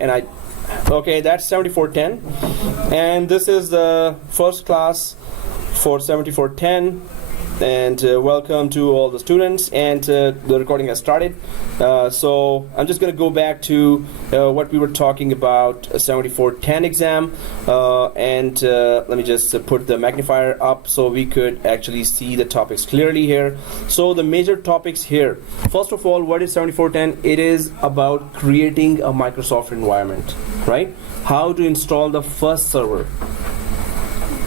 Okay, that's 7410, and this is the first class for 7410. And welcome to all the students, and the recording has started. So I'm just going to go back to what we were talking about, 7410 exam, and let me just put the magnifier up so we could actually see the topics clearly here. So the major topics here, first of all, what is 7410? It is about creating a Microsoft environment, right? How to install the first server.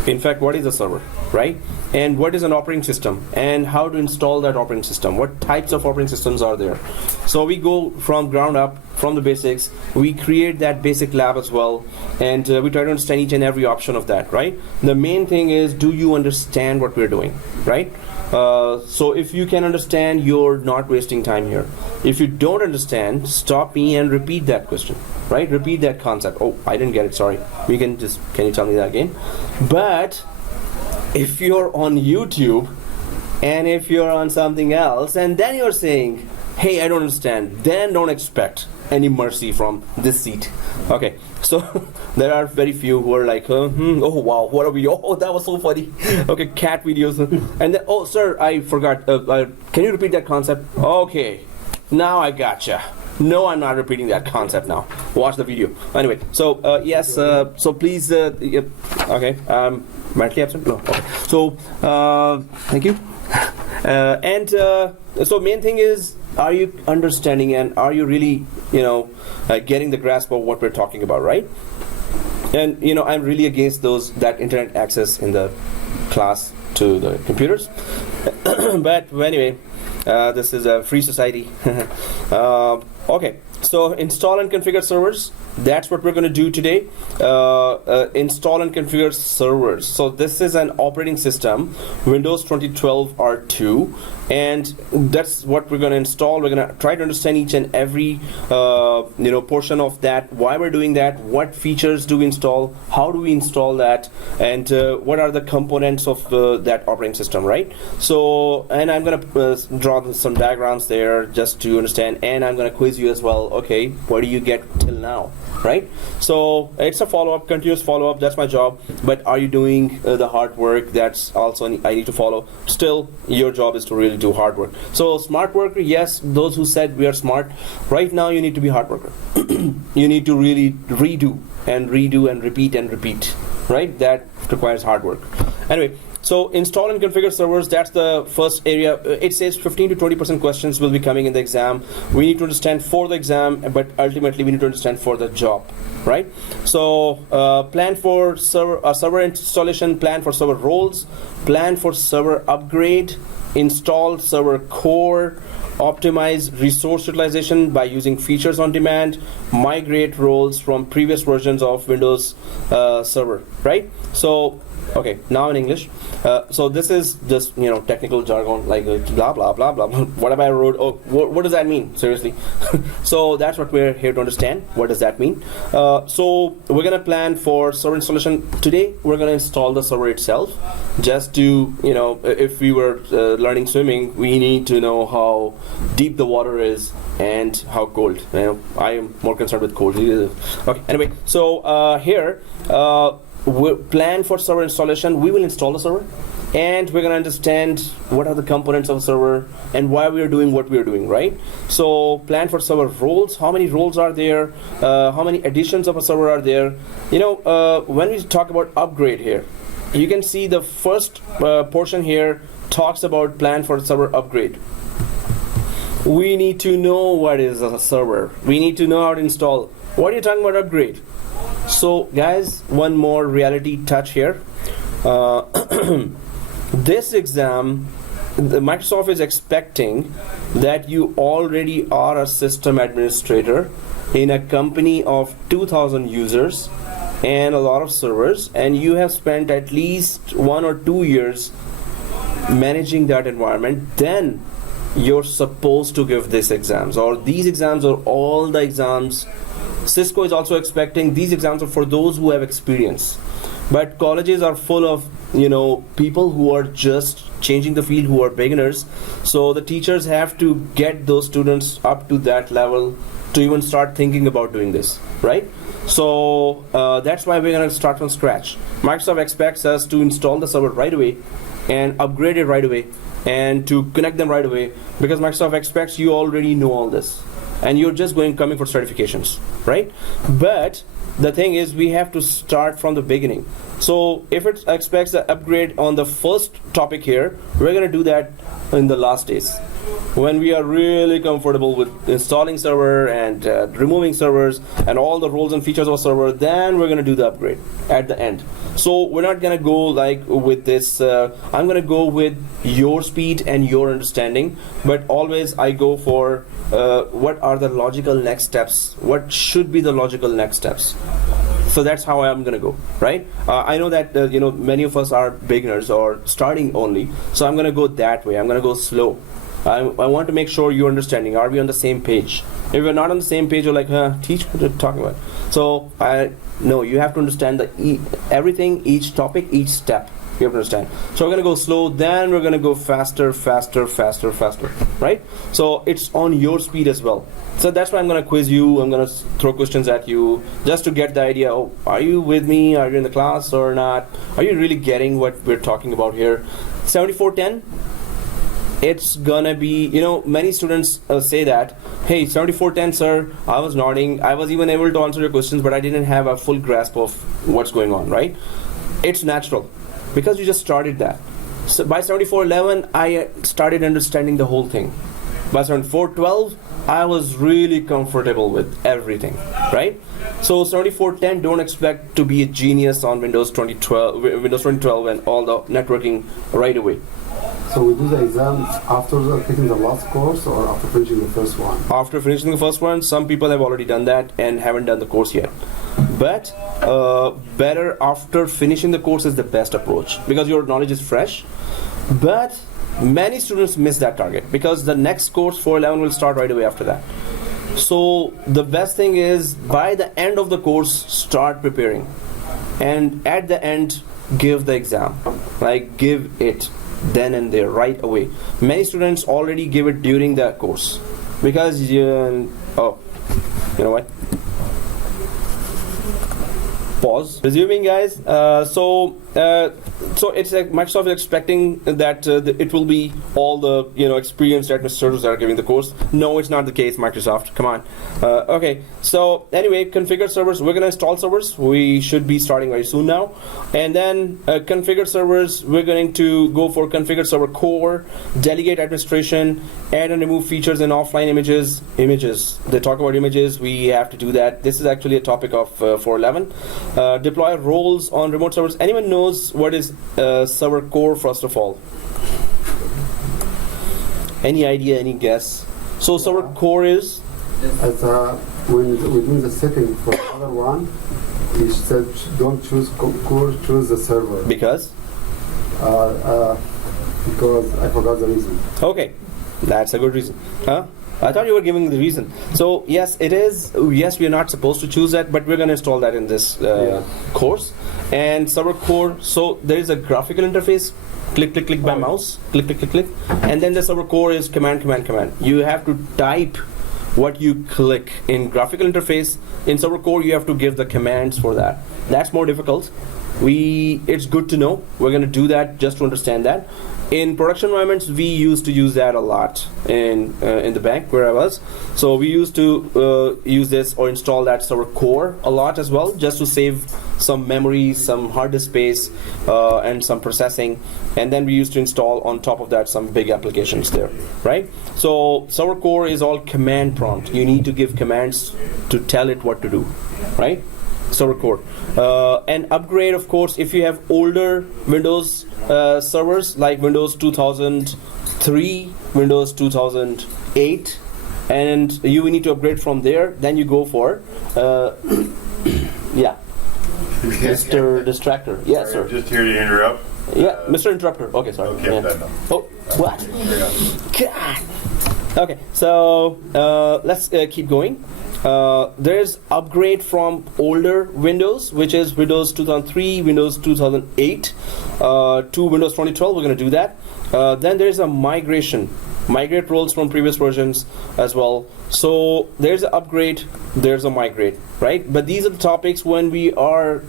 In fact, what is a server, right? And what is an operating system, and how to install that operating system, what types of operating systems are there. So we go from ground up, from the basics, we create that basic lab as well, and we try to understand each and every option of that, right? The main thing is, do you understand what we're doing, right? So if you can understand, you're not wasting time here. If you don't understand, stop me and repeat that question, right? Repeat that concept. Oh, I didn't get it, sorry. Can you tell me that again? But if you're on YouTube and if you're on something else and then you're saying, hey, I don't understand, then don't expect any mercy from this seat. Okay, so there are very few who are like, oh wow, what are we? Oh, that was so funny. Okay, cat videos. And then, oh sir, I forgot. Can you repeat that concept? Okay, now I gotcha. No, I'm not repeating that concept now. Watch the video. Anyway, so yes, so please, okay, mentally absent? No, okay. So, thank you. So main thing is, are you understanding and are you really, getting the grasp of what we're talking about, right? And, I'm really against that internet access in the class to the computers. But anyway, this is a free society. Okay, so install and configure servers. That's what we're going to do today. Install and configure servers. So this is an operating system, Windows 2012 R2, and that's what we're going to install. We're going to try to understand each and every portion of that, why we're doing that, what features do we install, how do we install that, and what are the components of that operating system, right? So, and I'm going to draw some diagrams there just to understand, and I'm going to quiz you as well. Okay, what do you get till now? Right? So it's a follow-up, continuous follow-up. That's my job. But are you doing the hard work? That's also I need to follow. Still, your job is to really do hard work. So smart worker, yes, those who said we are smart. Right now, you need to be hard worker. You need to really redo and repeat. Right? That requires hard work. Anyway. So install and configure servers, that's the first area. It says 15 to 20% questions will be coming in the exam. We need to understand for the exam, but ultimately we need to understand for the job, right? So plan for server installation, plan for server roles, plan for server upgrade, install server core, optimize resource utilization by using features on demand, migrate roles from previous versions of Windows Server, right? So okay, now in English. So this is just technical jargon, like blah blah blah blah. Whatever I wrote. Oh, what does that mean? Seriously. So that's what we're here to understand. What does that mean? So we're gonna plan for server installation today. We're gonna install the server itself. Just to if we were learning swimming, we need to know how deep the water is and how cold. I am more concerned with cold. Okay. Anyway, so here. We plan for server installation. We will install the server, and we're gonna understand what are the components of the server and why we are doing what we are doing, right? So plan for server roles. How many roles are there? How many editions of a server are there? When we talk about upgrade here, you can see the first portion here talks about plan for server upgrade. We need to know what is a server. We need to know how to install. What are you talking about upgrade? So guys, one more reality touch here. This exam, Microsoft is expecting that you already are a system administrator in a company of 2,000 users and a lot of servers, and you have spent at least 1 or 2 years managing that environment. Then you're supposed to give these exams, or these exams are all the exams. Cisco is also expecting these exams are for those who have experience, but colleges are full of people who are just changing the field, who are beginners. So the teachers have to get those students up to that level to even start thinking about doing this, right? So that's why we're going to start from scratch. Microsoft expects us to install the server right away and upgrade it right away and to connect them right away, because Microsoft expects you already know all this and you're just coming for certifications, right? But the thing is, we have to start from the beginning. So if it expects the upgrade on the first topic here, we're going to do that in the last days, when we are really comfortable with installing server and removing servers and all the roles and features of a server. Then we're going to do the upgrade at the end. So we're not going to go like with this, I'm going to go with your speed and your understanding, but always I go for what are the logical next steps, what should be the logical next steps. So that's how I'm going to go, right? I know that many of us are beginners or starting only, so I'm going to go that way. I'm going to go slow. I want to make sure you're understanding. Are we on the same page? If we're not on the same page, you're like, teach what you're talking about. So no, you have to understand everything, each topic, each step. You have to understand. So we're going to go slow, then we're going to go faster, right? So it's on your speed as well. So that's why I'm going to quiz you. I'm going to throw questions at you just to get the idea. Oh, are you with me? Are you in the class or not? Are you really getting what we're talking about here? 7410. It's gonna be, many students say that, hey, 7410, sir, I was nodding, I was even able to answer your questions, but I didn't have a full grasp of what's going on, right? It's natural, because you just started that. So by 7411, I started understanding the whole thing. By 7412, I was really comfortable with everything, right? So 7410, don't expect to be a genius on Windows 2012 and all the networking right away. So we do the exam after taking the last course or after finishing the first one? After finishing the first one. Some people have already done that and haven't done the course yet. But better after finishing the course is the best approach, because your knowledge is fresh. But many students miss that target, because the next course 411 will start right away after that. So the best thing is, by the end of the course, start preparing. And at the end, give the exam. Like, give it then and there, right away. Many students already give it during the course, because you know what? Pause. Resuming, guys. So it's like Microsoft is expecting that it will be all the experienced administrators that are giving the course. No, it's not the case, Microsoft. Come on. Okay. So anyway, configure servers. We're gonna install servers. We should be starting very soon now. And then configure servers. We're going to go for configure server core, delegate administration, add and remove features in offline images. They talk about images. We have to do that. This is actually a topic of 411. Deploy roles on remote servers. Anyone knows what is server core, first of all? Any idea, any guess? So server core is? When we're doing the setting for the other one, he said don't choose core, choose the server. Because? Because I forgot the reason. Okay, that's a good reason. Huh? I thought you were giving the reason. So yes, it is. Yes, we are not supposed to choose that, but we're going to install that in this course. And server core. So there is a graphical interface. Click, click, click by mouse. Click, click, click, click. And then the server core is command, command, command. You have to type what you click in graphical interface. In server core, you have to give the commands for that. That's more difficult. It's good to know. We're going to do that just to understand that. In production environments, we used to use that a lot in the bank where I was. So we used to use this or install that server core a lot as well, just to save some memory, some hard disk space, and some processing. And then we used to install on top of that some big applications there, right? So server core is all command prompt. You need to give commands to tell it what to do, right? Server core. And upgrade, of course, if you have older Windows servers like Windows 2003, Windows 2008, and you need to upgrade from there, then you go for Mr. Distractor. Yes, sir. Just here to interrupt. Yeah, Mr. Interrupter. Okay, sorry. Okay, yeah. Oh, what? God. Okay, so let's keep going. There's upgrade from older Windows, which is Windows 2003, Windows 2008 to Windows 2012. We're going to do that. Then there's a migration migrate roles from previous versions as well. So there's an upgrade, there's a migrate, right? But these are the topics when we are,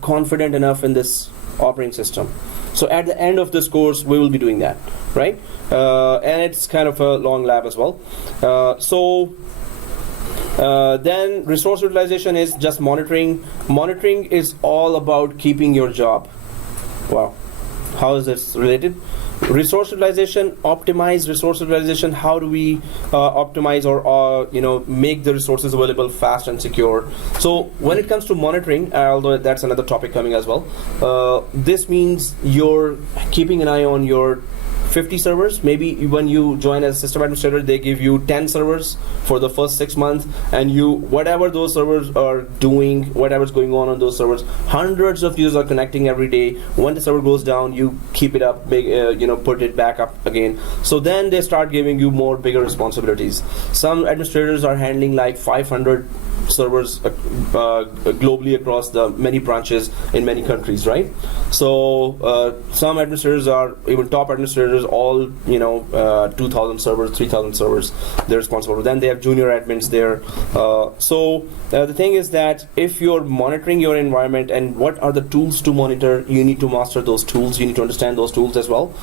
confident enough in this operating system. So at the end of this course, we will be doing that, right? And it's kind of a long lab as well. Then resource utilization is just monitoring. Monitoring is all about keeping your job. Wow. How is this related? Resource utilization, optimize resource utilization. How do we optimize or make the resources available fast and secure? So when it comes to monitoring, although that's another topic coming as well, this means you're keeping an eye on your 50 servers. Maybe when you join as a system administrator, they give you 10 servers for the first 6 months, and whatever those servers are doing, whatever's going on those servers, hundreds of users are connecting every day. When the server goes down, you keep it up, put it back up again. So then they start giving you bigger responsibilities. Some administrators are handling like 500 servers globally across the many branches in many countries, right? So some administrators are, even top administrators, all 2,000 servers, 3,000 servers they're responsible for. Then they have junior admins there. So the thing is that if you're monitoring your environment and what are the tools to monitor, you need to master those tools, you need to understand those tools as well.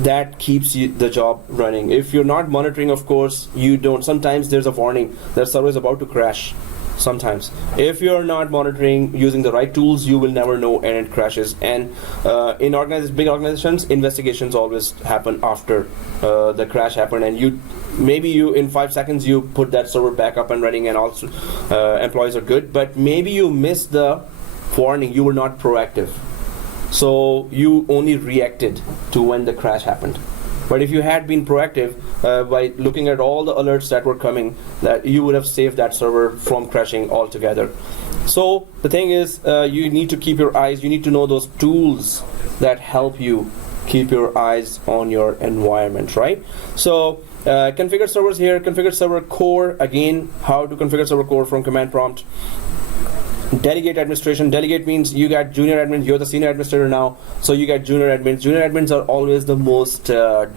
That keeps the job running. If you're not monitoring, of course, you don't. Sometimes there's a warning that server is about to crash. Sometimes if you're not monitoring using the right tools, you will never know and it crashes. And in big organizations, investigations always happen after the crash happened, and you in 5 seconds you put that server back up and running, and also employees are good, but maybe you missed the warning, you were not proactive, so you only reacted to when the crash happened. But if you had been proactive by looking at all the alerts that were coming, that you would have saved that server from crashing altogether. So the thing is, you need to keep your eyes, you need to know those tools that help you keep your eyes on your environment, right? So configure servers here, configure server core. Again, how to configure server core from command prompt. Delegate administration. Delegate means you got junior admins, you're the senior administrator now, so you got junior admins. Junior admins are always the most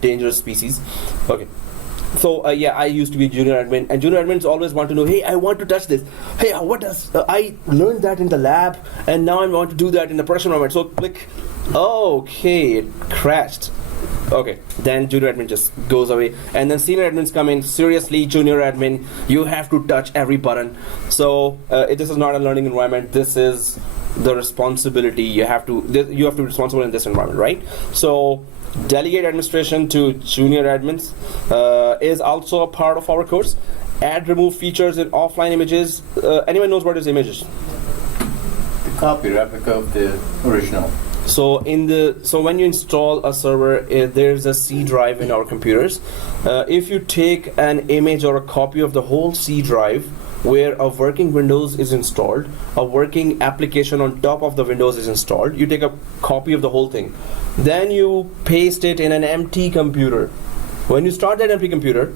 dangerous species. Okay. So I used to be junior admin, and junior admins always want to know, hey, I want to touch this. Hey, what does I learned that in the lab, and now I want to do that in the production environment. So click. Okay, it crashed. Okay, then junior admin just goes away, and then senior admins come in. Seriously, junior admin, you have to touch every button. So this is not a learning environment. This is the responsibility. You have to be responsible in this environment, right? So delegate administration to junior admins is also a part of our course. Add, remove features in offline images. Anyone knows what is images? The copy, replica of the original. So when you install a server, there's a C drive in our computers. If you take an image or a copy of the whole C drive where a working Windows is installed, a working application on top of the Windows is installed, you take a copy of the whole thing. Then you paste it in an empty computer. When you start that empty computer,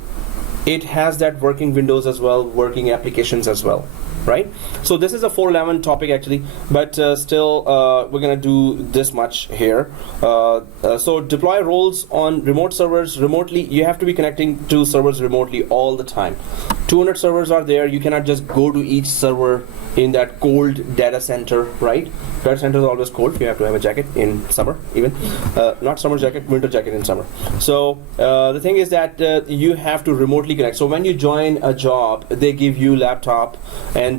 it has that working Windows as well, working applications as well. Right? So this is a 411 topic actually, but still we're going to do this much here. So deploy roles on remote servers remotely. You have to be connecting to servers remotely all the time. 200 servers are there. You cannot just go to each server in that cold data center, right? Data center is always cold. You have to have a jacket in summer, even not summer jacket, winter jacket in summer. So the thing is that you have to remotely connect. So when you join a job, they give you laptop, and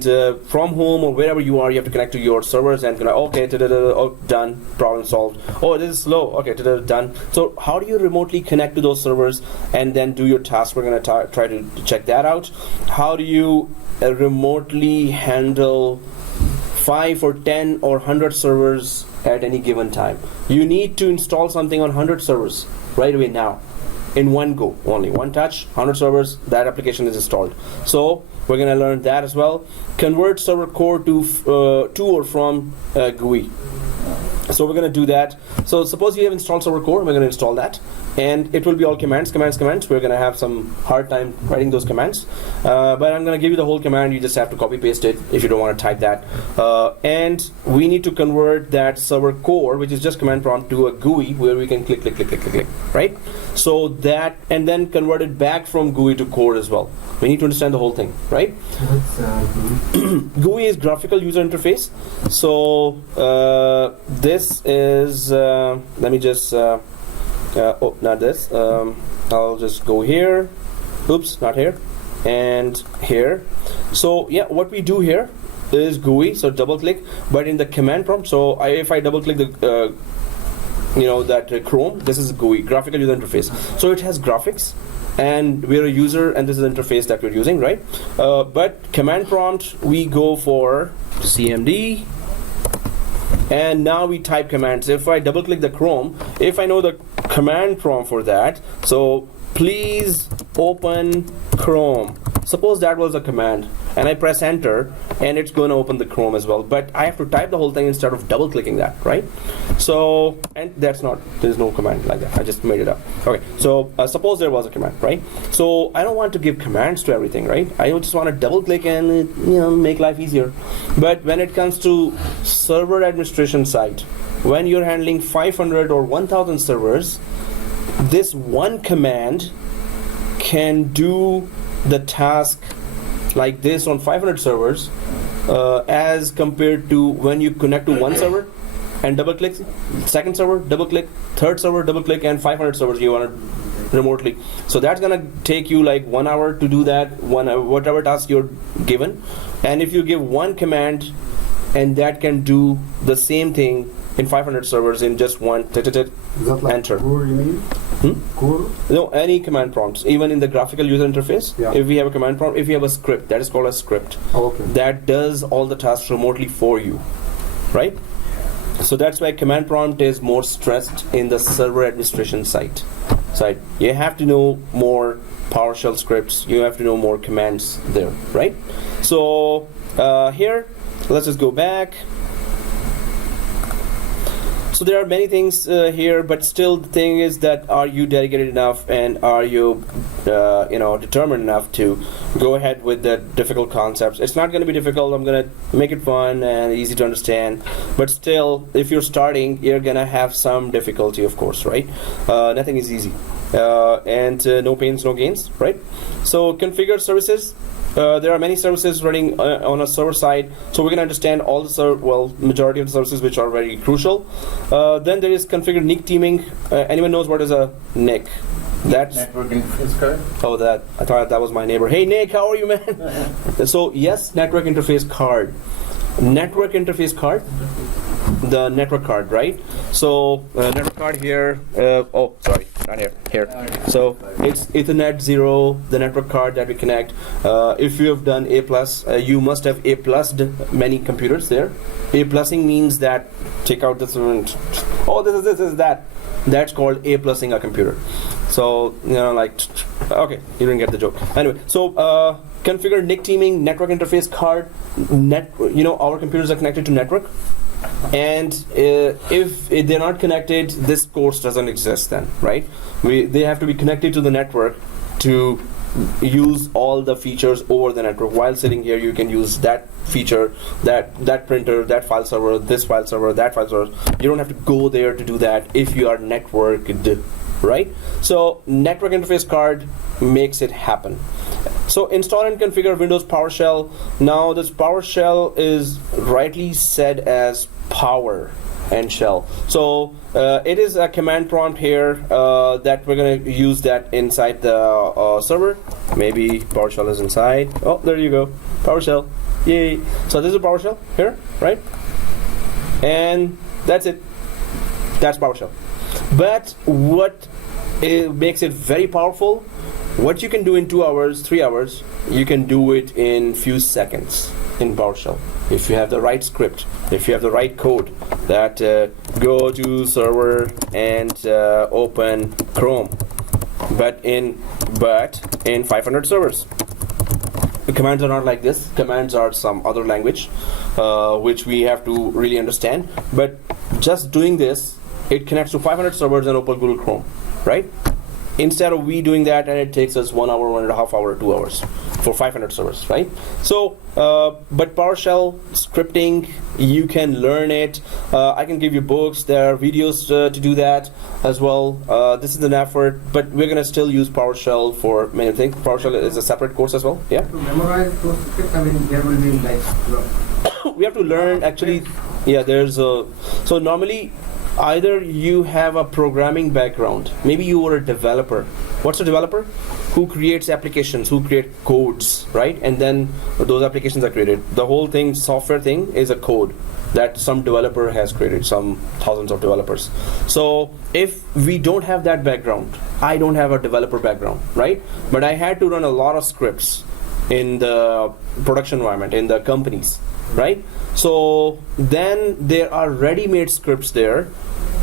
from home or wherever you are, you have to connect to your servers and okay, oh, done, problem solved. Oh, this is slow. Okay, done. So how do you remotely connect to those servers and then do your task? We're going to try to check that out. How do you remotely handle 5 or 10 or 100 servers at any given time? You need to install something on 100 servers right away now, in one go, only one touch, 100 servers, that application is installed. So we're going to learn that as well. Convert server core to or from GUI. So we're going to do that. So suppose you have installed server core, we're going to install that, and it will be all commands. We're going to have some hard time writing those commands, but I'm going to give you the whole command. You just have to copy paste it if you don't want to type that. And we need to convert that server core, which is just command prompt, to a GUI where we can click, right? So that, and then convert it back from GUI to core as well. We need to understand the whole thing, right? GUI is graphical user interface. So this is, let me just, oh, not this. I'll just go here. Oops, not here. And here. So yeah, what we do here is GUI. So double click, but in the command prompt. So if I double click the, that Chrome, this is GUI, graphical user interface. So it has graphics, and we're a user, and this is the interface that we're using, right? But command prompt, we go for CMD, and now we type commands. If I double click the Chrome, if I know the command prompt for that, so please open Chrome. Suppose that was a command, and I press enter, and it's going to open the Chrome as well, but I have to type the whole thing instead of double clicking that, right? So, and there's no command like that, I just made it up. Okay, so suppose there was a command, right? So I don't want to give commands to everything, right? I just want to double click and make life easier. But when it comes to server administration side, when you're handling 500 or 1000 servers, this one command can do the task like this on 500 servers, as compared to when you connect to one server and double click, second server, double click, third server, double click, and 500 servers you want to remotely. So that's gonna take you like 1 hour to do that, whatever task you're given. And if you give one command, and that can do the same thing in 500 servers in just one like enter. Core, you mean? Core? No, any command prompts, even in the graphical user interface. Yeah. If we have a command prompt, if we have a script, that is called a script. Okay. That does all the tasks remotely for you, right? So that's why command prompt is more stressed in the server administration side. You have to know more PowerShell scripts. You have to know more commands there, right? So here, let's just go back. So there are many things here, but still the thing is that are you dedicated enough, and are you determined enough to go ahead with the difficult concepts? It's not going to be difficult. I'm going to make it fun and easy to understand, but still, if you're starting, you're going to have some difficulty, of course, right? Nothing is easy, and no pains, no gains, right? So configure services. There are many services running on a server side, so we can understand all the majority of the services which are very crucial. Then there is configure NIC teaming. Anyone knows what is a NIC? That's network interface card. Oh, that I thought that was my neighbor. Hey Nick, how are you, man? So yes, network interface card. Network interface card. The network card, right? So network card here. Oh, sorry, not here. Here. So it's Ethernet 0, the network card that we connect. If you have done A+, you must have A+ many computers there. A plussing means that take out this. Oh, this is that. That's called A plussing a computer. So okay, you didn't get the joke. Anyway, so configure NIC teaming, network interface card. Our computers are connected to network. And if they're not connected, this course doesn't exist then, right? They have to be connected to the network to use all the features over the network. While sitting here, you can use that feature, that printer, that file server, this file server, that file server. You don't have to go there to do that if you are networked, right? So network interface card makes it happen. So install and configure Windows PowerShell. Now this PowerShell is rightly said as power and shell. So it is a command prompt here that we're going to use that inside the server. Maybe PowerShell is inside. Oh, there you go. PowerShell. Yay. So this is PowerShell here, right? And that's it. That's PowerShell. But what makes it very powerful, what you can do in 2 hours, 3 hours, you can do it in few seconds in PowerShell. If you have the right script, if you have the right code, that go to server and open Chrome, but in 500 servers. commands are not like this. Commands are some other language, which we have to really understand. But just doing this, it connects to 500 servers and open Google Chrome, right? Instead of we doing that, and it takes us 1 hour, 1.5 hours, 2 hours for 500 servers, right? So, but PowerShell scripting, you can learn it. I can give you books. There are videos to do that as well. This is an effort, but we're gonna still use PowerShell for many things. PowerShell is a separate course as well. Yeah. To memorize those scripts, I mean, there will be like. We have to learn actually. Yeah, there's a. So normally, either you have a programming background, maybe you were a developer. What's a developer? Who creates applications, who create codes, right? And then those applications are created. The whole thing, software thing, is a code that some developer has created, some thousands of developers. So if we don't have that background, I don't have a developer background, right? But I had to run a lot of scripts in the production environment, in the companies, right? So then there are ready-made scripts there,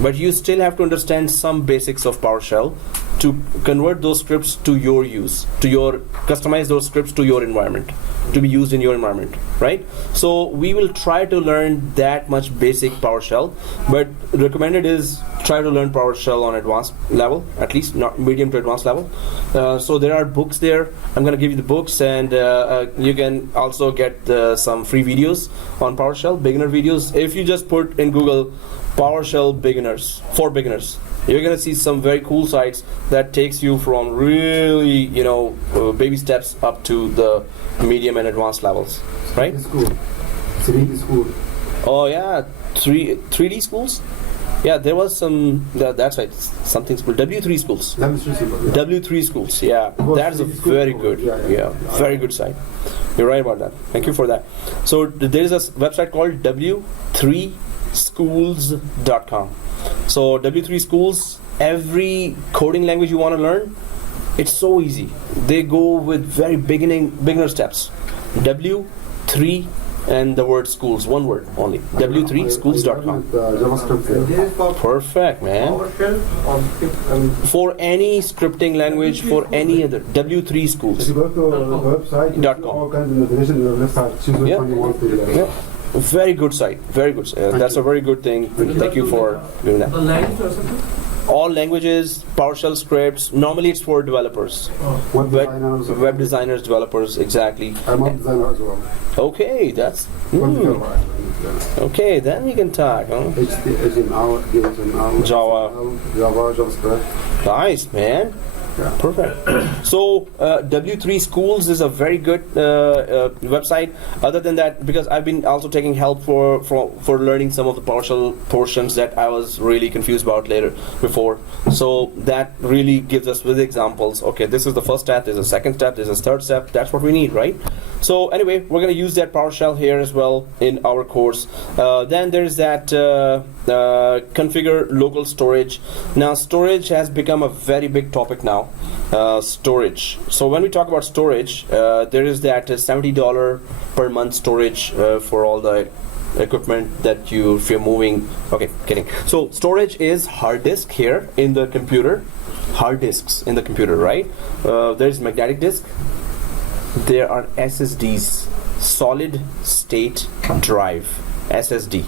but you still have to understand some basics of PowerShell to convert those scripts to your use, customize those scripts to your environment, to be used in your environment, right? So we will try to learn that much basic PowerShell, but recommended is try to learn PowerShell on advanced level, at least not medium to advanced level. So there are books there. I'm going to give you the books, and you can also get some free videos on PowerShell, beginner videos. If you just put in Google PowerShell beginners, for beginners, you're going to see some very cool sites that takes you from really, baby steps up to the medium and advanced levels, right? 3D school. Oh yeah, 3D schools? Yeah, there was some, that's right, something school, W3 schools. W3 schools, yeah. That's a very good, very good site. You're right about that. Thank you for that. So there is a website called w3schools.com. So W3 Schools, every coding language you want to learn, it's so easy. They go with very beginner steps. W3 and the word schools, one word only. W3schools.com. Perfect, man. For any scripting language, for any other, W3schools.com. If you go to the website, all kinds of information on the left side. Choose which one you want to. Yeah. Very good site. Very good. That's a very good thing. Thank you for doing that. All languages, PowerShell scripts. Normally, it's for developers. Web designers, developers, exactly. I'm a designer as well. Okay, that's. Okay, then we can talk. Huh? HTML, Java, JavaScript. Nice, man. Yeah. Perfect. So W3 Schools is a very good website. Other than that, because I've been also taking help for learning some of the PowerShell portions that I was really confused about before. So that really gives us with examples. Okay, this is the first step. There's a second step. There's a third step. That's what we need, right? So anyway, we're going to use that PowerShell here as well in our course. Then there's that configure local storage. Now storage has become a very big topic now. Storage. So when we talk about storage, there is that $70 per month storage for all the equipment that if you're moving. Okay, kidding. So storage is hard disk here in the computer. Hard disks in the computer, right? There's magnetic disk. There are SSDs, solid state drive, SSD.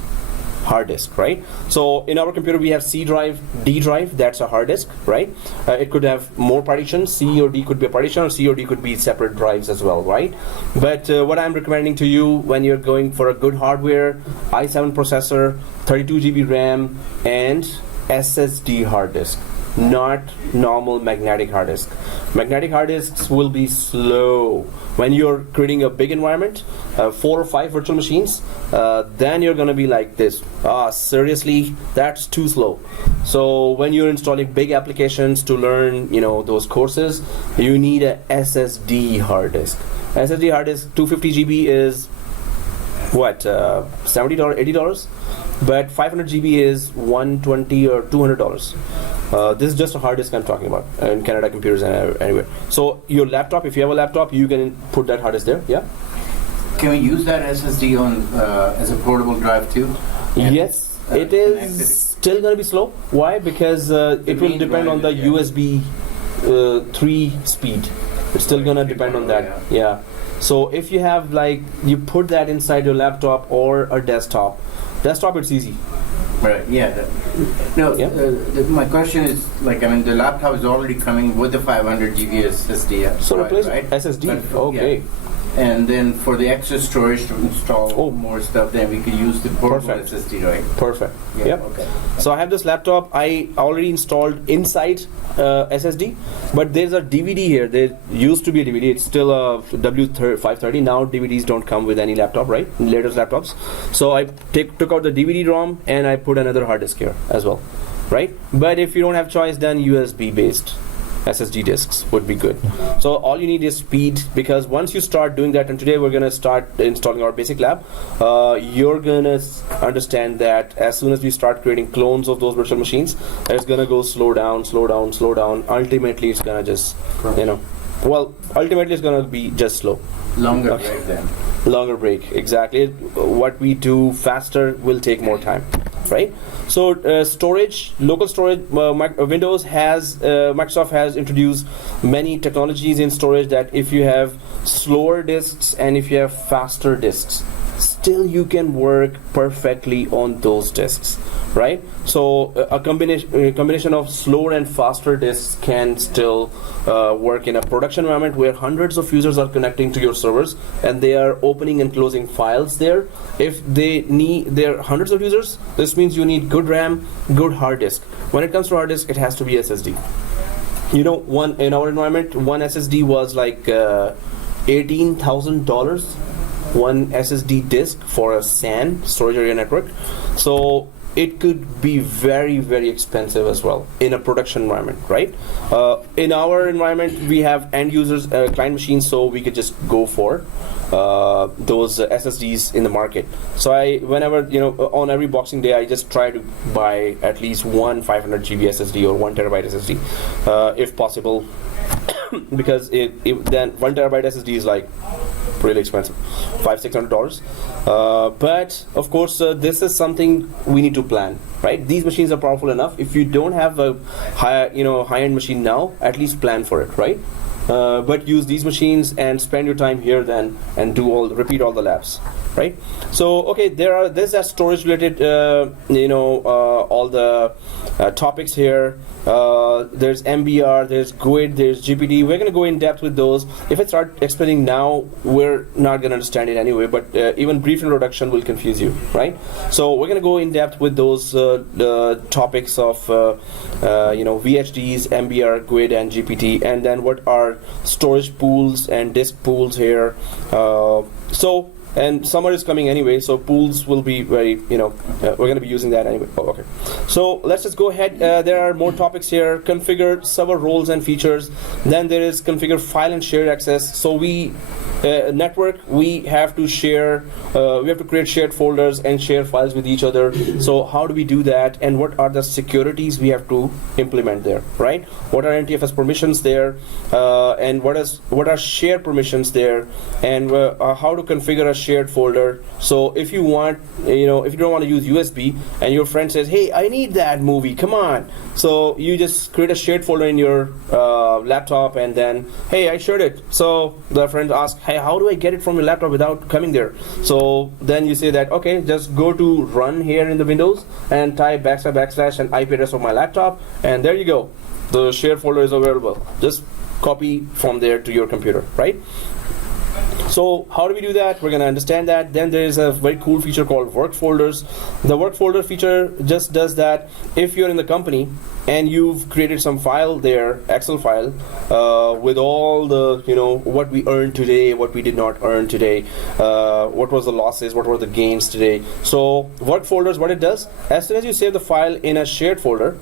Hard disk, right? So in our computer we have C drive, D drive, that's a hard disk, right? It could have more partitions. C or D could be a partition, or C or D could be separate drives as well, right? But what I'm recommending to you when you're going for a good hardware, i7 processor, 32 GB RAM, and SSD hard disk, not normal magnetic hard disk. Magnetic hard disks will be slow. When you're creating a big environment, 4 or 5 virtual machines, then you're going to be like this. Seriously, that's too slow. So when you're installing big applications to learn, those courses, you need a SSD hard disk. SSD hard disk, 250 GB is what, $70, $80? But 500 GB is $120 or $200. This is just a hard disk I'm talking about in Canada computers and anywhere. So your laptop, if you have a laptop, you can put that hard disk there. Yeah. Can we use that SSD on as a portable drive too? Yes, it is still going to be slow. Why? Because it will depend on the USB 3 speed. It's still going to depend on that. Yeah. So if you have like, you put that inside your laptop or a desktop, it's easy. Right. Yeah. My question is like, I mean, the laptop is already coming with the 500 GB SSD. So replace right? SSD. But, Okay. Yeah. And then for the extra storage to install more stuff, then we could use the portable SSD, right? Perfect. Yeah, Yep. okay. So I have this laptop. I already installed inside SSD, but there's a DVD here. There used to be a DVD. It's still a W530. Now DVDs don't come with any laptop, right? Latest laptops. So I took out the DVD-ROM and I put another hard disk here as well, right? But if you don't have choice, then USB-based SSD disks would be good. So all you need is speed, because once you start doing that, and today we're going to start installing our basic lab, you're going to understand that as soon as we start creating clones of those virtual machines, it's going to go slow down. Ultimately it's going to just, ultimately it's going to be just slow. Longer break then. Longer break, exactly. What we do faster will take more time, right? So storage, local storage, Microsoft has introduced many technologies in storage that if you have slower disks and if you have faster disks, still you can work perfectly on those disks, right? So a combination of slower and faster disks can still work in a production environment where hundreds of users are connecting to your servers and they are opening and closing files there. If there are hundreds of users, this means you need good RAM, good hard disk. When it comes to hard disk, it has to be SSD. In our environment, one SSD was like $18,000. One SSD disk for a SAN, storage area network. So it could be very, very expensive as well in a production environment, right? In our environment, we have end users, client machines, so we could just go for those SSDs in the market. So whenever, on every Boxing Day, I just try to buy at least one 500 GB SSD or 1 terabyte SSD, if possible, because then 1 terabyte SSD is like really expensive, $500-600. But of course, this is something we need to plan, right? These machines are powerful enough. If you don't have a high-end machine now, at least plan for it, right? But use these machines and spend your time here then and repeat all the labs, right? So okay, there's that storage related all the topics here. There's MBR, there's GUID, there's GPT. We're going to go in depth with those. If I start explaining now, we're not going to understand it anyway, but even brief introduction will confuse you, right? So we're going to go in depth with those topics of VHDs, MBR, GUID, and GPT, and then what are storage pools and disk pools here. And summer is coming anyway, so pools will be very, we're going to be using that anyway. Oh, okay. So let's just go ahead. There are more topics here. Configure server roles and features. Then there is configure file and shared access. So network, we have to share, we have to create shared folders and share files with each other. So how do we do that? And what are the securities we have to implement there, right? What are NTFS permissions there? And what are shared permissions there? And how to configure a shared folder. So if you want, if you don't want to use USB and your friend says, hey, I need that movie, come on. So you just create a shared folder in your laptop and then, hey, I shared it. So the friend asks, hey, how do I get it from your laptop without coming there? So then you say that, okay, just go to run here in the Windows and type / and IP address of my laptop, and there you go. The shared folder is available. Just copy from there to your computer, right? So how do we do that? We're going to understand that. Then there is a very cool feature called work folders. The work folder feature just does that if you're in the company and you've created some file there, Excel file, with all the, what we earned today, what we did not earn today, what was the losses, what were the gains today. So work folders, what it does, as soon as you save the file in a shared folder,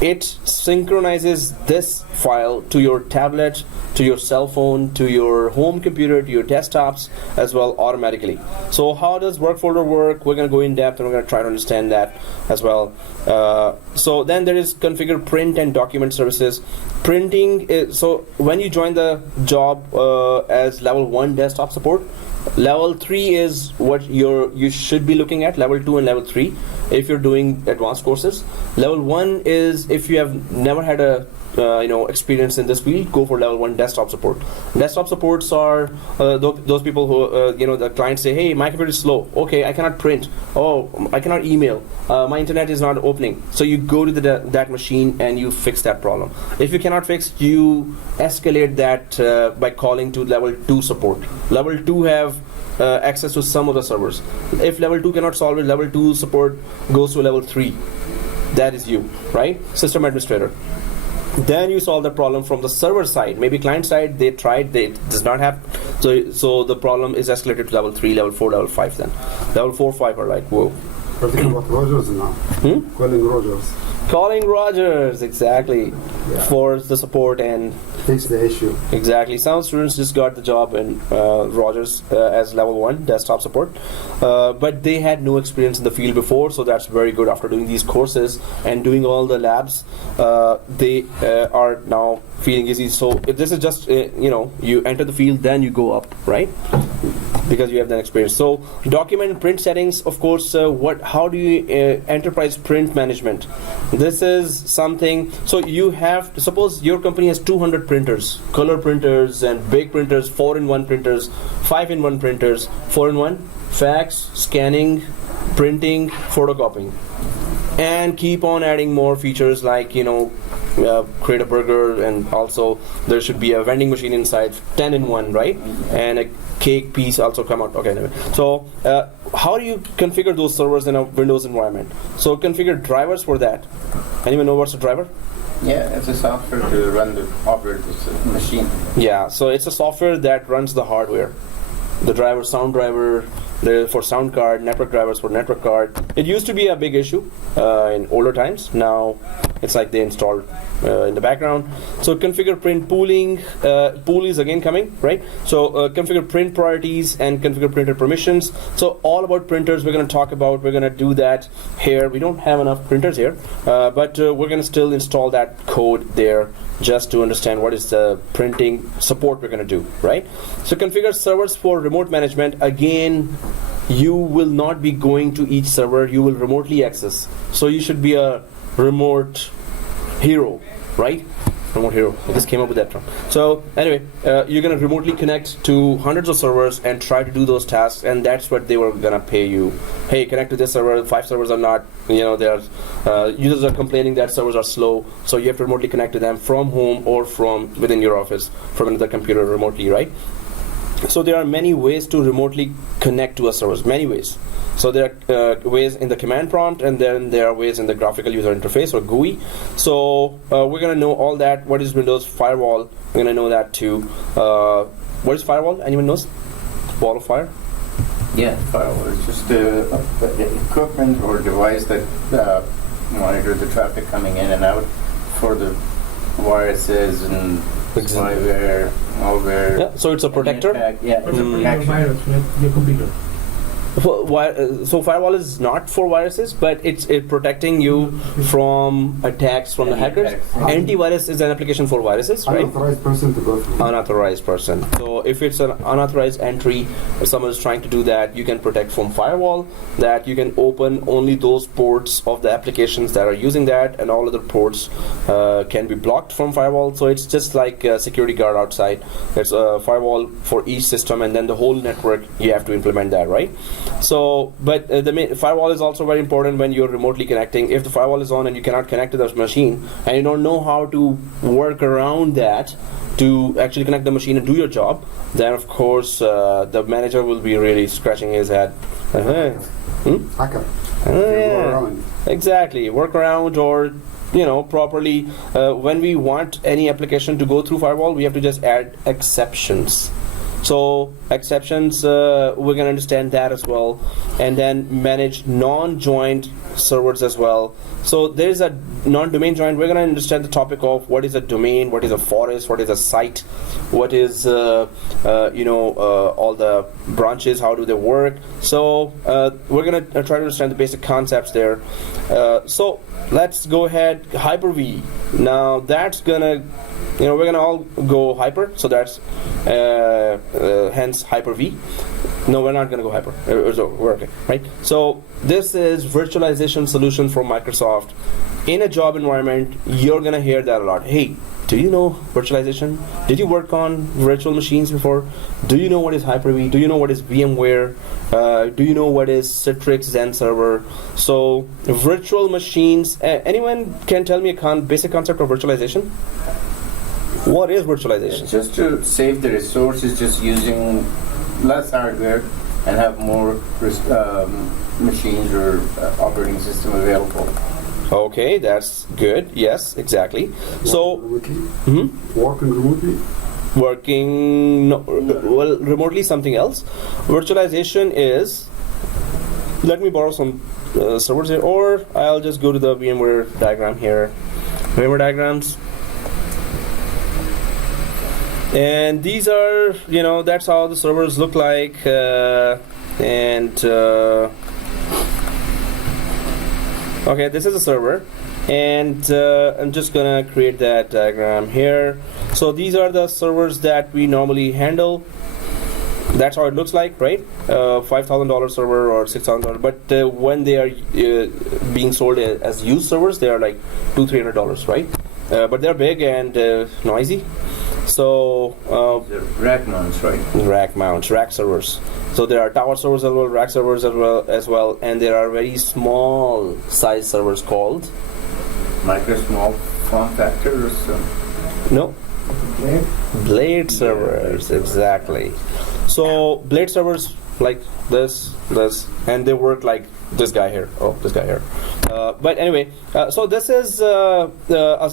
it synchronizes this file to your tablet, to your cell phone, to your home computer, to your desktops as well automatically. So how does work folder work? We're going to go in depth and we're going to try to understand that as well. So then there is configure print and document services. Printing is, so when you join the job as level 1 desktop support, level 3 is what you should be looking at, level 2 and level 3 if you're doing advanced courses. Level 1 is if you have never had a experience in this field, go for level 1 desktop support. Desktop supports are those people who the clients say, hey, my computer is slow. Okay, I cannot print. Oh, I cannot email. My internet is not opening. So you go to that machine and you fix that problem. If you cannot fix, you escalate that by calling to level 2 support. Level 2 have access to some of the servers. If level 2 cannot solve it, level 2 support goes to level 3. That is you, right? System administrator. Then you solve the problem from the server side. Maybe client side, they tried, it does not happen. So the problem is escalated to level 3, level 4, level 5 then. Level 4, 5 are like, whoa. We're thinking about Rogers now. Calling Rogers. Calling Rogers, exactly, for the support and fix the issue. Exactly. Some students just got the job in Rogers as level 1 desktop support, but they had no experience in the field before, so that's very good. After doing these courses and doing all the labs, they are now feeling easy. So if this is just you enter the field, then you go up, right? Because you have that experience. So document and print settings, of course. How do you enterprise print management? This is something. So you have to suppose your company has 200 printers, color printers and big printers, 4-in-1 printers, 5-in-1 printers, 4-in-1, fax, scanning, printing, photocopying, and keep on adding more features like create a burger, and also there should be a vending machine inside, 10-in-1, right? And a cake piece also come out. Okay, anyway. So how do you configure those servers in a Windows environment? So configure drivers for that. Anyone know what's a driver? Yeah, it's a software to run the operate the machine. Yeah, so it's a software that runs the hardware. The driver, sound driver, for sound card, network drivers for network card. It used to be a big issue in older times. Now it's like they installed in the background. So configure print pooling. Pool is again coming, right? So configure print priorities and configure printer permissions. So all about printers we're going to talk about. We're going to do that here. We don't have enough printers here, but we're going to still install that code there just to understand what is the printing support we're going to do, right? So configure servers for remote management. Again, you will not be going to each server, you will remotely access. So you should be a remote hero, right? Remote hero. I just came up with that term. So anyway, you're going to remotely connect to hundreds of servers and try to do those tasks, and that's what they were going to pay you. Hey, connect to this server. 5 servers are not, users are complaining that servers are slow, so you have to remotely connect to them from home or from within your office, from another computer remotely, right? So there are many ways to remotely connect to a server, many ways. So there are ways in the command prompt, and then there are ways in the graphical user interface or GUI. So we're going to know all that. What is Windows Firewall? We're going to know that too. What is firewall? Anyone knows? Wall of fire? Yeah, firewall is just the equipment or device that monitors the traffic coming in and out for the viruses and spyware, malware. Yeah, so it's a protector? Yeah, it's a protection. Virus with your computer. So firewall is not for viruses, but it's protecting you from attacks from the hackers. Antivirus is an application for viruses, right? Unauthorized person to go through. Unauthorized person. So if it's an unauthorized entry, if someone is trying to do that, you can protect from firewall. That you can open only those ports of the applications that are using that, and all other ports can be blocked from firewall. So it's just like a security guard outside. There's a firewall for each system, and then the whole network you have to implement that, right? So, but the firewall is also very important when you're remotely connecting. If the firewall is on and you cannot connect to the machine, and you don't know how to work around that to actually connect the machine and do your job, then of course the manager will be really scratching his head. Hacker. Yeah. Exactly. Work around, or properly. When we want any application to go through firewall, we have to just add exceptions. So exceptions, we're going to understand that as well, and then manage non-joined servers as well. So there's a non-domain joined. We're going to understand the topic of what is a domain, what is a forest, what is a site, what is all the branches, how do they work. So we're going to try to understand the basic concepts there. So let's go ahead. Hyper-V. Now that's gonna we're gonna all go hyper, so that's hence Hyper-V. No, we're not going to go Hyper. So we're okay, right? So this is virtualization solution from Microsoft. In a job environment, you're going to hear that a lot. Hey, do you know virtualization? Did you work on virtual machines before? Do you know what is Hyper-V? Do you know what is VMware? Do you know what is Citrix Zen Server? So virtual machines, anyone can tell me a basic concept of virtualization? What is virtualization? It's just to save the resources, just using less hardware and have more machines or operating system available. Okay, that's good. Yes, exactly. So, Working remotely? Well, remotely something else. Virtualization is, let me borrow some servers here, or I'll just go to the VMware diagram here. VMware diagrams. And these are, that's how the servers look like. Okay, this is a server, and I'm just gonna create that diagram here. So these are the servers that we normally handle. That's how it looks like, right? $5,000 server or $6,000. But when they are being sold as used servers, they are like $200-300, right? But they're big and noisy. So rack mounts, right? Rack mounts, rack servers. So there are tower servers as well, rack servers as well, and there are very small size servers called micro small form factors. No. Blade servers, exactly. So blade servers like this, and they work like this guy here. Oh, this guy here. But anyway, so this is a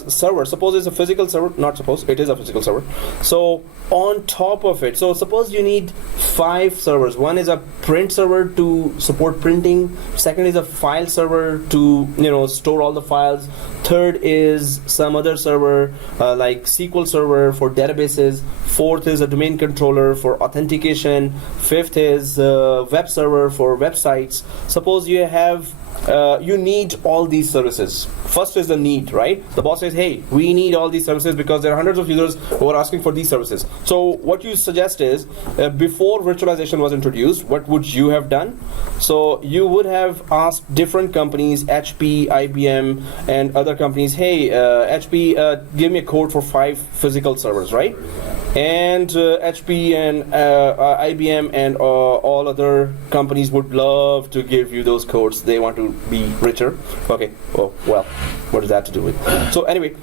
server. Suppose it's a physical server. Not suppose, it is a physical server. So on top of it, so suppose you need 5 servers. One is a print server to support printing. Second is a file server to store all the files. Third is some other server like SQL server for databases. Fourth is a domain controller for authentication. Fifth is web server for websites. Suppose you have you need all these services. First is the need, right? The boss says, hey, we need all these services because there are hundreds of users who are asking for these services. So what you suggest is, before virtualization was introduced, what would you have done? So you would have asked different companies, HP, IBM, and other companies, hey, HP, give me a code for 5 physical servers, right? And HP and IBM and all other companies would love to give you those codes. They want to be richer. Okay. Oh well, what does that to do with? So anyway,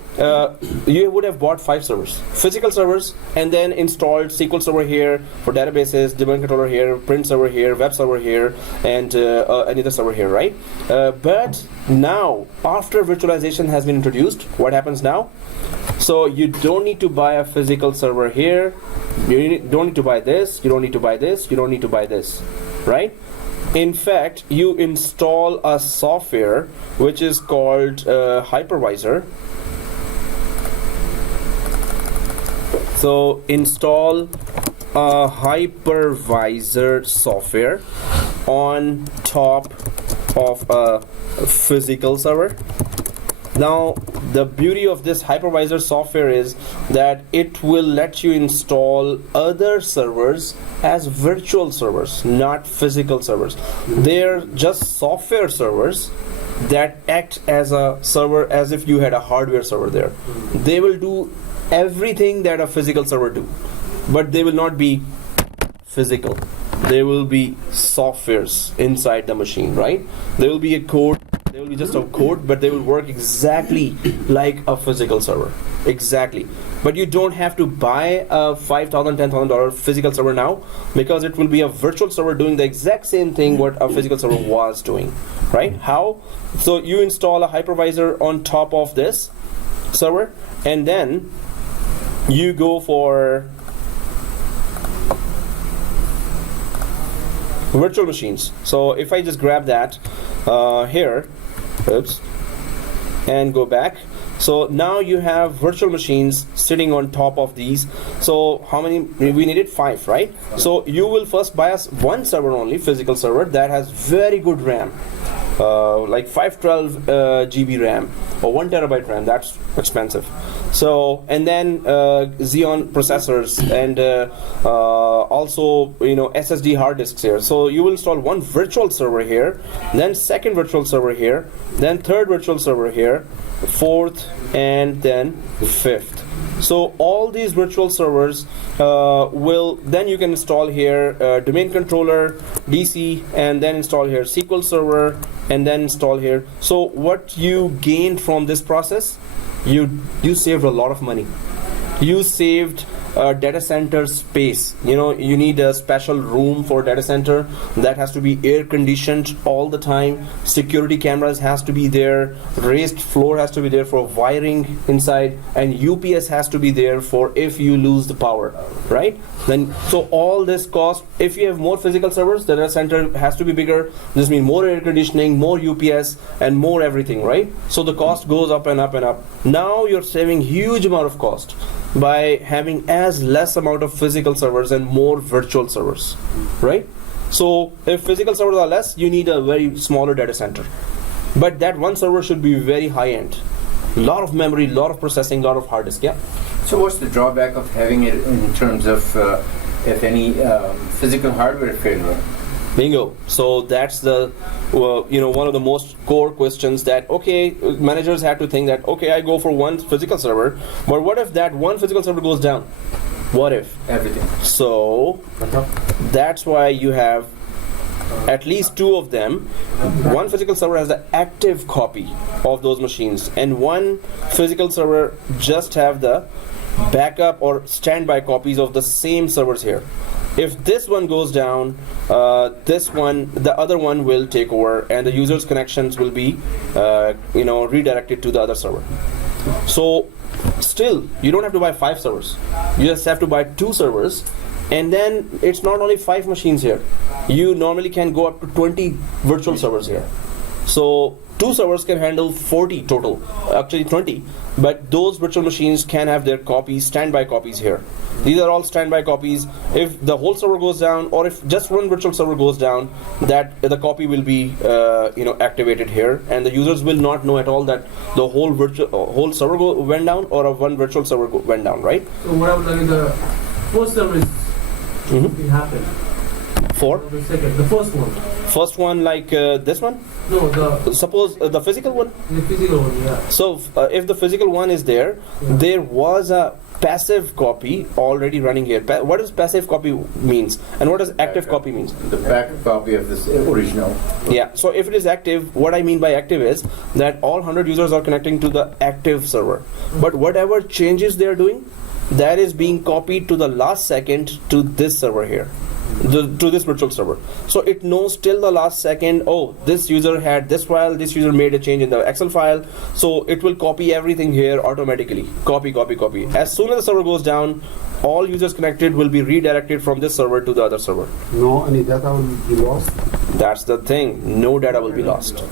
you would have bought 5 servers, physical servers, and then installed SQL server here for databases, domain controller here, print server here, web server here, and another server here, right? But now, after virtualization has been introduced, what happens now? So you don't need to buy a physical server here. You don't need to buy this. You don't need to buy this. You don't need to buy this, right? In fact, you install a software which is called hypervisor. So install a hypervisor software on top of a physical server. Now, the beauty of this hypervisor software is that it will let you install other servers as virtual servers, not physical servers. They're just software servers that act as a server as if you had a hardware server there. They will do everything that a physical server do, but they will not be physical. They will be softwares inside the machine, right? There will be a code. They will be just a code, but they will work exactly like a physical server. Exactly. But you don't have to buy a $5,000, $10,000 physical server now, because it will be a virtual server doing the exact same thing what a physical server was doing. Right? How? So you install a hypervisor on top of this server, and then you go for virtual machines. So if I just grab that here, oops, and go back. So now you have virtual machines sitting on top of these. So how many? We needed 5, right? So you will first buy us 1 server only, physical server that has very good RAM, like 512 GB RAM or 1 terabyte RAM. That's expensive. So, and then Xeon processors, and also SSD hard disks here. So you will install one virtual server here, then second virtual server here, then third virtual server here, fourth, and then fifth. So all these virtual servers then you can install here domain controller, DC, and then install here SQL Server, and then install here. So what you gained from this process, you saved a lot of money. You saved data center space. You need a special room for data center that has to be air conditioned all the time. Security cameras has to be there. Raised floor has to be there for wiring inside, and UPS has to be there for if you lose the power, right? So all this cost, if you have more physical servers, the data center has to be bigger. This means more air conditioning, more UPS, and more everything, right? So the cost goes up and up and up. Now you're saving huge amount of cost by having as less amount of physical servers and more virtual servers, right? So if physical servers are less, you need a very smaller data center, but that one server should be very high end, lot of memory, lot of processing, lot of hard disk. Yeah. So what's the drawback of having it in terms of if any physical hardware failure? Bingo. So that's the one of the most core questions that managers had to think that I go for one physical server, but what if that one physical server goes down? What if Everything. So that's why you have at least two of them. One physical server has the active copy of those machines, and one physical server just have the backup or standby copies of the same servers here. If this one goes down, the other one will take over, and the user's connections will be redirected to the other server. So still, you don't have to buy 5 servers. You just have to buy 2 servers, and then it's not only 5 machines here. You normally can go up to 20 virtual servers here. So 2 servers can handle 40 total, actually 20, but those virtual machines can have their copies, standby copies here. These are all standby copies. If the whole server goes down, or if just one virtual server goes down, that the copy will be activated here, and the users will not know at all that the whole server went down, or one virtual server went down, right? So what I would like the first server is something happened. For The second, the first one. first one, like this one. No, Suppose the physical one. the physical one. Yeah. So if the physical one is there, there was a passive copy already running here. What does passive copy means, and what does active copy means? The backup copy of this original. Yeah. So if it is active, what I mean by active is that all 100 users are connecting to the active server, but whatever changes they are doing, that is being copied to the last second to this server here. To this virtual server. So it knows till the last second, this user had this file, this user made a change in the Excel file, so it will copy everything here automatically. Copy. As soon as the server goes down, all users connected will be redirected from this server to the other server. No, any data will be lost. That's the thing. No data will be lost.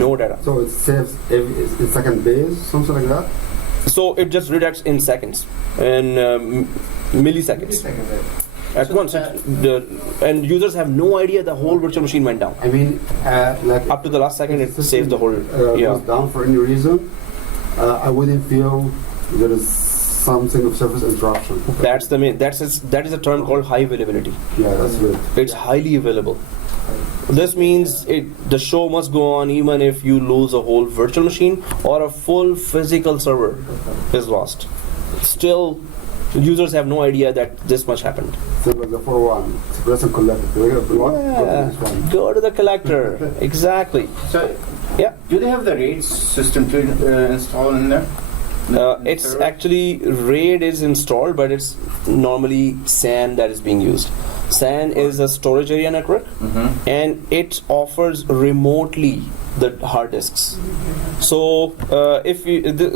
No data. So it saves in second base, something like that. So it just redirects in seconds, in milliseconds. At once, and users have no idea the whole virtual machine went down. I mean, like Up to the last second, it saves the whole. goes down for any reason. I wouldn't feel there is something of service interruption. That's the main. That is a term called high availability. Yeah, that's good. It's highly available. This means the show must go on even if you lose a whole virtual machine or a full physical server is lost. Still, users have no idea that this much happened. So like the 401, express and collect. Go to the collector. Exactly. So, Yeah. do they have the RAID system to install in there? It's server? actually RAID is installed, but it's normally SAN that is being used. SAN is a storage area network, and it offers remotely the hard disks. So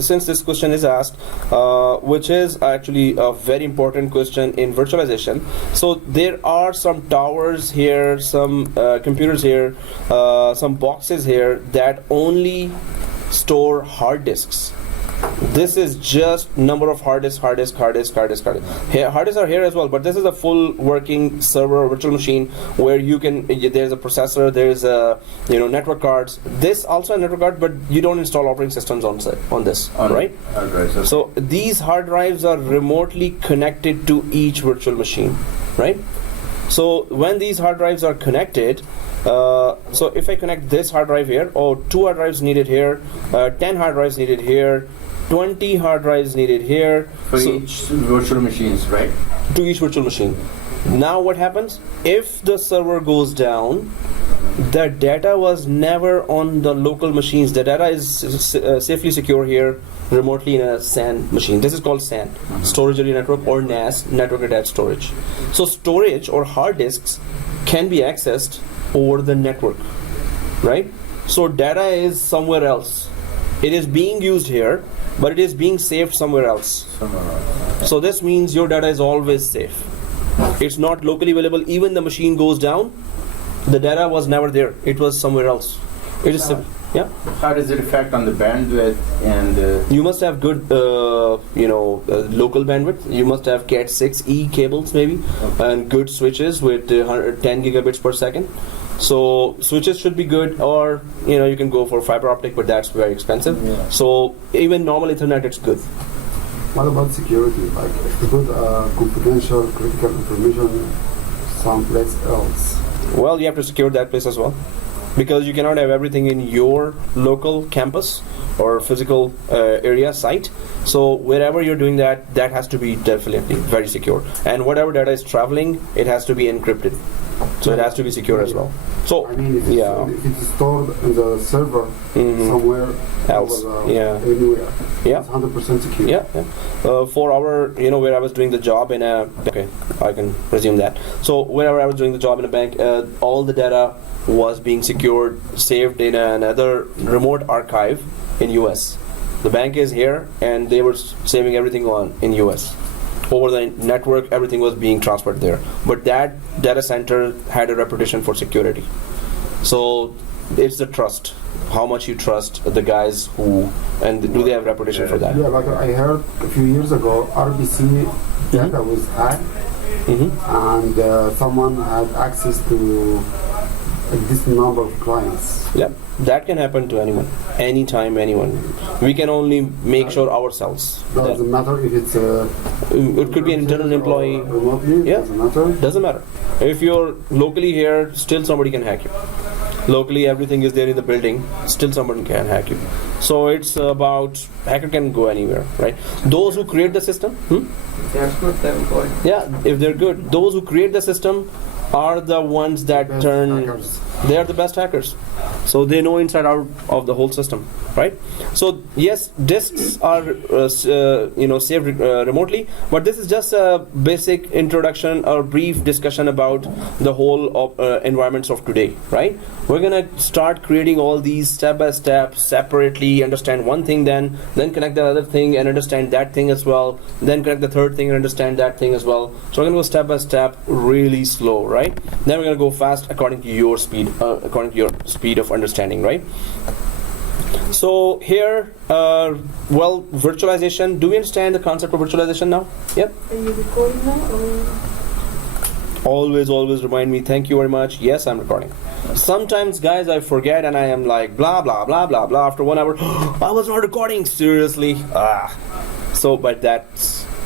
since this question is asked, which is actually a very important question in virtualization, so there are some towers here, some computers here, some boxes here that only store hard disks. This is just number of hard disk. Hard disks are here as well, but this is a full working server or virtual machine where you can. There's a processor, there's a network cards. This also a network card, but you don't install operating systems on this, right? Okay. So these hard drives are remotely connected to each virtual machine, right? So when these hard drives are connected, so if I connect this hard drive here, 2 hard drives needed here, 10 hard drives needed here, 20 hard drives needed here. For each virtual machines, right? To each virtual machine. Now what happens? If the server goes down, the data was never on the local machines. The data is safely secure here, remotely in a SAN machine. This is called SAN, Storage Area Network, or NAS, Network Attached Storage. So storage or hard disks can be accessed over the network, right? So data is somewhere else. It is being used here, but it is being saved somewhere else. So this means your data is always safe. It's not locally available. Even the machine goes down, the data was never there. It was somewhere else. It is yeah. How does it affect on the bandwidth and? You must have good, local bandwidth. You must have Cat6e cables maybe, and good switches with 10 gigabits per second. So switches should be good, or you can go for fiber optic, but that's very expensive. Yeah. So even normal Ethernet, it's good. What about security? Like if you put confidential, critical information someplace else? Well, you have to secure that place as well, because you cannot have everything in your local campus or physical area site. So wherever you're doing that, that has to be definitely very secure. And whatever data is traveling, it has to be encrypted. So it has to be secure as well. So I mean, if it's stored in the server somewhere else, anywhere, yeah, it's 100% secure. Yeah. For our, where I was doing the job in a, okay, I can resume that. So wherever I was doing the job in a bank, all the data was being secured, saved in another remote archive in US. The bank is here, and they were saving everything in US. Over the network, everything was being transferred there. But that data center had a reputation for security. So it's the trust. How much you trust the guys who, and do they have reputation for that? Yeah, like I heard a few years ago, RBC data was hacked, and someone had access to this number of clients. Yeah, that can happen to anyone, anytime, anyone. We can only make sure ourselves. Doesn't matter if it's it could be an internal employee. Remotely, Yeah, doesn't matter. Doesn't matter. If you're locally here, still somebody can hack you. Locally, everything is there in the building. Still, someone can hack you. So it's about hacker can go anywhere, right? Those who create the system, That's good, they're good. yeah, if they're good, those who create the system are the ones that Best turn. hackers. They are the best hackers. So they know inside out of the whole system, right? So yes, disks are saved remotely, but this is just a basic introduction or brief discussion about the whole environments of today, right? We're gonna start creating all these step by step, separately. Understand one thing, then connect the other thing and understand that thing as well. Then connect the third thing and understand that thing as well. So we're gonna go step by step, really slow, right? Then we're gonna go fast according to your speed, of understanding, right? So here, virtualization. Do we understand the concept of virtualization now? Yep. Are you recording now? Or? Always remind me. Thank you very much. Yes, I'm recording. Sometimes, guys, I forget and I am like blah blah blah blah blah. After 1 hour, I was not recording. Seriously. So, but that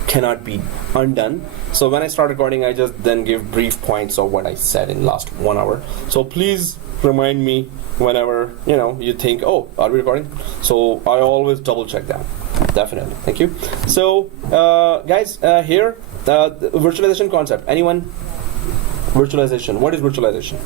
cannot be undone. So when I start recording, I just then give brief points of what I said in last 1 hour. So please remind me whenever you think, oh, are we recording? So I always double check that. Definitely. Thank you. So guys, here the virtualization concept. Anyone? Virtualization. What is virtualization?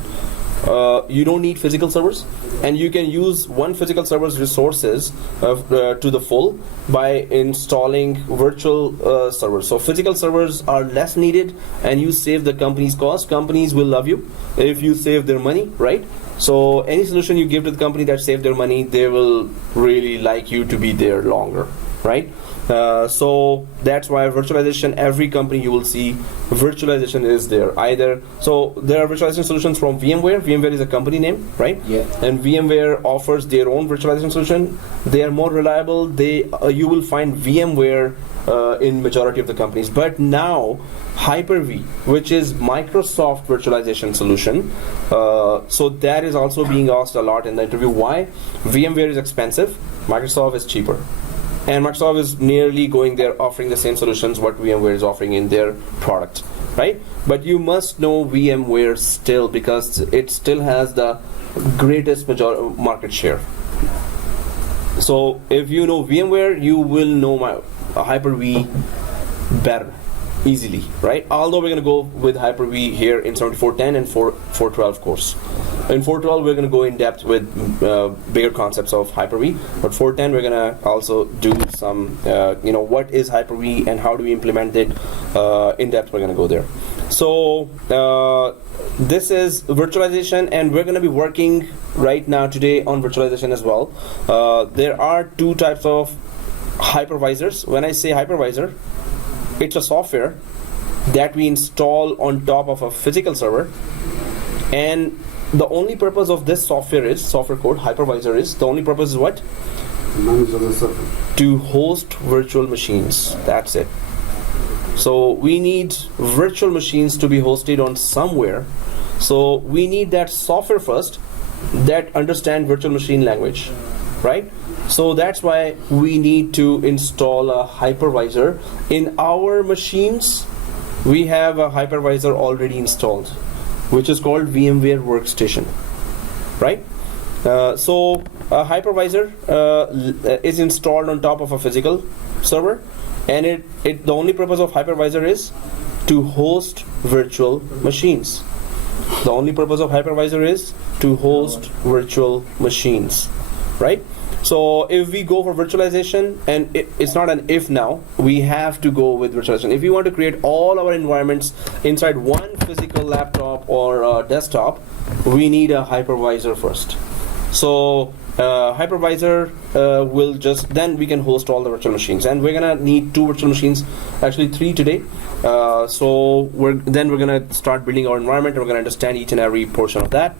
You don't need physical servers, and you can use one physical server's resources to the full by installing virtual servers. So physical servers are less needed, and you save the company's cost. Companies will love you if you save their money, right? So any solution you give to the company that saves their money, they will really like you to be there longer, right? So that's why virtualization, every company you will see virtualization is there. Either so there are virtualization solutions from VMware. VMware is a company name, right? Yeah. And VMware offers their own virtualization solution. They are more reliable. You will find VMware in majority of the companies. But now Hyper-V, which is Microsoft virtualization solution, so that is also being asked a lot in the interview. Why? VMware is expensive, Microsoft is cheaper. And Microsoft is nearly going there offering the same solutions what VMware is offering in their product, right? But you must know VMware still, because it still has the greatest market share. So if you know VMware, you will know my Hyper-V better, easily, right? Although we're going to go with Hyper-V here in 7410 and 412 course. In 412, we're going to go in depth with bigger concepts of Hyper-V, but 410, we're going to also do some, what is Hyper-V and how do we implement it in depth. We're going to go there. So this is virtualization, and we're going to be working right now today on virtualization as well. There are two types of hypervisors. When I say hypervisor, it's a software that we install on top of a physical server, and the only purpose of this software code, hypervisor is, the only purpose is what? Manage the server. To host virtual machines. That's it. So we need virtual machines to be hosted on somewhere. So we need that software first that understand virtual machine language, right? So that's why we need to install a hypervisor. In our machines, we have a hypervisor already installed, which is called VMware Workstation, right? So a hypervisor is installed on top of a physical server, and the only purpose of hypervisor is to host virtual machines. The only purpose of hypervisor is to host virtual machines, right? So if we go for virtualization, and it's not an if now, we have to go with virtualization. If we want to create all our environments inside one physical laptop or desktop, we need a hypervisor first. So hypervisor will then we can host all the virtual machines, and we're gonna need 2 virtual machines, actually 3 today. So we're gonna start building our environment, and we're gonna understand each and every portion of that.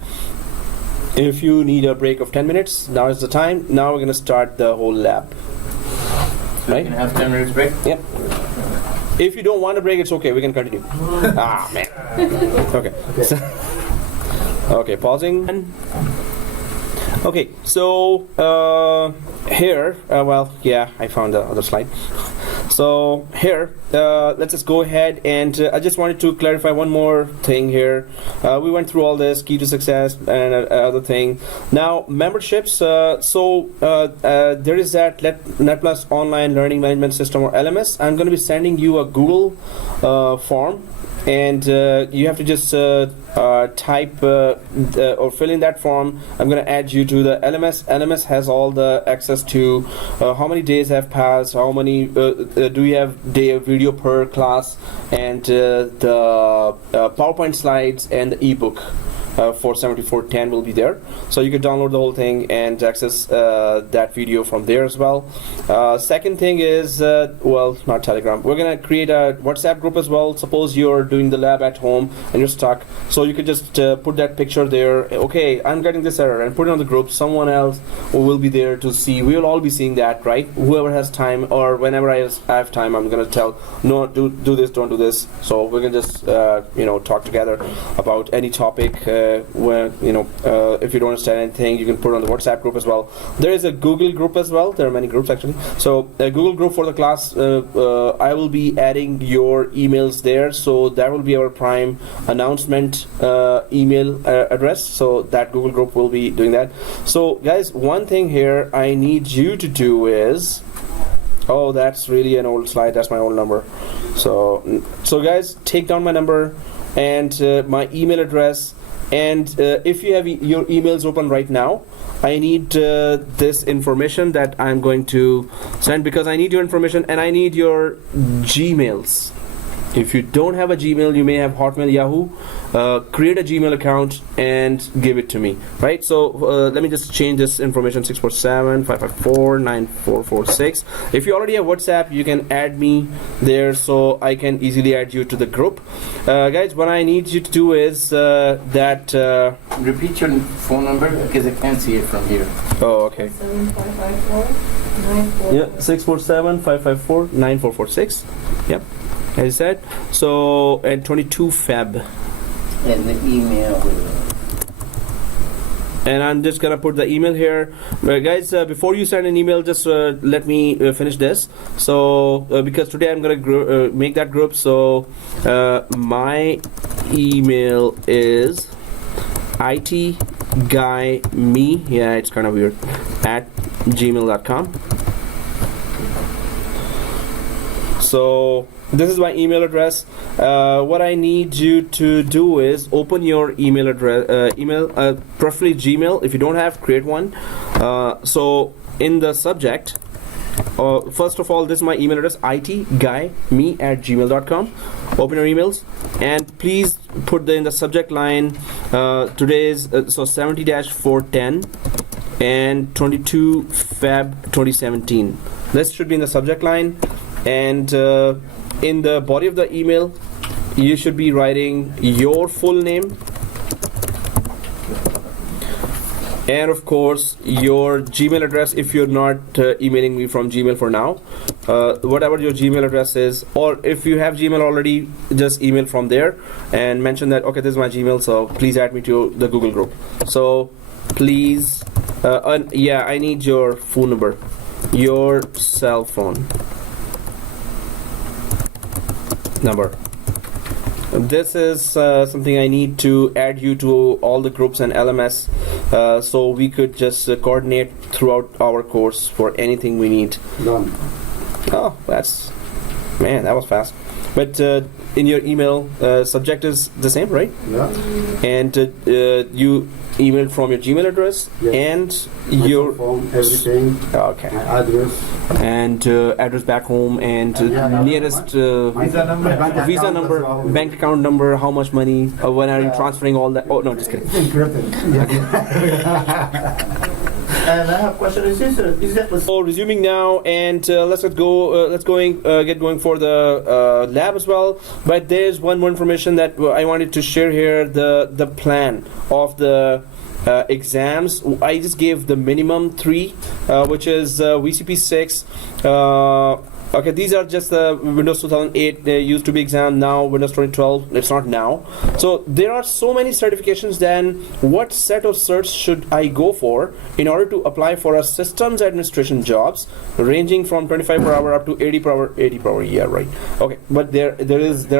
If you need a break of 10 minutes, now is the time. Now we're going to start the whole lab. So right? You can have 10 minutes break? Yep. If you don't want a break, it's okay. We can continue. Ah, man. Okay. Okay, pausing. Okay, so here, I found the other slide. So here, let's just go ahead, and I just wanted to clarify one more thing here. We went through all this, key to success and other thing. Now, memberships, there is that Netplus Online Learning Management System, or LMS. I'm going to be sending you a Google form, and you have to just type or fill in that form. I'm going to add you to the LMS. LMS has all the access to how many days have passed, how many do we have day of video per class, and the PowerPoint slides and the ebook for 7410 will be there. So you can download the whole thing and access that video from there as well. Second thing is, not Telegram. We're going to create a WhatsApp group as well. Suppose you're doing the lab at home and you're stuck. So you could just put that picture there. Okay, I'm getting this error, and put it on the group. Someone else will be there to see. We will all be seeing that, right? Whoever has time, or whenever I have time, I'm going to tell, no, do this, don't do this. So we can just talk together about any topic. Where if you don't understand anything, you can put it on the WhatsApp group as well. There is a Google group as well. There are many groups actually. So a Google group for the class, I will be adding your emails there. So that will be our prime announcement email address. So that Google group will be doing that. So guys, one thing here I need you to do is, oh, that's really an old slide. That's my old number. So guys, take down my number and my email address. And if you have your emails open right now, I need this information that I'm going to send, because I need your information and I need your Gmails. If you don't have a Gmail, you may have Hotmail, Yahoo. Create a Gmail account and give it to me, right? So let me just change this information: 647-554-9446. If you already have WhatsApp, you can add me there, so I can easily add you to the group. Guys, what I need you to do is that. Repeat your phone number because I can't see it from here. Oh, okay. 7554-9446. Yeah, 647-554-9446. Yep. As I said, so at 22Feb. And the email. And I'm just gonna put the email here. Guys, before you send an email, just let me finish this. So because today I'm gonna make that group. So my email is itguyme. Yeah, it's kind of weird. At gmail.com. So this is my email address. What I need you to do is open your email address, preferably Gmail. If you don't have, create one. So in the subject, first of all, this is my email address: itguyme@gmail.com. Open your emails and please put in the subject line today's 70-410 and 22Feb 2017. This should be in the subject line. And in the body of the email, you should be writing your full name and of course your Gmail address if you're not emailing me from Gmail for now. Whatever your Gmail address is, or if you have Gmail already, just email from there and mention that, okay, this is my Gmail, so please add me to the Google group. So please, yeah, I need your phone number, your cell phone number. This is something I need to add you to all the groups and LMS, so we could just coordinate throughout our course for anything we need. Done. Oh, man, that was fast. But in your email, subject is the same, right? Yeah. And you emailed from your Gmail address, Yes. and My your cell phone, everything. okay, My address. and address back home, and Yeah, nearest my Visa number. visa account number, as well. bank account number, how much money, when are you Yeah. transferring all that? Oh no, just kidding. It's encrypted. Yeah. And I have a question. Is that So resuming now, and let's get going for the lab as well. But there's one more information that I wanted to share here: the plan of the exams. I just gave the minimum 3, which is VCP 6. Okay, these are just the Windows 2008. They used to be exam. Now Windows 2012. It's not now. So there are so many certifications. Then what set of certs should I go for in order to apply for a systems administration jobs, ranging from 25 per hour up to 80 per hour? 80 per hour, yeah, right. Okay, but there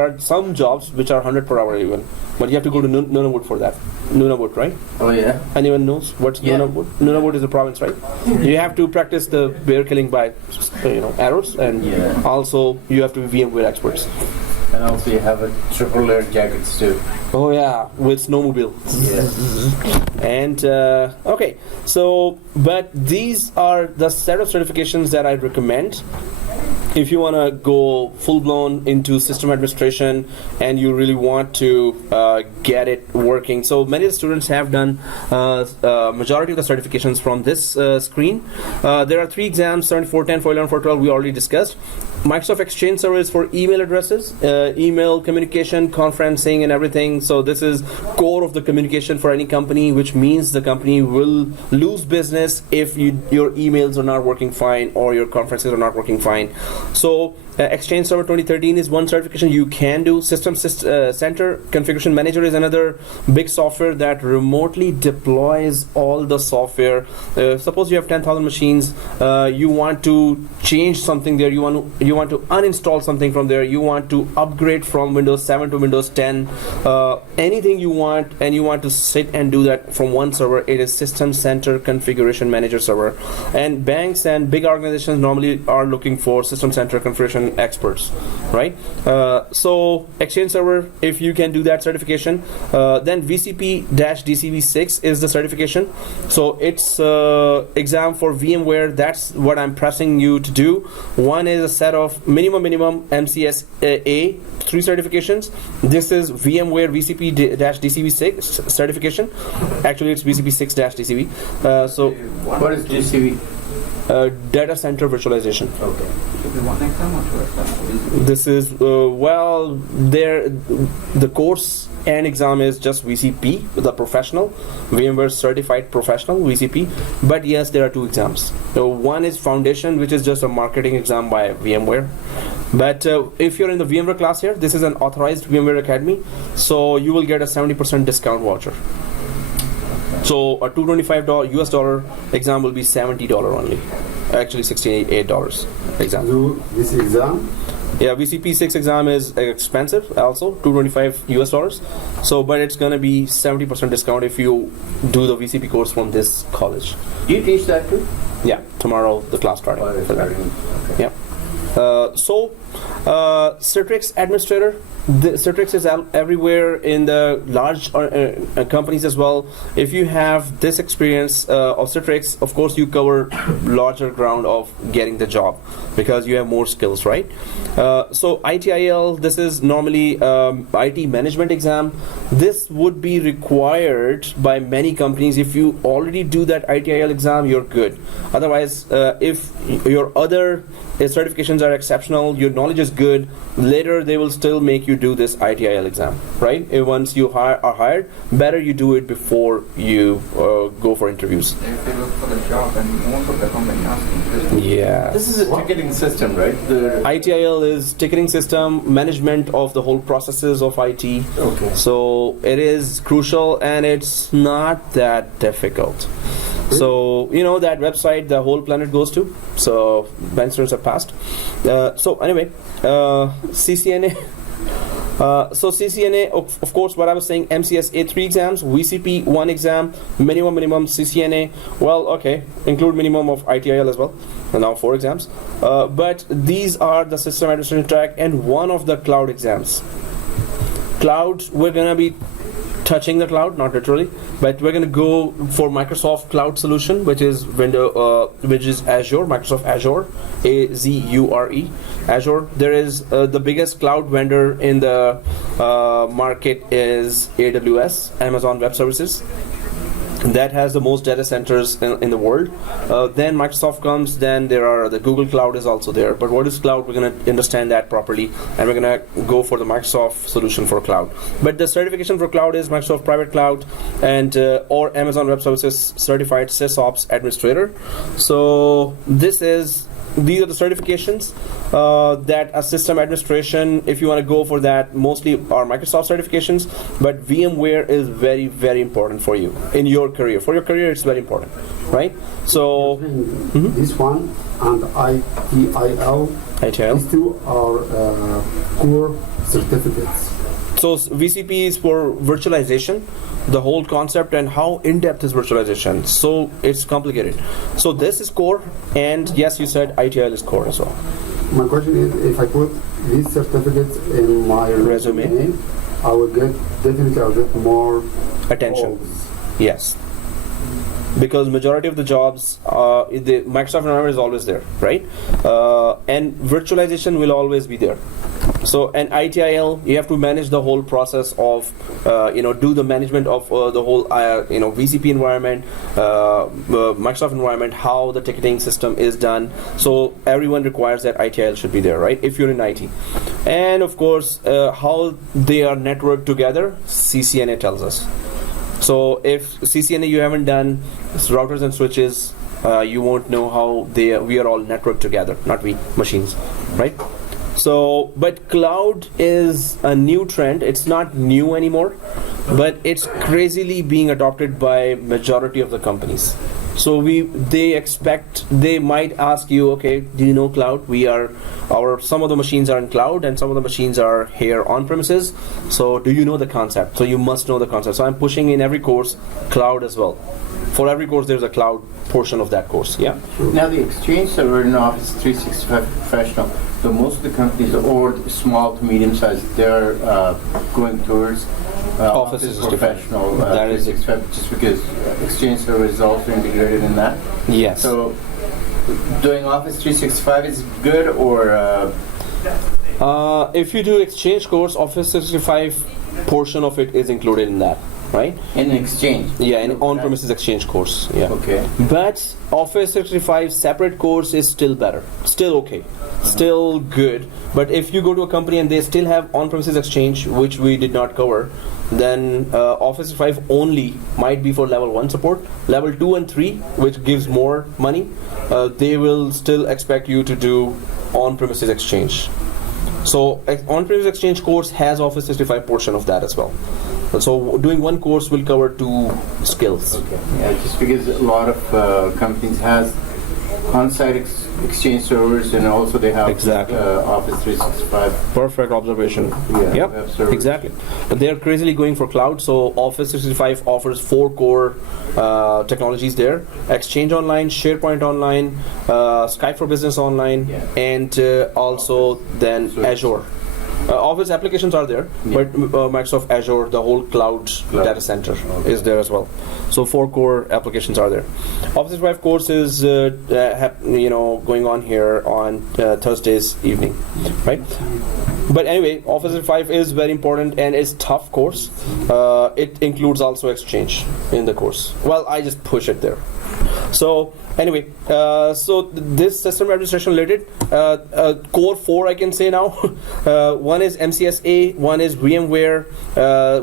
are some jobs which are 100 per hour even. But you have to go to Nunavut for that. Nunavut, right? Oh yeah. Anyone knows what's Yeah. Nunavut? Nunavut is a province, right? You have to practice the bear killing by, arrows, and Yeah. also you have to be VMware experts. And also you have a triple layer jackets too. Oh yeah, with snowmobile. Yeah. And okay, so but these are the set of certifications that I recommend. If you want to go full-blown into system administration and you really want to get it working. So many of the students have done majority of the certifications from this screen. There are 3 exams: 7410, 411, 412. We already discussed. Microsoft Exchange Server is for email addresses, email communication, conferencing, and everything. So this is core of the communication for any company, which means the company will lose business if your emails are not working fine or your conferences are not working fine. So Exchange Server 2013 is one certification you can do. System Center Configuration Manager is another big software that remotely deploys all the software. Suppose you have 10,000 machines, you want to change something there, you want to uninstall something from there, you want to upgrade from Windows 7 to Windows 10, anything you want, and you want to sit and do that from one server. It is System Center Configuration Manager server. And banks and big organizations normally are looking for System Center Configuration administration experts, right? So Exchange Server, if you can do that certification, then VCP-DCV6 is the certification. So it's exam for VMware. That's what I'm pressing you to do. One is a set of minimum MCSA 3 certifications. This is VMware VCP-DCV6 certification. Actually, it's VCP6-DCV. So what is GCV? Data center virtualization. Okay. This is the course and exam is just VCP, the professional, VMware certified professional VCP. But yes, there are 2 exams. So one is foundation, which is just a marketing exam by VMware. But if you're in the VMware class here, this is an authorized VMware Academy, so you will get a 70% discount voucher. So a $225 US dollar exam will be $70 only. Actually $68 exam. Do this exam? Yeah, VCP6 exam is expensive also, $225 US dollars. So, but it's gonna be 70% discount if you do the VCP course from this college. Do you teach that too? Yeah, tomorrow the class starting. Oh, for that. okay. Yeah. Citrix administrator. Citrix is everywhere in the large companies as well. If you have this experience of Citrix, of course you cover larger ground of getting the job because you have more skills, right? So ITIL, this is normally IT management exam. This would be required by many companies. If you already do that ITIL exam, you're good. Otherwise, if your other certifications are exceptional, your knowledge is good, later they will still make you do this ITIL exam, right? Once you are hired, better you do it before you go for interviews. If they look for the job, and most of the company asking. Yeah. This is a ticketing system, right? ITIL is ticketing system, management of the whole processes of IT. Okay. So it is crucial and it's not that difficult. So you know that website the whole planet goes to. So many students have passed. So anyway, CCNA. So CCNA, of course, what I was saying, MCS A3 exams, VCP 1 exam, minimum CCNA. Well, okay, include minimum of ITIL as well. And now 4 exams. But these are the system administration track and one of the cloud exams. Cloud, we're gonna be touching the cloud, not literally, but we're going to go for Microsoft Cloud Solution, which is Azure, Microsoft Azure, AZURE, Azure. There is the biggest cloud vendor in the market is AWS, Amazon Web Services. That has the most data centers in the world. Then Microsoft comes, then there are the Google Cloud is also there. But what is cloud? We're going to understand that properly, and we're going to go for the Microsoft solution for cloud. But the certification for cloud is Microsoft Private Cloud and or Amazon Web Services Certified SysOps Administrator. So these are the certifications that a system administration, if you want to go for that, mostly are Microsoft certifications, but VMware is very, very important for you in your career. For your career, it's very important, right? So this one and ITIL, these 2 are core certificates. So VCP is for virtualization, the whole concept and how in-depth is virtualization. So it's complicated. So this is core, and yes, you said ITIL is core as well. My question is, if I put these certificates in my resume, I will definitely get more attention. calls. Yes. Because majority of the jobs, the Microsoft environment is always there, right? And virtualization will always be there. So, and ITIL, you have to manage the whole process of, do the management of the whole, VCP environment, Microsoft environment, how the ticketing system is done. So everyone requires that ITIL should be there, right? If you're in IT. And of course, how they are networked together, CCNA tells us. So if CCNA you haven't done routers and switches, you won't know how we are all networked together, not we, machines, right? So, but cloud is a new trend. It's not new anymore, but it's crazily being adopted by majority of the companies. So they might ask you, okay, do you know cloud? Some of the machines are in cloud and some of the machines are here on premises. So do you know the concept? So you must know the concept. So I'm pushing in every course cloud as well For every course, there's a cloud portion of that course. Yeah. Now the Exchange Server in Office 365 Professional, so most of the companies, or the small to medium sized, they're going towards Office Office 365. Professional That is- 365, just because Exchange Server is also integrated in that. Yes. So doing Office 365 is good, or If you do Exchange course, Office 365 portion of it is included in that, right? in Exchange? Yeah, in on-premises Exchange course. Yeah. Okay. But Office 365 separate course is still better, still okay, still good. But if you go to a company and they still have on-premises Exchange, which we did not cover, then Office 365 only might be for level 1 support. Level 2 and 3, which gives more money, they will still expect you to do on-premises Exchange. So on-premises Exchange course has Office 365 portion of that as well. So doing one course will cover 2 skills. Okay. Yeah, just because a lot of companies has on-site Exchange servers, and also they have Exactly. Office 365. Perfect observation. Yeah, Yep, web servers. exactly. But they are crazily going for cloud. So Office 365 offers 4 core technologies there: Exchange Online, SharePoint Online, Skype for Business Online, Yeah. and also then So- Azure. Office applications are there, Yeah. but Microsoft Azure, the whole cloud data center, is there as well. So 4 core applications are there. Office 365 course is going on here on Thursdays evening, right? But anyway, Office 365 is very important and it's tough course. It includes also Exchange in the course. Well, I just push it there. So anyway, this system administration related core 4 I can say now. One is MCSA, one is VMware,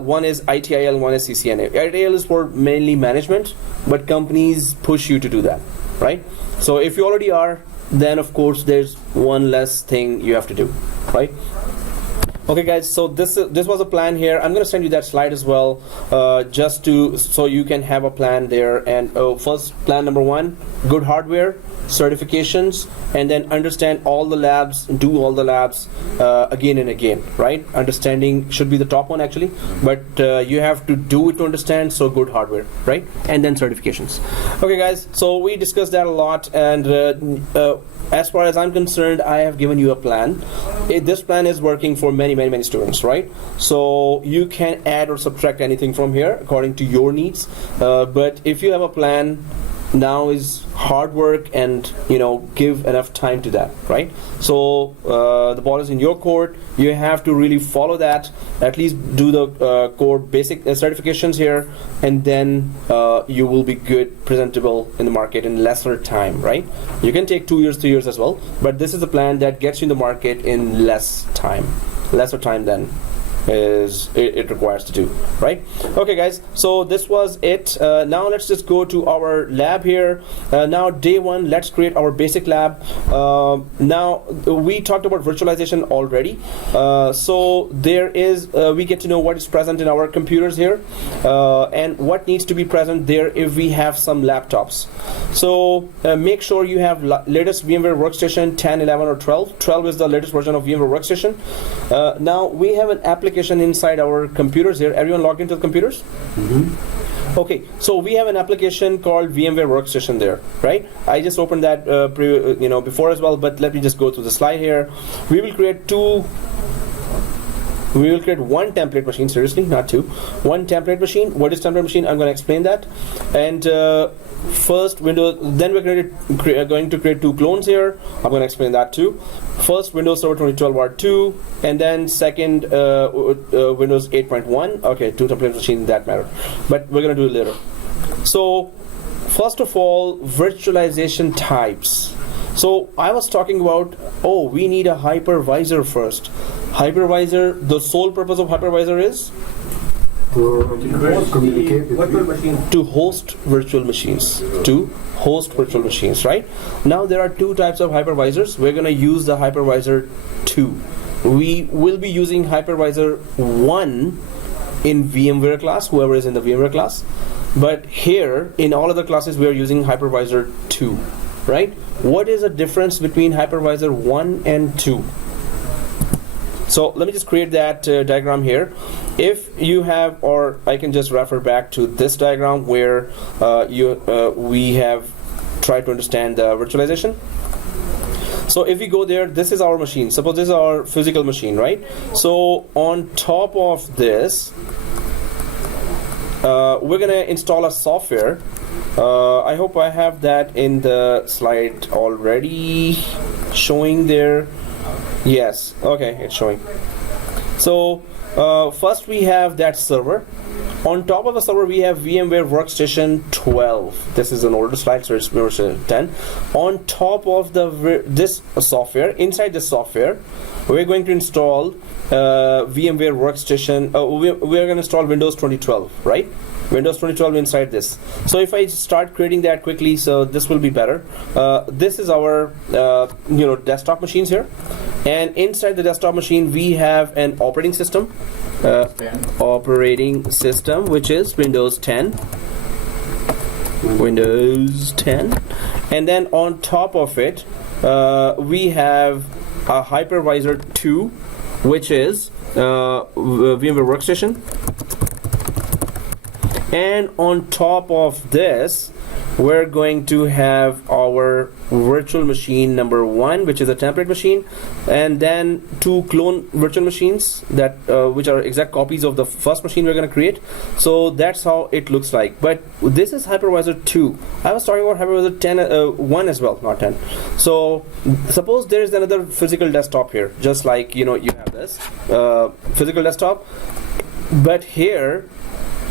one is ITIL, one is CCNA. ITIL is for mainly management, but companies push you to do that, right? So if you already are, then of course there's one less thing you have to do, right? Okay guys, so this was a plan here. I'm going to send you that slide as well, just so you can have a plan there. And first, plan number 1, good hardware, certifications, and then understand all the labs, do all the labs again and again, right? Understanding should be the top one actually, but you have to do it to understand, so good hardware, right? And then certifications. Okay guys, so we discussed that a lot, and as far as I'm concerned, I have given you a plan. This plan is working for many students, right? So you can add or subtract anything from here according to your needs. But if you have a plan, now is hard work and give enough time to that, right? So the ball is in your court. You have to really follow that, at least do the core basic certifications here, and then you will be good, presentable in the market in lesser time, right? You can take 2 years, 3 years as well, but this is a plan that gets you in the market in lesser time than it requires to do, right? Okay guys, so this was it. Now let's just go to our lab here. Now day 1, let's create our basic lab. Now we talked about virtualization already, so there is we get to know what is present in our computers here, and what needs to be present there if we have some laptops. So make sure you have latest VMware Workstation 10, 11 or 12. 12 is the latest version of VMware Workstation. Now we have an application inside our computers here. Everyone logged into the computers? Mm-hmm. Okay, so we have an application called VMware Workstation there, right? I just opened that before as well, but let me just go through the slide here. We will create one template machine, seriously, not 2. One template machine. What is template machine? I'm going to explain that. And first Windows, then we're going to create 2 clones here. I'm going to explain that too. First Windows Server 2012 R2, and then second Windows 8.1. Okay, 2 template machines, that matter, but we're going to do it later. So first of all, virtualization types. So I was talking about, we need a hypervisor first. Hypervisor, the sole purpose of hypervisor is to communicate with virtual you. machine. to host virtual machines. Right? Now there are 2 types of hypervisors. We're going to use the hypervisor 2. We will be using hypervisor 1 in VMware class, whoever is in the VMware class. But here, in all other classes, we are using hypervisor 2. Right? What is the difference between hypervisor 1 and 2? So let me just create that diagram here. If you have, or I can just refer back to this diagram where we have tried to understand the virtualization. So if we go there, this is our machine. Suppose this is our physical machine, right? So on top of this, we're gonna install a software. I hope I have that in the slide already showing there. Yes, okay, it's showing. So first we have that server. On top of the server we have VMware Workstation 12. This is an older slide, so it's version 10. On top of this software, inside this software, we're going to install VMware Workstation. We're going to install Windows 2012, right? Windows 2012 inside this. So if I start creating that quickly, so this will be better. This is our desktop machines here, and inside the desktop machine we have an operating system. Operating system, which is Windows 10. Windows 10. And then on top of it, we have a hypervisor 2, which is VMware Workstation. And on top of this, we're going to have our virtual machine number 1, which is a template machine, and then 2 clone virtual machines that which are exact copies of the first machine we're going to create. So that's how it looks like. But this is hypervisor 2. I was talking about hypervisor 1 as well, not 10. So suppose there is another physical desktop here, just like you have this physical desktop, but here,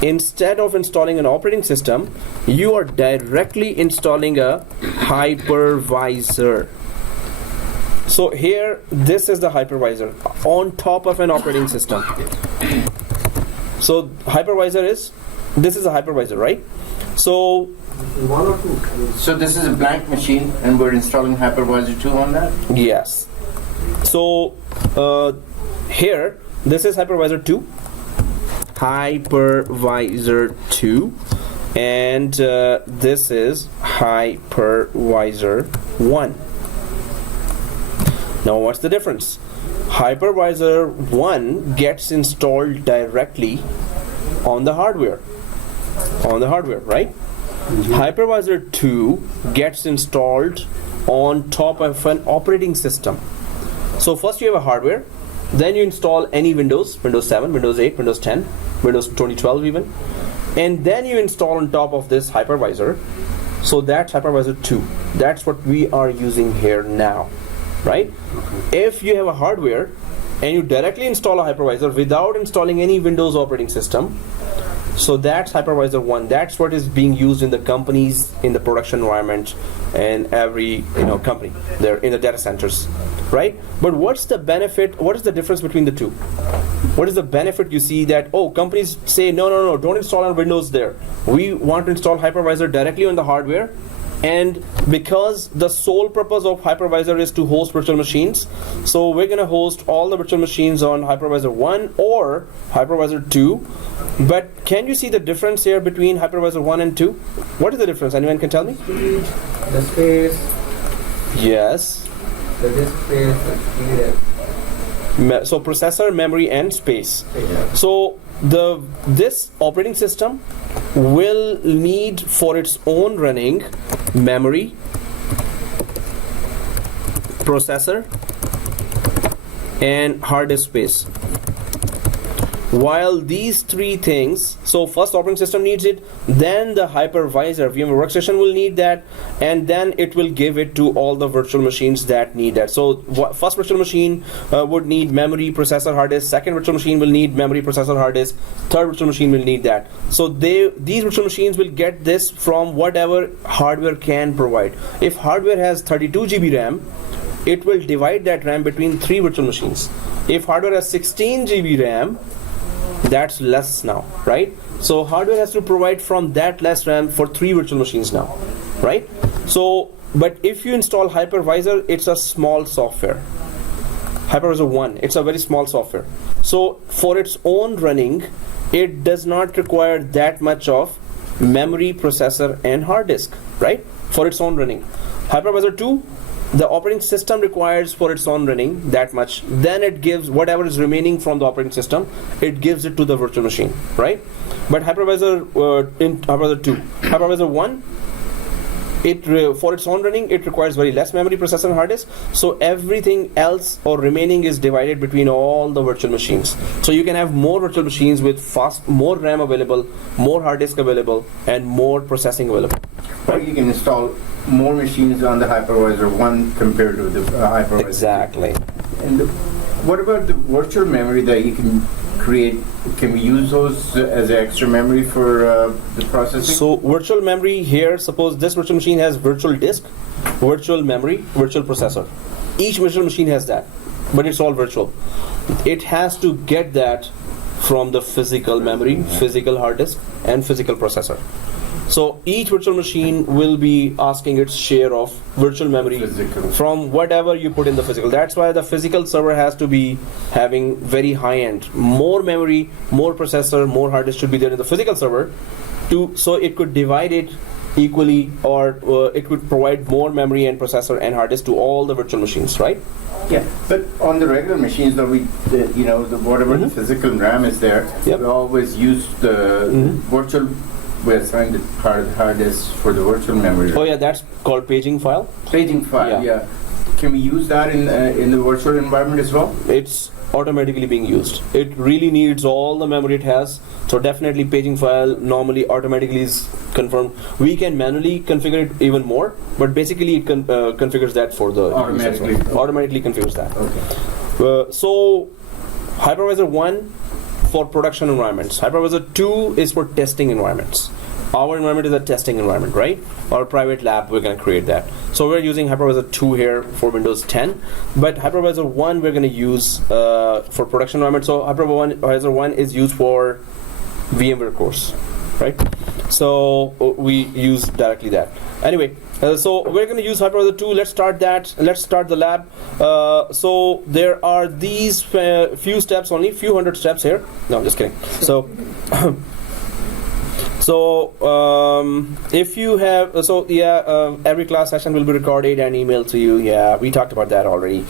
instead of installing an operating system, you are directly installing a hypervisor. So here, this is the hypervisor on top of an operating system. So hypervisor this is a hypervisor, right? So One or two. So this is a blank machine, and we're installing hypervisor 2 on that? yes. So here, this is hypervisor 2. Hypervisor 2, and this is hypervisor 1. Now what's the difference? Hypervisor 1 gets installed directly on the hardware, right? Hypervisor 2 gets installed on top of an operating system. So first you have a hardware, then you install any Windows 7, Windows 8, Windows 10, Windows 2012 even, and then you install on top of this hypervisor. So that's hypervisor 2. That's what we are using here now, right? If you have a hardware and you directly install a hypervisor without installing any Windows operating system, so that's hypervisor 1. That's what is being used in the companies, in the production environment, and every company there in the data centers, right? But what's the benefit? What is the difference between the two? What is the benefit you see that companies say no, don't install on Windows there. We want to install hypervisor directly on the hardware, and because the sole purpose of hypervisor is to host virtual machines, so we're going to host all the virtual machines on hypervisor 1 or hypervisor 2. But can you see the difference here between hypervisor 1 and 2? What is the difference? Anyone can tell me? The space, Yes. the disk space, the speed. So processor, memory, and space. So this operating system will need for its own running memory, processor, and hard disk space. While these three things, so first operating system needs it, then the hypervisor VMware Workstation will need that, and then it will give it to all the virtual machines that need that. So first virtual machine would need memory, processor, hard disk. Second virtual machine will need memory, processor, hard disk. Third virtual machine will need that. So these virtual machines will get this from whatever hardware can provide. If hardware has 32 GB RAM, it will divide that RAM between 3 virtual machines. If hardware has 16 GB RAM, that's less now, right? So hardware has to provide from that less RAM for 3 virtual machines now, right? So, but if you install hypervisor, it's a small software. Hypervisor 1, it's a very small software. So for its own running, it does not require that much of memory, processor, and hard disk, right? For its own running. Hypervisor 2 the operating system requires for its own running that much, then it gives whatever is remaining from the operating system, it gives it to the virtual machine, right? But hypervisor in hypervisor 2, hypervisor 1, for its own running, it requires very less memory, processor, and hard disk. So everything else or remaining is divided between all the virtual machines. So you can have more virtual machines with more RAM available, more hard disk available, and more processing available. Or you can install more machines on the hypervisor 1 compared to the hypervisor. Exactly. And what about the virtual memory that you can create? Can we use those as extra memory for the processing? So virtual memory here, suppose this virtual machine has virtual disk, virtual memory, virtual processor. Each virtual machine has that, but it's all virtual. It has to get that from the physical memory, physical hard disk, and physical processor. So each virtual machine will be asking its share of virtual memory from whatever you put in the physical. That's why the physical server has to be having very high end. More memory, more processor, more hard disk should be there in the physical server, so it could divide it equally, or it could provide more memory and processor and hard disk to all the virtual machines, right? Yeah, but on the regular machines, though, whatever the physical RAM is there, we always use the virtual. We're assigning the hard disk for the virtual memory. Oh yeah, that's called paging file. Paging file, yeah. Can we use that in the virtual environment as well? It's automatically being used. It really needs all the memory it has. So definitely paging file normally automatically is confirmed. We can manually configure it even more, but basically it configures that for the automatically. Automatically configures that. Okay. So hypervisor 1 for production environments. Hypervisor 2 is for testing environments. Our environment is a testing environment, right? Our private lab, we're going to create that. So we're using hypervisor 2 here for Windows 10, but hypervisor 1 we're going to use for production environment. So hypervisor 1 is used for VMware course, right? So we use directly that. Anyway, so we're going to use hypervisor 2. Let's start that. Let's start the lab. So there are these few steps, only few hundred steps here. No, I'm just kidding. So if you have, every class session will be recorded and emailed to you. Yeah, we talked about that already.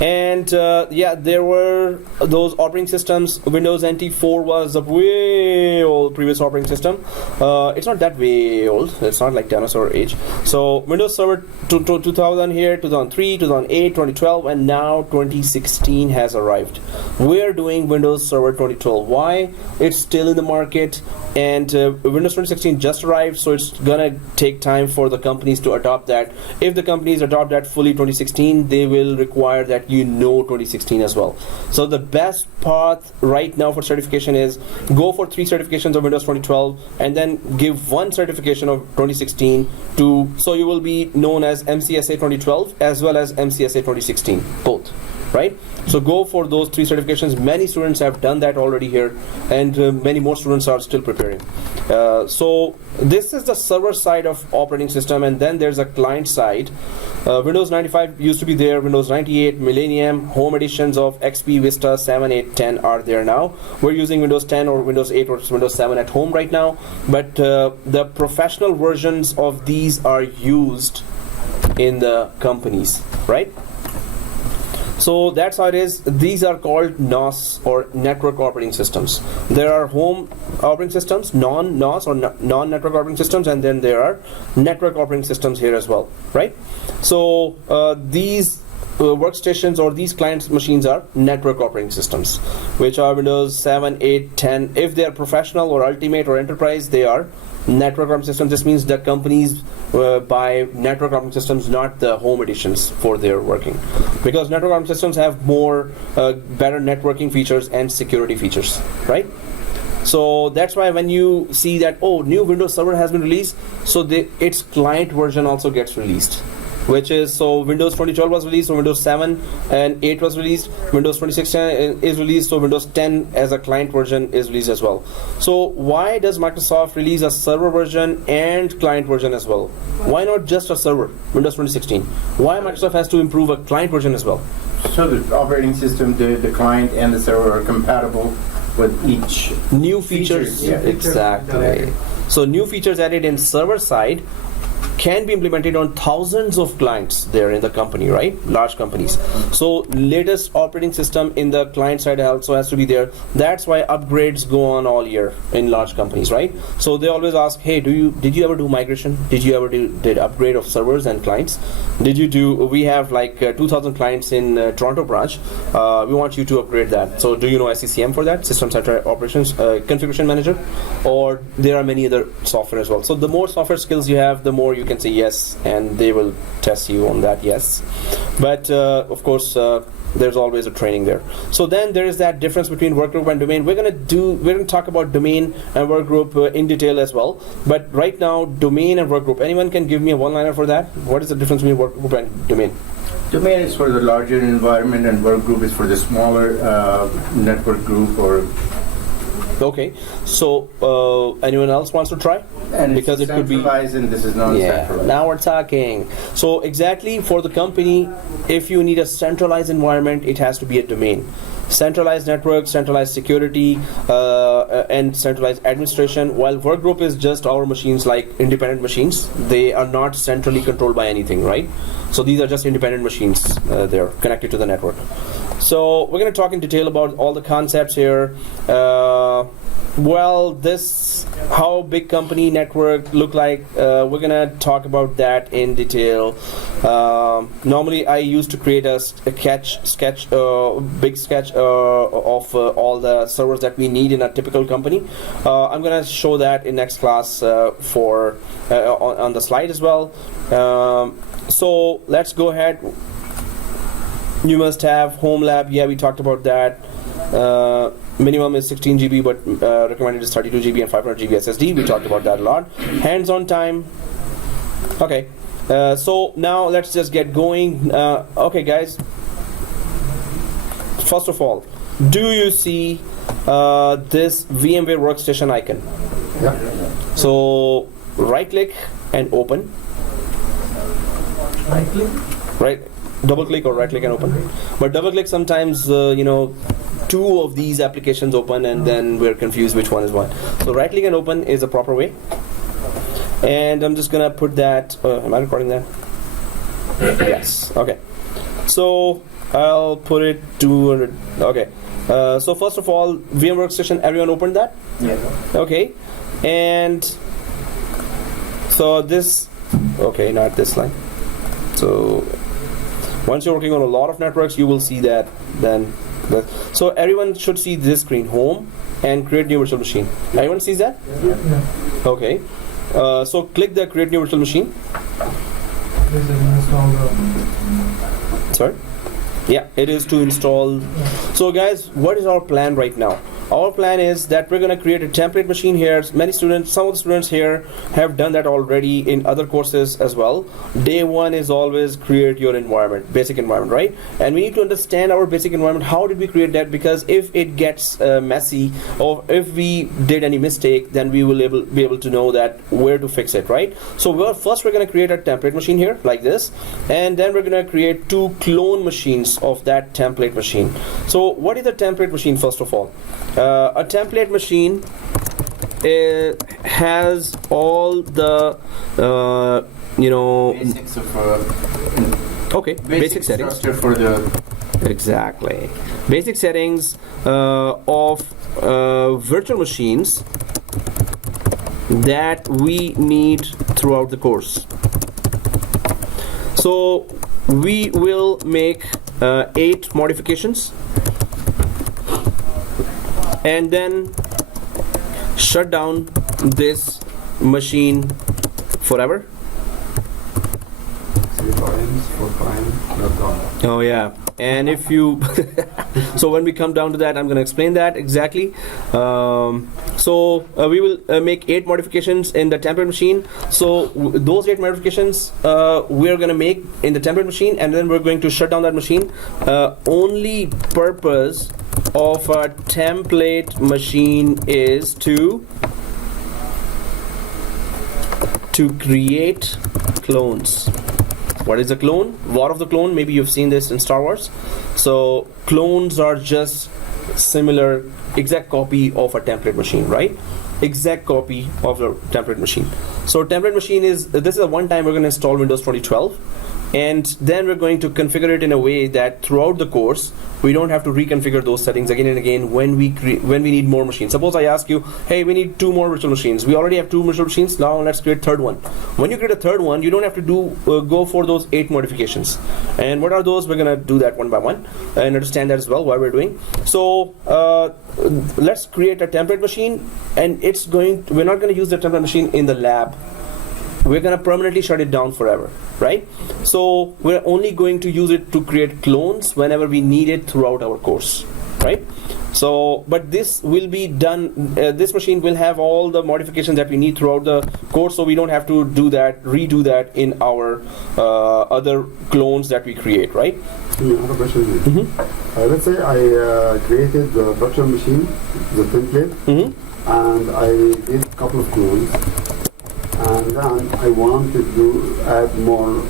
And there were those operating systems. Windows NT 4 was a way old previous operating system. It's not that way old. It's not like dinosaur age. So Windows Server 2000 here, 2003, 2008, 2012, and now 2016 has arrived. We're doing Windows Server 2012. Why? It's still in the market, and Windows 2016 just arrived, so it's gonna take time for the companies to adopt that. If the companies adopt that fully 2016, they will require that 2016 as well. So the best path right now for certification is go for 3 certifications of Windows 2012 and then give 1 certification of 2016 so you will be known as MCSA 2012 as well as MCSA 2016, both. Right? So go for those 3 certifications. Many students have done that already here, and many more students are still preparing. So this is the server side of operating system, and then there's a client side. Windows 95 used to be there. Windows 98, Millennium, home editions of XP, Vista, 7, 8, 10 are there now. We're using Windows 10 or Windows 8 or Windows 7 at home right now, but the professional versions of these are used in the companies, right? So that's how it is. These are called NOS or network operating systems. There are home operating systems, non-NOS or non-network operating systems, and then there are network operating systems here as well, right? So these workstations or these client machines are network operating systems, which are Windows 7, 8, 10. If they are professional or ultimate or enterprise, they are network operating systems. This means that companies buy network operating systems, not the home editions for their working, because network operating systems have more better networking features and security features, right? So that's why when you see that new Windows Server has been released, so its client version also gets released, which is, so Windows 2012 was released, so Windows 7 and 8 was released, Windows 2016 is released, so Windows 10 as a client version is released as well. So why does Microsoft release a server version and client version as well? Why not just a server, Windows 2016? Why Microsoft has to improve a client version as well? So the operating system, the client and the server are compatible with each new features. Yeah, exactly. So new features added in server side can be implemented on thousands of clients there in the company, right? Large companies. So latest operating system in the client side also has to be there. That's why upgrades go on all year in large companies, right? So they always ask, hey, did you ever do migration? Did you ever did upgrade of servers and clients? We have like 2,000 clients in Toronto branch. We want you to upgrade that. So do you know SCCM for that? System Center Operations Configuration Manager? Or there are many other software as well. So the more software skills you have, the more you can say yes, and they will test you on that yes. But of course, there's always a training there. So then there is that difference between workgroup and domain. We're gonna talk about domain and workgroup in detail as well. But right now, domain and workgroup. Anyone can give me a one-liner for that? What is the difference between workgroup and domain? Domain is for the larger environment, and work group is for the smaller network group. Or okay. So anyone else wants to try? and because it's it could be centralized and this is non-centralized. now we're talking. So exactly for the company, if you need a centralized environment, it has to be a domain. Centralized network, centralized security, and centralized administration, while workgroup is just our machines, like independent machines. They are not centrally controlled by anything, right? So these are just independent machines. They're connected to the network. So we're going to talk in detail about all the concepts here. Well, this how big company network look like. We're gonna talk about that in detail. Normally, I used to create a big sketch of all the servers that we need in a typical company. I'm gonna show that in next class on the slide as well. So let's go ahead. You must have home lab. Yeah, we talked about that. Minimum is 16 GB, but recommended is 32 GB and 500 GB SSD. We talked about that a lot. Hands-on time. Okay. So now let's just get going. Okay, guys. First of all, do you see this VMware workstation icon? Yeah. So right-click and open. Right-click? Right. Double-click or right-click and open. But double-click sometimes, two of these applications open and then we're confused which one is what. So right click and open is a proper way. And I'm just gonna put that, am I recording that? Yes, okay. So I'll put it 200, okay. So first of all, VMware Workstation, everyone opened that? Yeah. Okay, and so this, okay, not this line. So once you're working on a lot of networks, you will see that then. So everyone should see this screen, home, and create new virtual machine. Everyone sees that? Yeah. Okay. So click the create new virtual machine. This is install the... Sorry? Yeah, it is to install. So guys, what is our plan right now? Our plan is that we're going to create a template machine here. Many students, some of the students here have done that already in other courses as well. Day one is always create your environment, basic environment, right? And we need to understand our basic environment. How did we create that? Because if it gets messy, or if we did any mistake, then we will be able to know that where to fix it, right? So first we're going to create a template machine here like this, and then we're going to create 2 clone machines of that template machine. So what is a template machine first of all? A template machine has all the Basics of okay, basic settings structure for the exactly basic settings of virtual machines that we need throughout the course. So we will make 8 modifications and then shut down this machine forever. 3 times, 4 times, not done. Oh yeah, and if you so when we come down to that, I'm going to explain that exactly. So we will make 8 modifications in the template machine. So those 8 modifications we're going to make in the template machine, and then we're going to shut down that machine. Only purpose of a template machine is to create clones. What is a clone? War of the Clone, maybe you've seen this in Star Wars. So clones are just similar, exact copy of a template machine, right? Exact copy of the template machine. So template machine is, this is a one time we're going to install Windows 2012, and then we're going to configure it in a way that throughout the course we don't have to reconfigure those settings again and again when we need more machines. Suppose I ask you, hey, we need 2 more virtual machines. We already have 2 virtual machines. Now let's create third one. When you create a third one, you don't have to go for those 8 modifications. And what are those? We're gonna do that one by one and understand that as well, what we're doing. So let's create a template machine, and we're not going to use the template machine in the lab. We're going to permanently shut it down forever, right? So we're only going to use it to create clones whenever we need it throughout our course, right? So, but this will be done, this machine will have all the modifications that we need throughout the course, so we don't have to redo that in our other clones that we create, right? I have a question. Let's say I created the virtual machine, the template, and I did a couple of clones, and then I wanted to add more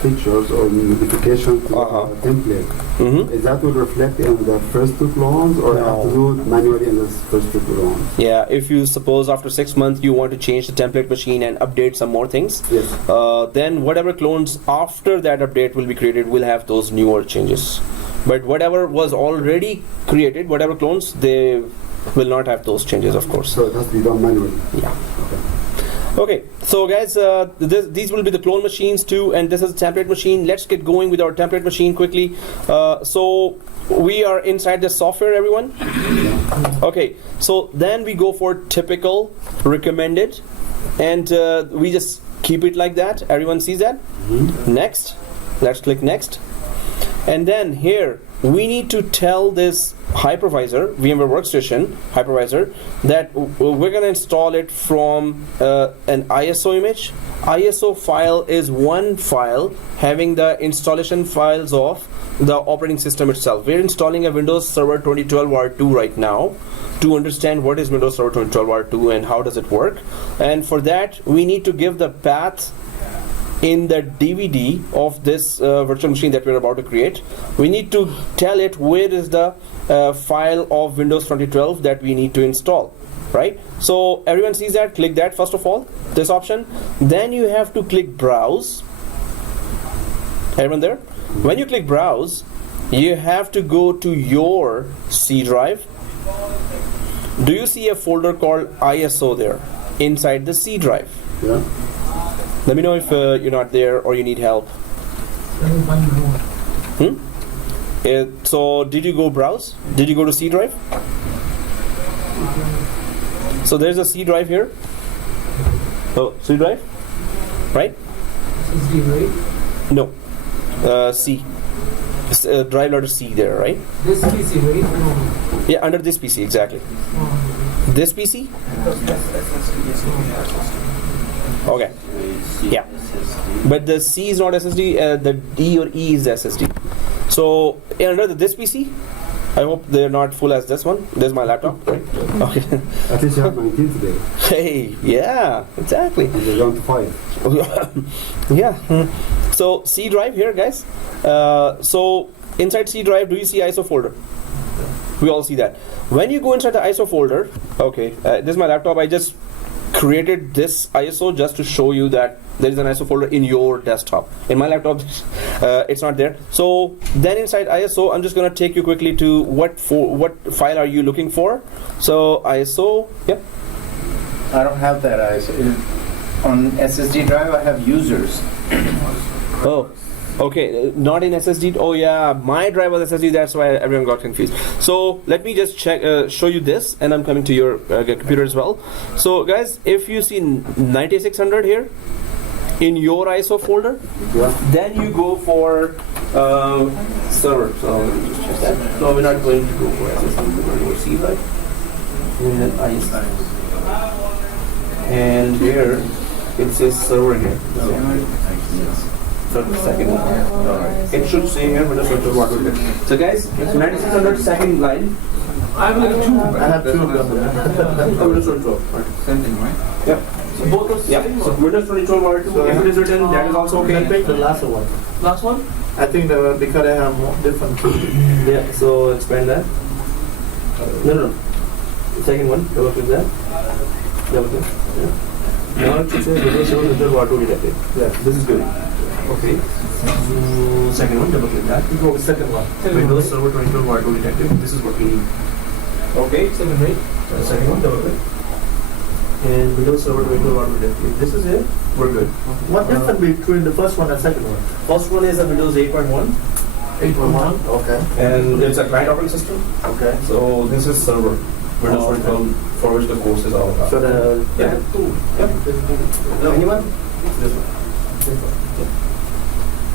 features or modifications to the template. Is that will reflect in the first 2 clones, or I have to do it manually in the first 2 clones? Yeah, if you suppose after 6 months you want to change the template machine and update some more things, then whatever clones after that update will be created will have those newer changes. But whatever was already created, whatever clones, they will not have those changes, of course. So it has to be done manually? Yeah. Okay, so guys, these will be the clone machines too, and this is a template machine. Let's get going with our template machine quickly. So we are inside the software, everyone? Okay, so then we go for typical, recommended, and we just keep it like that. Everyone sees that? Next. Let's click next. And then here, we need to tell this hypervisor, VMware Workstation hypervisor, that we're going to install it from an ISO image. ISO file is one file having the installation files of the operating system itself. We're installing a Windows Server 2012 R2 right now to understand what is Windows Server 2012 R2 and how does it work. And for that, we need to give the path in the DVD of this virtual machine that we're about to create. We need to tell it where is the file of Windows 2012 that we need to install, right? So everyone sees that. Click that first of all, this option. Then you have to click browse. Everyone there? When you click browse, you have to go to your C drive. Do you see a folder called ISO there inside the C drive? Yeah. Let me know if you're not there or you need help. So did you go browse? Did you go to C drive? So there's a C drive here. Oh, C drive? Right? No. C. Drive letter C there, right? This PC, right? Yeah, under this PC, exactly. This PC? Okay. Yeah. But the C is not SSD, the D or E is SSD. So under this PC, I hope they're not full as this one. There's my laptop, right? Okay. At least you have 19 today. Hey, yeah, exactly. And you're down to 5. Yeah. So C drive here, guys. So inside C drive, do you see ISO folder? We all see that. When you go inside the ISO folder, okay, this is my laptop. I just created this ISO just to show you that there is an ISO folder in your desktop. In my laptop, it's not there. So then inside ISO, I'm just going to take you quickly to what file are you looking for. So ISO, yep. I don't have that ISO. On SSD drive, I have users. Oh, okay, not in SSD. Oh yeah, my drive was SSD. That's why everyone got confused. So let me just show you this, and I'm coming to your computer as well. So guys, if you see 9600 here in your ISO folder, then you go for server. So let me just check that. No, we're not going to go for SSD. We're going to go C drive and then ISO. And here it says server here. So the second one. It should say here, but it's what we'll get. So guys, it's 9600 second line. I have two. I have 2 of them. Windows 2012. Same thing, right? Yeah. So both of Yeah. So Windows 2012 R2. If it is written, that is also okay. Pick the last one. Last one? I think because I have more different tools. Yeah. So expand that. No. The second one. Double click that. Double click. Yeah. Now it should say Windows Server 22 War 2 detected. Yeah. This is good. Okay. So second one, double click that. Go with second one. Windows Server 22 War 2 detected. This is what we need. Okay. Second, right? Second one, double click. And Windows Server 22 War 2 detected. This is it. We're good. What difference between the first one and second one? First one is a Windows 8.1. 8.1. Okay. And it's a client operating system. Okay. So this is server. Windows 2012 for which the course is all about. So the Yeah. two. Yep. No, anyone? This one.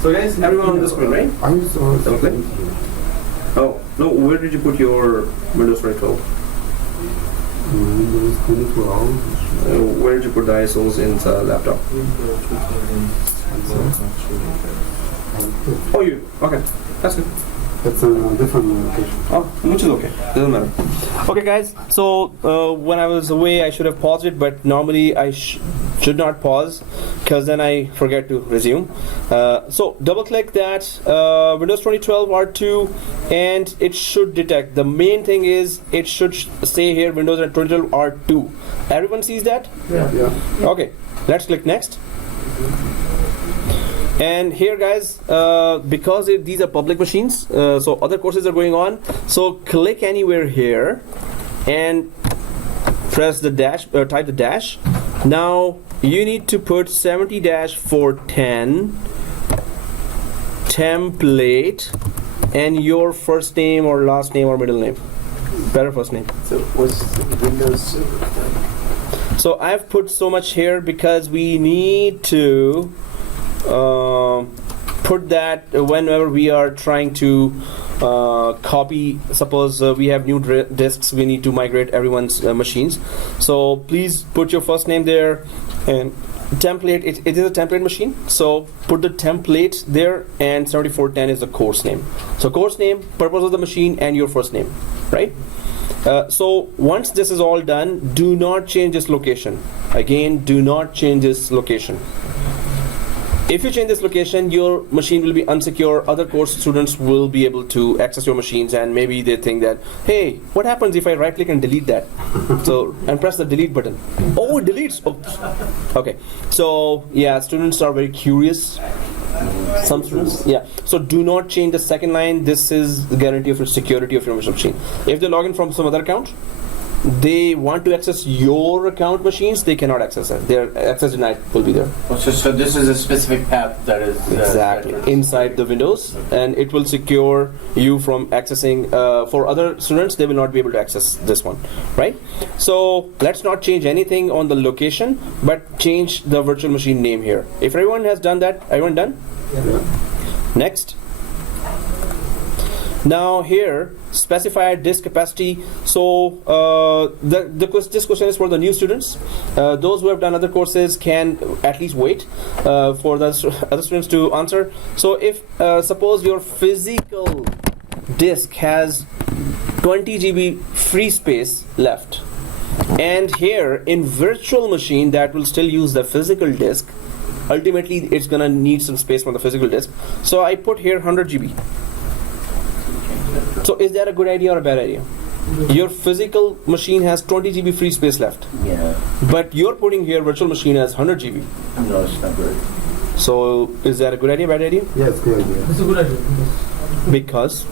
So guys, everyone on the screen, right? I saw Okay. Oh, no, where did you put your Windows 2012? Windows 2012. Where did you put the ISOs in the laptop? Oh, you, okay, that's good. It's a different location. Oh, which is okay. Doesn't matter. Okay, guys. So when I was away, I should have paused it, but normally I should not pause because then I forget to resume. So double-click that Windows 2012 R2, and it should detect. The main thing is it should say here Windows 2012 R2. Everyone sees that? Yeah. Okay. Let's click next. And here, guys, because these are public machines, so other courses are going on. So click anywhere here and press the dash, type the dash. Now you need to put 70-410 template and your first name or last name or middle name. Better first name. So what's Windows Server? So I've put so much here because we need to put that whenever we are trying to copy. Suppose we have new disks, we need to migrate everyone's machines. So please put your first name there and template. It is a template machine, so put the template there, and 7410 is the course name. So course name, purpose of the machine, and your first name, right? So once this is all done, do not change this location. Again, do not change this location. If you change this location, your machine will be unsecure. Other course students will be able to access your machines, and maybe they think that, hey, what happens if I right click and delete that? So, and press the delete button. Oh, it deletes. Oops. Okay. So, yeah, students are very curious. Some students, yeah. So do not change the second line. This is the guarantee of your security of your machine. If they log in from some other account, they want to access your account machines, they cannot access it. Their access denied will be there. So this is a specific path that is Exactly inside the Windows, and it will secure you from accessing. For other students, they will not be able to access this one, right? So let's not change anything on the location, but change the virtual machine name here. If everyone has done that, everyone done? Yeah. Next. Now here, specify disk capacity. So this question is for the new students. Those who have done other courses can at least wait for the other students to answer. So if suppose your physical disk has 20 GB free space left, and here in virtual machine that will still use the physical disk, ultimately it's gonna need some space from the physical disk. So I put here 100 GB. So is that a good idea or a bad idea? Your physical machine has 20 GB free space left. Yeah. But you're putting here virtual machine has 100 GB. No, it's not good. So is that a good idea, bad idea? Yeah, it's good idea. It's a good idea. Because?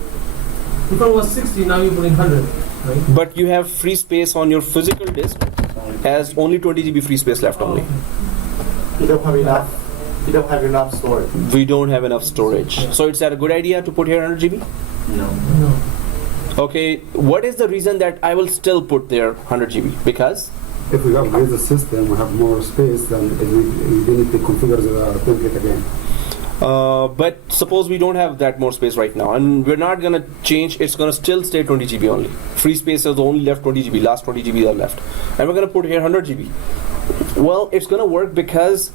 If it was 60, now you're putting 100, right? But you have free space on your physical disk as only 20 GB free space left only. You don't have enough. You don't have enough storage. We don't have enough storage. So is that a good idea to put here 100 GB? No. No. Okay, what is the reason that I will still put there 100 GB? Because? If we upgrade the system, we have more space, then we need to configure the template again. But suppose we don't have that more space right now, and we're not gonna change. It's gonna still stay 20 GB only. Free space is only left 20 GB. Last 20 GB are left, and we're gonna put here 100 GB. Well, it's gonna work because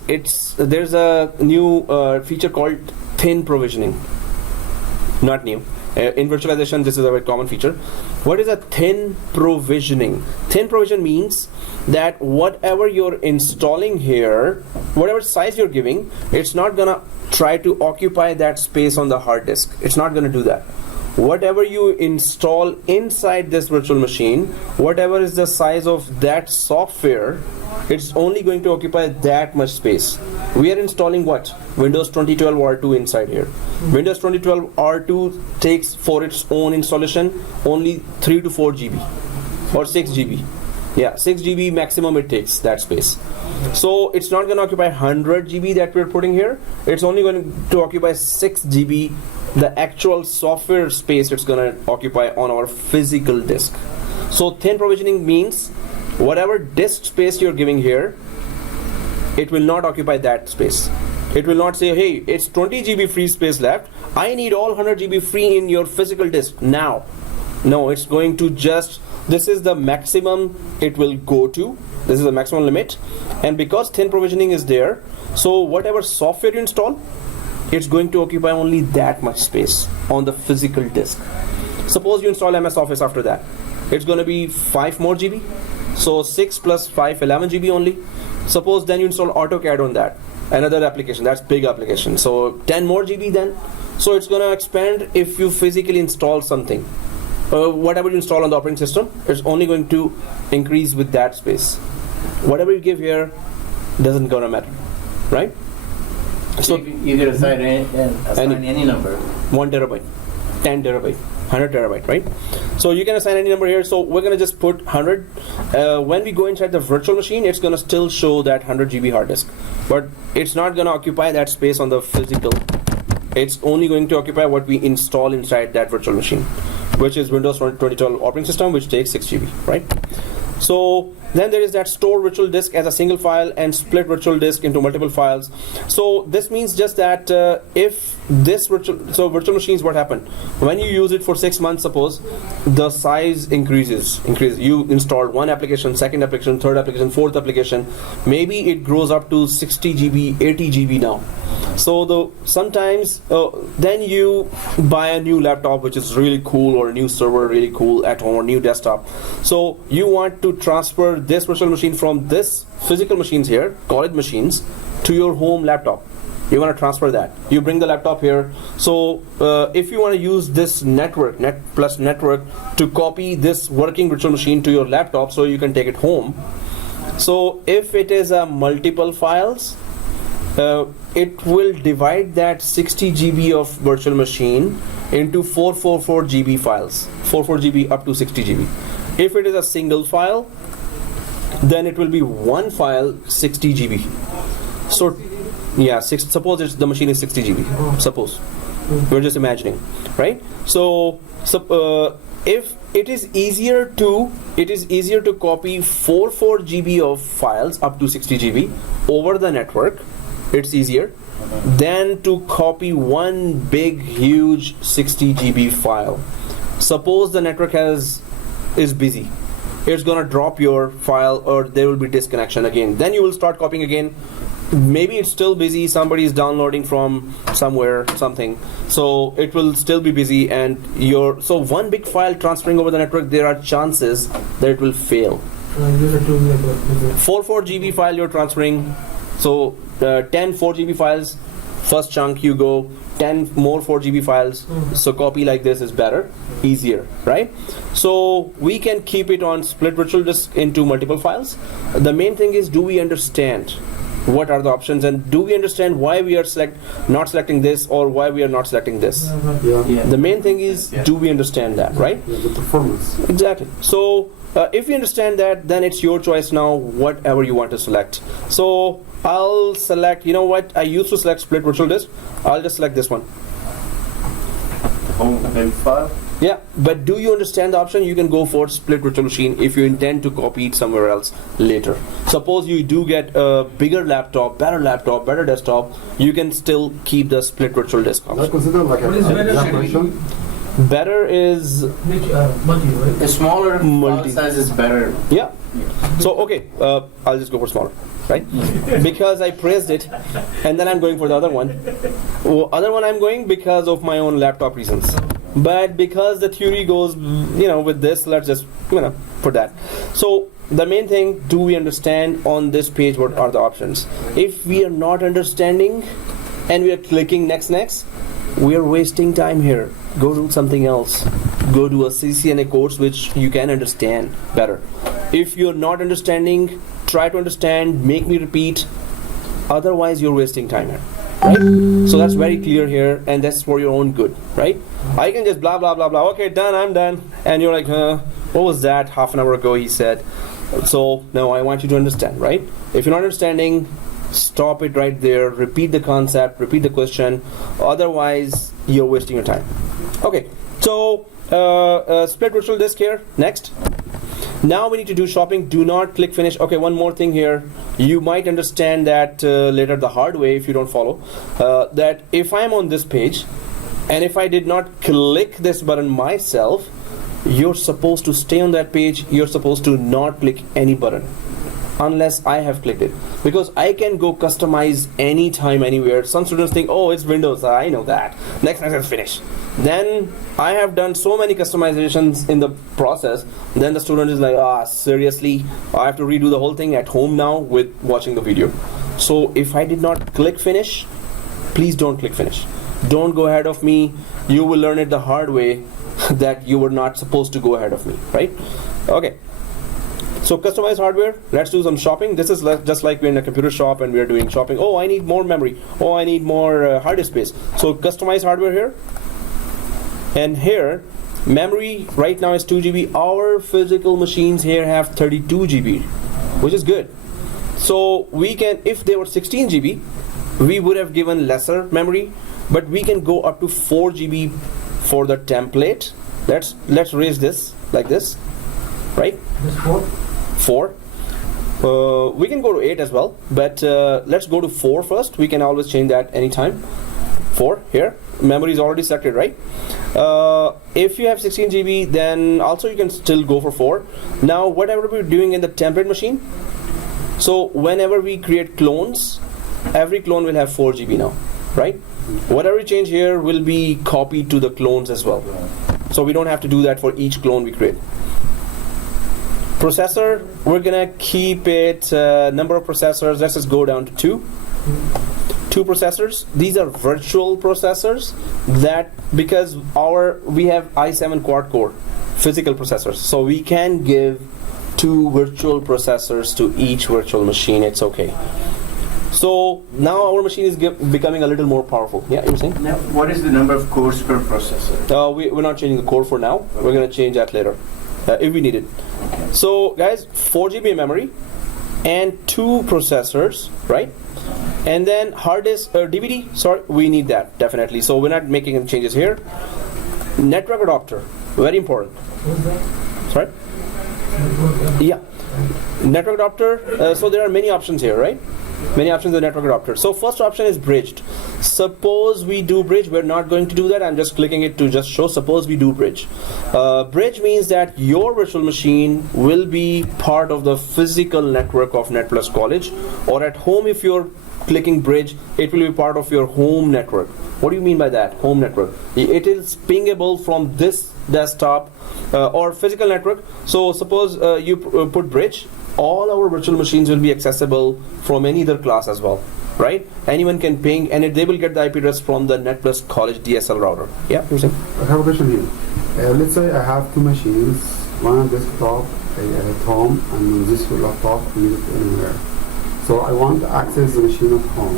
there's a new feature called thin provisioning. Not new. In virtualization, this is a very common feature. What is a thin provisioning? Thin provision means that whatever you're installing here, whatever size you're giving, it's not gonna try to occupy that space on the hard disk. It's not gonna do that. whatever you install inside this virtual machine, whatever is the size of that software, it's only going to occupy that much space. We are installing what? Windows 2012 R2 inside here. Windows 2012 R2 takes, for its own installation, only 3 to 4 GB or 6 GB. Yeah, 6 GB maximum it takes that space. So it's not going to occupy 100 GB that we're putting here. It's only going to occupy 6 GB, the actual software space it's going to occupy on our physical disk. So thin provisioning means whatever disk space you're giving here, it will not occupy that space. It will not say, hey, it's 20 GB free space left. I need all 100 GB free in your physical disk now. No, it's going to just, this is the maximum it will go to. This is the maximum limit. And because thin provisioning is there, so whatever software you install, it's going to occupy only that much space on the physical disk. Suppose you install MS Office after that. It's going to be 5 more GB. So 6 plus 5, 11 GB only. Suppose then you install AutoCAD on that, another application, that's big application. So 10 more GB then. So it's going to expand if you physically install something. Whatever you install on the operating system, it's only going to increase with that space. Whatever you give here doesn't gonna matter, right? So you can assign any number. 1 terabyte, 10 terabyte, 100 terabyte, right? So you can assign any number here. So we're gonna just put 100. When we go inside the virtual machine, it's gonna still show that 100 GB hard disk, but it's not gonna occupy that space on the physical. It's only going to occupy what we install inside that virtual machine, which is Windows 2012 operating system, which takes 6 GB, right? So then there is that store virtual disk as a single file and split virtual disk into multiple files. So this means just that if this virtual machines, what happened when you use it for 6 months, suppose the size increases. You installed one application, second application, third application, fourth application, maybe it grows up to 60 GB, 80 GB now. So sometimes then you buy a new laptop which is really cool, or a new server really cool at home, or new desktop. So you want to transfer this virtual machine from this physical machines here, college machines, to your home laptop. You want to transfer that. You bring the laptop here. So if you want to use this network, Netplus network, to copy this working virtual machine to your laptop so you can take it home. So if it is a multiple files, it will divide that 60 GB of virtual machine into 444 GB files, 44 GB up to 60 GB. If it is a single file, then it will be one file 60 GB. So yeah, suppose the machine is 60 GB. Suppose we're just imagining, right? So if it is easier to copy 44 GB of files up to 60 GB over the network. It's easier than to copy one big huge 60 GB file. Suppose the network is busy, it's gonna drop your file, or there will be disconnection again. Then you will start copying again. Maybe it's still busy, somebody is downloading from somewhere, something, so it will still be busy, and so one big file transferring over the network, there are chances that it will fail. 44 GB file you're transferring, so 10 4 GB files, first chunk you go, 10 more 4 GB files. So copy like this is better, easier, right? So we can keep it on split virtual disk into multiple files. The main thing is, do we understand what are the options, and do we understand why we are not selecting this, or why we are not selecting this? Yeah. The main thing is, do we understand that, right? Yeah, the performance. Exactly. So if you understand that, then it's your choice now, whatever you want to select. So I'll select, you know what, I used to select split virtual disk. I'll just select this one. Home file? Yeah, but do you understand the option? You can go for split virtual machine if you intend to copy it somewhere else later. Suppose you do get a bigger laptop, better desktop, you can still keep the split virtual disk I option. consider like What is better? examination. Better is Which multi, right? A smaller Multi. file size is better. yeah. So okay, I'll just go for smaller, right? Because I praised it, and then I'm going for the other one. Other one I'm going because of my own laptop reasons. But because the theory goes, with this, let's just, put that. So the main thing, do we understand on this page what are the options? If we are not understanding and we are clicking next, we are wasting time here. Go do something else. Go do a CCNA course which you can understand better. If you're not understanding, try to understand, make me repeat. Otherwise, you're wasting time here, right? So that's very clear here, and that's for your own good, right? I can just blah, blah, blah, blah. Okay, done, I'm done. And you're like, what was that half an hour ago he said? So, no, I want you to understand, right? If you're not understanding, stop it right there. Repeat the concept, repeat the question. Otherwise, you're wasting your time. Okay, so split virtual disk here, next. Now we need to do shopping. Do not click finish. Okay, one more thing here. You might understand that later the hard way if you don't follow. That if I'm on this page and if I did not click this button myself, you're supposed to stay on that page. You're supposed to not click any button unless I have clicked it, because I can go customize anytime, anywhere. Some students think, oh, it's Windows, I know that. Next, finish. Then I have done so many customizations in the process. Then the student is like, seriously, I have to redo the whole thing at home now with watching the video. So if I did not click finish, please don't click finish. Don't go ahead of me. You will learn it the hard way that you were not supposed to go ahead of me, right? Okay. So customize hardware, let's do some shopping. This is just like we're in a computer shop and we're doing shopping. Oh, I need more memory. Oh, I need more hard disk space. So customize hardware here. And here, memory right now is 2 GB. Our physical machines here have 32 GB, which is good. So we can, if they were 16 GB, we would have given lesser memory, but we can go up to 4 GB for the template. Let's raise this like this, right? This 4? 4. We can go to 8 as well, but let's go to 4 first. We can always change that anytime. 4 here. Memory is already selected, right? If you have 16 GB, then also you can still go for 4. Now, whatever we're doing in the template machine, so whenever we create clones, every clone will have 4 GB now, right? Whatever we change here will be copied to the clones as well. So we don't have to do that for each clone we create. Processor, we're gonna keep it number of processors. Let's just go down to 2. 2 processors. These are virtual processors that, because we have i7 quad core physical processors, so we can give 2 virtual processors to each virtual machine. It's okay. So now our machine is becoming a little more powerful. Yeah, you were saying? Now, what is the number of cores per processor? We're not changing the core for now. We're going to change that later if we need it. So guys, 4 GB memory and 2 processors, right? And then hard disk or DVD, sorry, we need that definitely. So we're not making any changes here. Network adapter, very important. Sorry? Yeah. Network adapter, so there are many options here, right? Many options in the network adapter. So first option is bridged. Suppose we do bridge. We're not going to do that. I'm just clicking it to just show. Suppose we do bridge. Bridge means that your virtual machine will be part of the physical network of Netplus College, or at home if you're clicking bridge, it will be part of your home network. What do you mean by that? Home network. It is pingable from this desktop or physical network. So suppose you put bridge. All our virtual machines will be accessible from any other class as well, right? Anyone can ping, and they will get the IP address from the Netplus College DSL router. Yeah, you're saying? I have a question here. Let's say I have 2 machines, one on desktop at home, and this laptop use it anywhere. So I want to access the machine at home.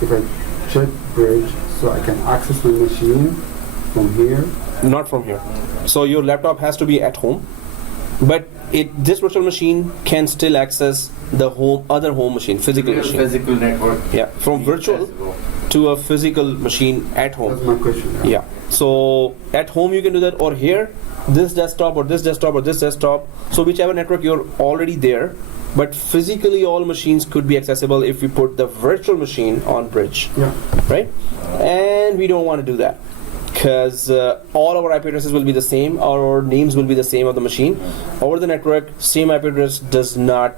If I check bridge, so I can access the machine from here? Not from here. So your laptop has to be at home, but this virtual machine can still access the other home machine, physical machine. Physical network. Yeah, from virtual to a physical machine at home. That's my question. Yeah. So at home you can do that, or here, this desktop or this desktop or this desktop. So whichever network you're already there, but physically all machines could be accessible if we put the virtual machine on bridge. Yeah. Right? And we don't want to do that, because all our IP addresses will be the same, our names will be the same of the machine. Over the network, same IP address does not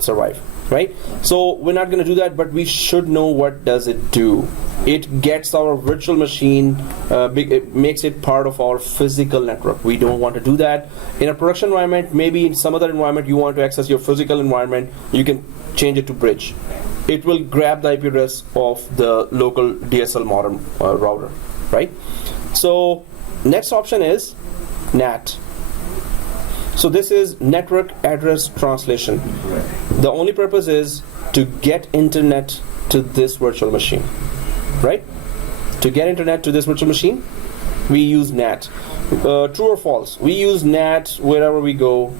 survive, right? So we're not going to do that, but we should know what does it do. It gets our virtual machine, it makes it part of our physical network. We don't want to do that. In a production environment, maybe in some other environment you want to access your physical environment, you can change it to bridge. it will grab the IP address of the local DSL modem router, right? So next option is NAT. So this is network address translation. The only purpose is to get internet to this virtual machine, right? To get internet to this virtual machine, we use NAT. True or false? We use NAT wherever we go.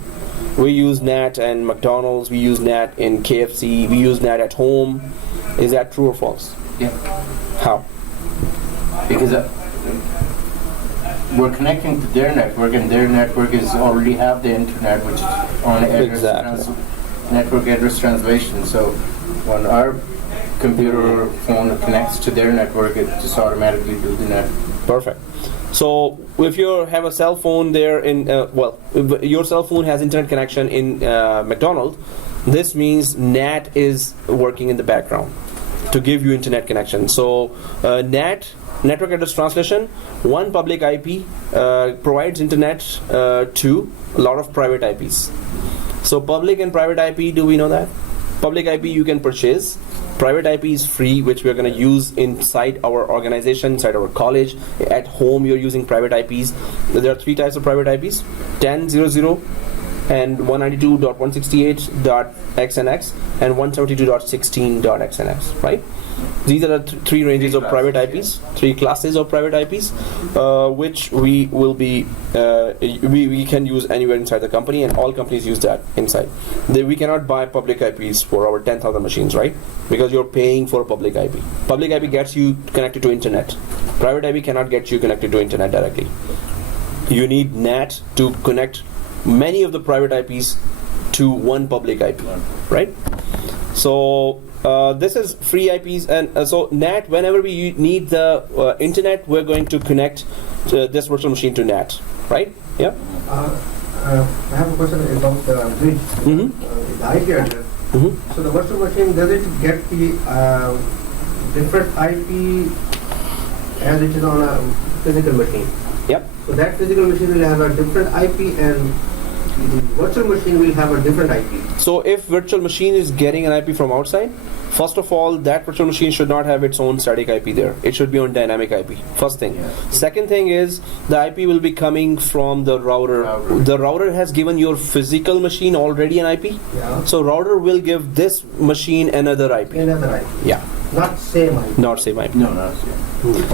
We use NAT in McDonald's, we use NAT in KFC, we use NAT at home. Is that true or false? Yeah. How? Because we're connecting to their network, and their network is already have the internet, which is on address network address translation. So when our computer or phone connects to their network, it just automatically do the net. Perfect. So if you have a cell phone there in, if your cell phone has internet connection in McDonald's, this means NAT is working in the background to give you internet connection. So NAT, network address translation, one public IP provides internet to a lot of private IPs. So public and private IP, do we know that? Public IP you can purchase. Private IP is free, which we are going to use inside our organization, inside our college. At home, you're using private IPs. There are three types of private IPs: 10.00 and 192.168.xnx and 172.16.xnx, right? These are the three ranges of private IPs, three classes of private IPs, which we will be we can use anywhere inside the company, and all companies use that inside. We cannot buy public IPs for our 10,000 machines, right? Because you're paying for a public IP. Public IP gets you connected to internet. Private IP cannot get you connected to internet directly. You need NAT to connect many of the private IPs to one public IP, right? So this is free IPs, and so NAT, whenever we need the internet, we're going to connect this virtual machine to NAT, right? Yeah. I have a question about the bridge, the IP address. So the virtual machine, does it get the different IP as it is on a physical machine? Yep. So that physical machine will have a different IP, and the virtual machine will have a different IP. So if virtual machine is getting an IP from outside, first of all, that virtual machine should not have its own static IP there. It should be on dynamic IP. First thing. Second thing is the IP will be coming from the router. The router has given your physical machine already an IP. Yeah. So router will give this machine another IP. Another IP. Yeah. Not same IP. Not same IP. No, not same.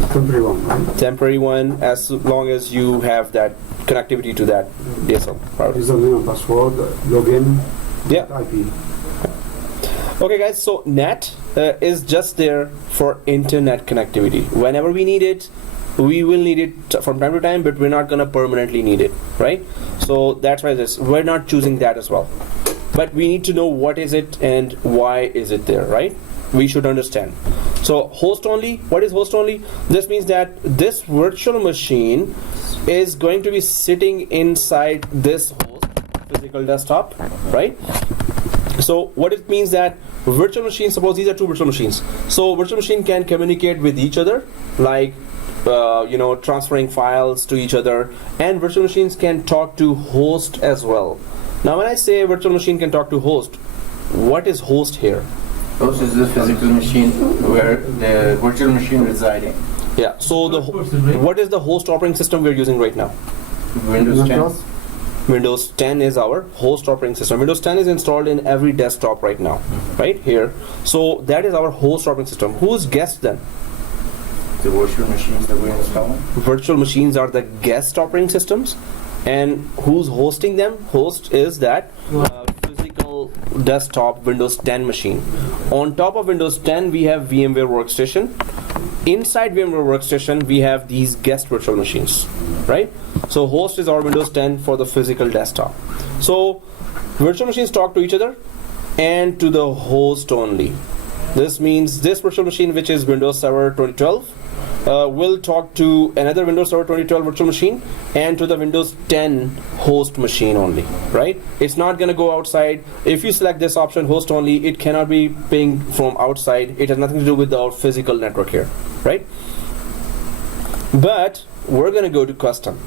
Temporary one, right? Temporary one, as long as you have that connectivity to that DSL router. Username and password, login, Yeah. IP. Okay guys, so NAT is just there for internet connectivity. Whenever we need it, we will need it from time to time, but we're not gonna permanently need it, right? So that's why we're not choosing that as well. But we need to know what is it and why is it there, right? We should understand. So host only, what is host only? This means that this virtual machine is going to be sitting inside this host physical desktop, right? So what it means that virtual machines, suppose these are two virtual machines. So virtual machine can communicate with each other, like transferring files to each other, and virtual machines can talk to host as well. Now when I say virtual machine can talk to host, what is host here? Host is the physical machine where the virtual machine residing. Yeah. So what is the host operating system we're using right now? Windows 10. Windows 10 is our host operating system. Windows 10 is installed in every desktop right now, right here. So that is our host operating system. Who's guest then? The virtual machines that we're installing. Virtual machines are the guest operating systems, and who's hosting them? Host is that physical desktop Windows 10 machine. On top of Windows 10, we have VMware Workstation. Inside VMware Workstation, we have these guest virtual machines, right? So host is our Windows 10 for the physical desktop. So virtual machines talk to each other and to the host only. This means this virtual machine, which is Windows Server 2012, will talk to another Windows Server 2012 virtual machine and to the Windows 10 host machine only, right? It's not going to go outside. If you select this option, host only, it cannot be pinged from outside. It has nothing to do with our physical network here, right? But we're going to go to custom.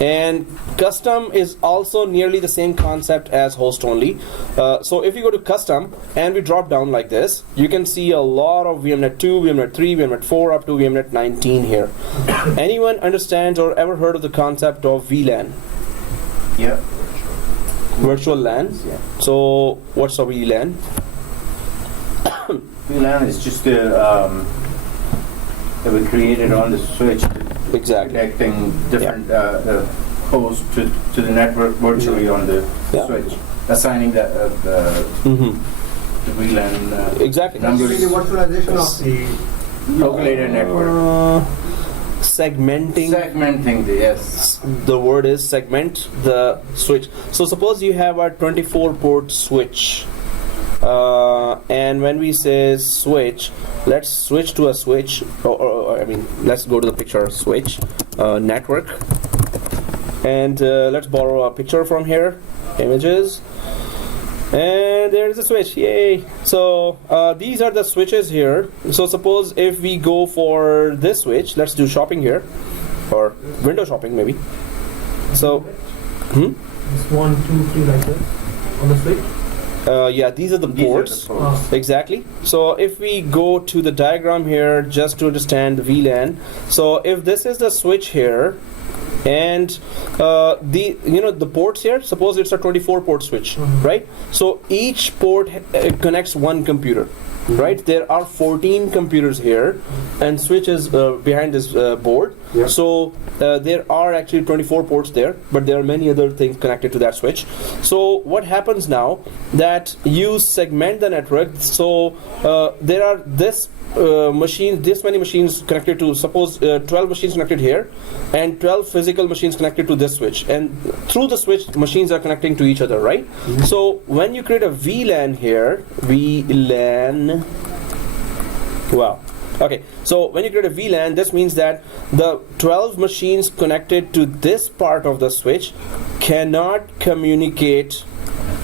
And custom is also nearly the same concept as host only. So if you go to custom and we drop down like this, you can see a lot of VMnet 2, VMnet 3, VMnet 4 up to VMnet 19 here. Anyone understands or ever heard of the concept of VLAN? Yeah. Virtual LAN. Yeah. So what's a VLAN? VLAN is just that we created on the switch, Exactly. connecting different hosts to the network virtually on the Yeah. switch, assigning the VLAN Exactly. numbers. Basically, virtualization of the Calculated network. Segmenting. Segmenting the yes. The word is segment the switch. So suppose you have a 24 port switch, and when we say switch, let's switch to a switch, or I mean let's go to the picture switch network, and let's borrow a picture from here, images, and there is a switch. Yay! So these are the switches here. So suppose if we go for this switch, let's do shopping here, or window shopping maybe. So It's 1, 2, 3 like that on the switch. yeah, these are the These are ports. the ports. Exactly. So if we go to the diagram here, just to understand the VLAN. So if this is the switch here, and the ports here, suppose it's a 24 port switch, right? So each port connects one computer, right? There are 14 computers here, and switch is behind this board. Yeah. So there are actually 24 ports there, but there are many other things connected to that switch. So what happens now that you segment the network? So there are this many machines connected to, suppose 12 machines connected here, and 12 physical machines connected to this switch, and through the switch machines are connecting to each other, right? So when you create a VLAN here, VLAN, wow. Okay, so when you create a VLAN, this means that the 12 machines connected to this part of the switch cannot communicate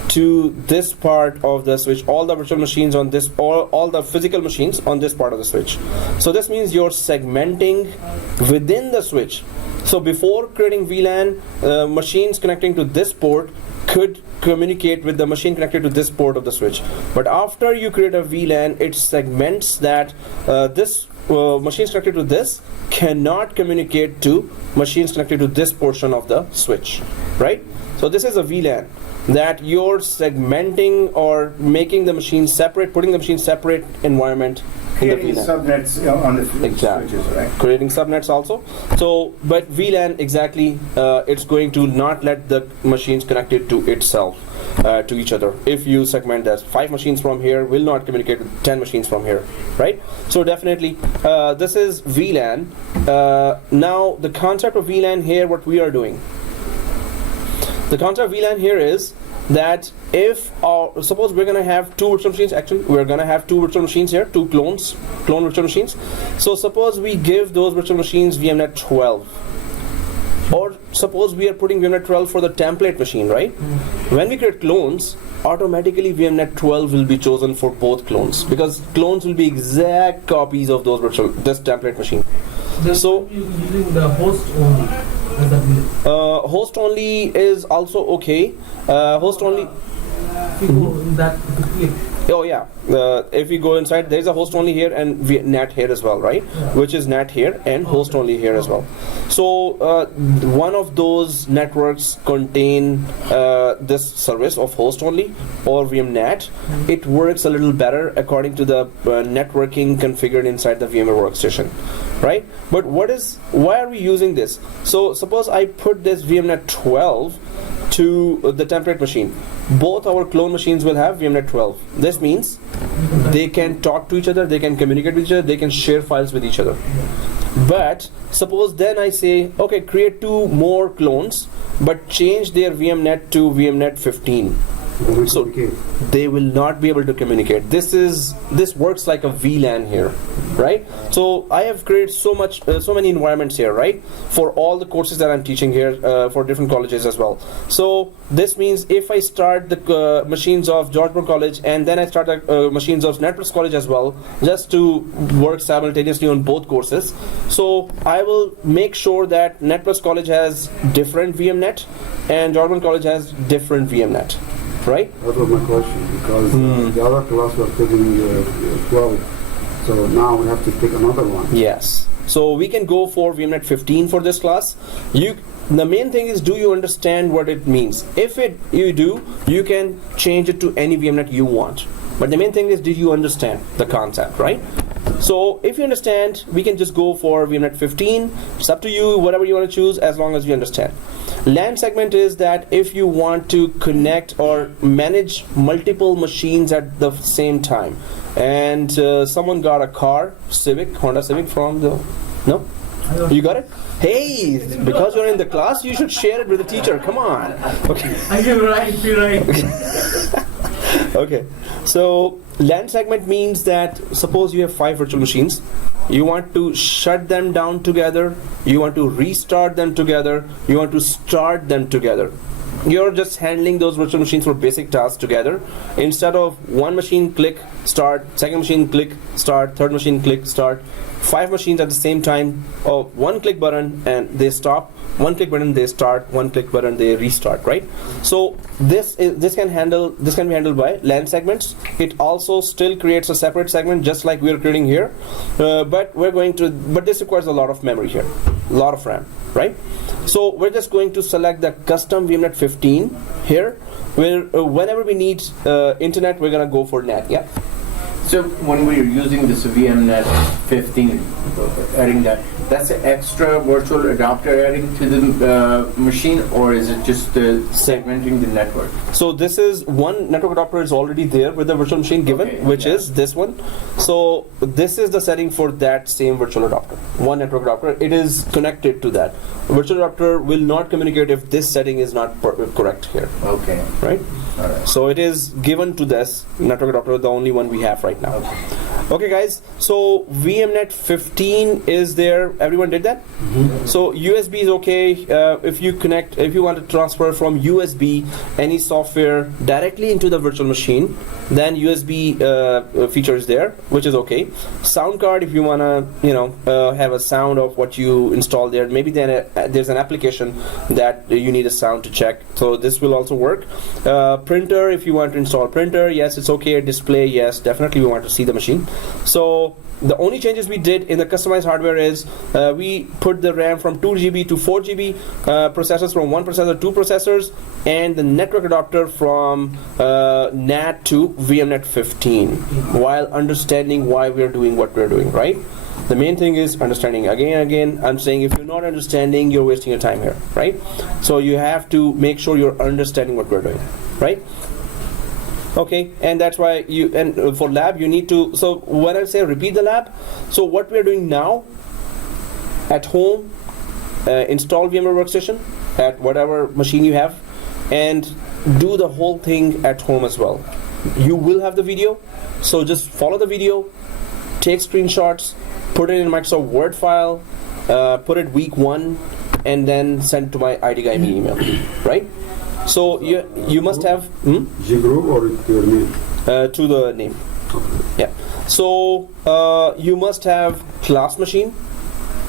to this part of the switch, all the virtual machines on this, all the physical machines on this part of the switch. So this means you're segmenting within the switch. So before creating VLAN, machines connecting to this port could communicate with the machine connected to this port of the switch. But after you create a VLAN, it segments that this machines connected to this cannot communicate to machines connected to this portion of the switch, right? So this is a VLAN, that you're segmenting or making the machine separate, putting the machine separate environment in the Creating VLAN. subnets on the Exactly. switches, right? Creating subnets also. So, but VLAN exactly, it's going to not let the machines connected to itself, to each other. If you segment that, 5 machines from here will not communicate with 10 machines from here, right? So definitely, this is VLAN. Now, the concept of VLAN here, what we are doing. The concept of VLAN here is that if suppose we're going to have 2 virtual machines, actually we're going to have 2 virtual machines here, 2 clone virtual machines. So suppose we give those virtual machines VMnet 12, or suppose we are putting VMnet 12 for the template machine, right? When we create clones, automatically VMnet 12 will be chosen for both clones, because clones will be exact copies of this template machine. So using the host only as a VLAN. host only is also okay. Host only. If you go in that, if you click, Oh yeah. If we go inside, there is a host only here and NAT here as well, right? Yeah. Which is NAT here and host only here as well. So one of those networks contain this service of host only or VMNAT. It works a little better according to the networking configured inside the VMware workstation, right? But why are we using this? So suppose I put this VMNet 12 to the template machine. Both our clone machines will have VMNet 12. This means they can talk to each other, they can communicate with each other, they can share files with each other. But suppose then I say, okay, create 2 more clones, but change their VMNet to VMNet 15. So they will not be able to communicate. This works like a VLAN here, right? So I have created so many environments here, right, for all the courses that I'm teaching here for different colleges as well. So this means if I start the machines of George Brown College and then I start the machines of Netplus College as well, just to work simultaneously on both courses. So I will make sure that Netplus College has different VMnet and George Brown College has different VMnet. Right? That was my question, because the other class was taking 12, so now we have to pick another one. Yes. So we can go for VMnet 15 for this class. The main thing is, do you understand what it means? If you do, you can change it to any VMnet you want. But the main thing is, did you understand the concept, right? So if you understand, we can just go for VMnet 15. It's up to you, whatever you want to choose, as long as you understand. LAN segment is that if you want to connect or manage multiple machines at the same time, and someone got a car, Honda Civic from the, no? You got it? Hey, because you're in the class, you should share it with the teacher. Come on. Okay. You're right. Okay. So LAN segment means that suppose you have 5 virtual machines. You want to shut them down together, you want to restart them together, you want to start them together. You're just handling those virtual machines for basic tasks together. Instead of one machine click, start, second machine click, start, third machine click, start, 5 machines at the same time, or one click button and they stop, one click button they start, one click button they restart, right? So this can be handled by LAN segments. It also still creates a separate segment just like we're creating here, but this requires a lot of memory here, a lot of RAM, right? So we're just going to select the custom VMnet 15 here, where whenever we need internet, we're gonna go for NAT. Yeah. So when we're using this VMnet 15, adding that's an extra virtual adapter adding to the machine, or is it just segmenting the network? So this is one network adapter is already there with the virtual machine given, which is this one. So this is the setting for that same virtual adapter. One network adapter, it is connected to that. Virtual adapter will not communicate if this setting is not correct here. Okay. Right? All right. So it is given to this network adapter, the only one we have right now. Okay guys, so VMnet 15 is there. Everyone did that? Mm-hmm. So USB is okay. If you want to transfer from USB any software directly into the virtual machine, then USB feature is there, which is okay. Sound card, if you want to have a sound of what you install there, maybe then there's an application that you need a sound to check, so this will also work. Printer, if you want to install printer, yes, it's okay. Display, yes, definitely we want to see the machine. So the only changes we did in the customized hardware is we put the RAM from 2 GB to 4 GB, processors from 1 processor, 2 processors, and the network adapter from NAT to VMnet 15, while understanding why we're doing what we're doing, right? The main thing is understanding. Again, I'm saying if you're not understanding, you're wasting your time here, right? So you have to make sure you're understanding what we're doing, right? Okay, and that's why for lab you need to, so when I say repeat the lab, so what we're doing now at home, install VMware Workstation at whatever machine you have, and do the whole thing at home as well. You will have the video, so just follow the video, take screenshots, put it in a Microsoft Word file, put it week 1, and then send to my ID guy email, right? So you must have Group or your name? To the name. Yeah. So you must have class machine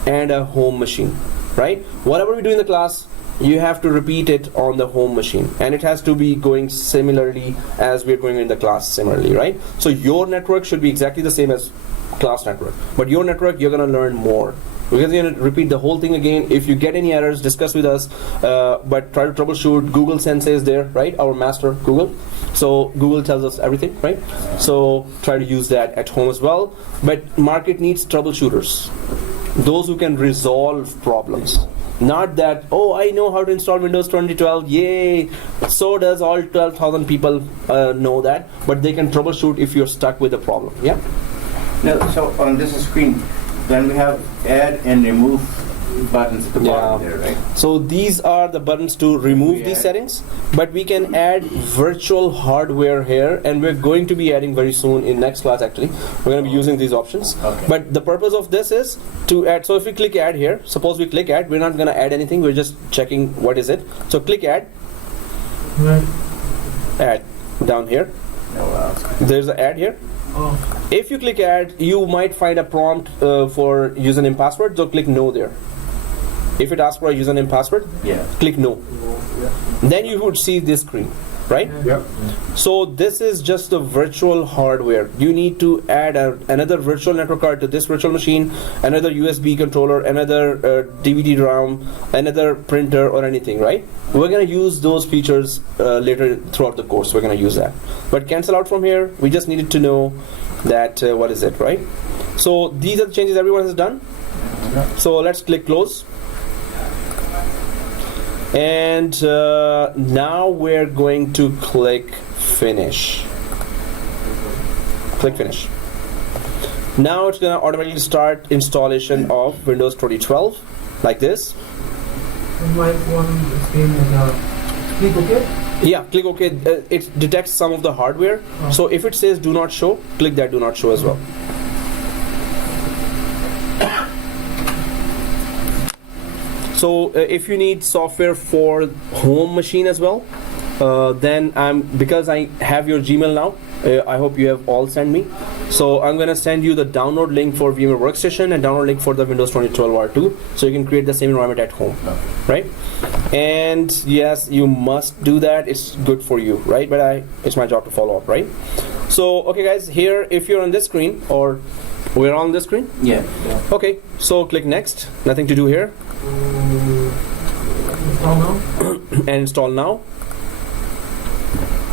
and a home machine, right? Whatever we do in the class, you have to repeat it on the home machine, and it has to be going similarly as we're going in the class similarly, right? So your network should be exactly the same as class network, but your network you're gonna learn more. Because you're going to repeat the whole thing again. If you get any errors, discuss with us, but try to troubleshoot. Google Sensei is there, right? Our master, Google. So Google tells us everything, right? So try to use that at home as well. But market needs troubleshooters, those who can resolve problems. Not that, oh, I know how to install Windows 2012, yay! So does all 12,000 people know that, but they can troubleshoot if you're stuck with a problem, yeah? Now, so on this screen, then we have add and remove buttons at the bottom there, right? So these are the buttons to remove these settings, but we can add virtual hardware here, and we're going to be adding very soon in next class actually. We're going to be using these options. Okay. But the purpose of this is to add, so if we click add here, suppose we click add, we're not going to add anything, we're just checking what is it. So click add, add down here. Oh, wow. There's an add here. If you click add, you might find a prompt for username password, so click no there. If it asks for a username password, click no. Then you would see this screen, right? Yeah. So this is just the virtual hardware. You need to add another virtual network card to this virtual machine, another USB controller, another DVD ROM, another printer or anything, right? We're going to use those features later throughout the course. We're going to use that. But cancel out from here. We just needed to know that what is it, right? So these are the changes everyone has done. So let's click close. And now we're going to click finish. Click finish. Now it's going to automatically start installation of Windows 2012 like this. My one screen is click OK. Yeah, click OK. It detects some of the hardware. So if it says do not show, click that do not show as well. So if you need software for home machine as well, then because I have your Gmail now, I hope you have all sent me. So I'm going to send you the download link for VMware Workstation and download link for the Windows 2012 R2, so you can create the same environment at home, right? And yes, you must do that. It's good for you, right? But it's my job to follow up, right? So okay guys, here if you're on this screen, or we're on this screen? Yeah. Okay, so click next. Nothing to do here. Install now. And install now.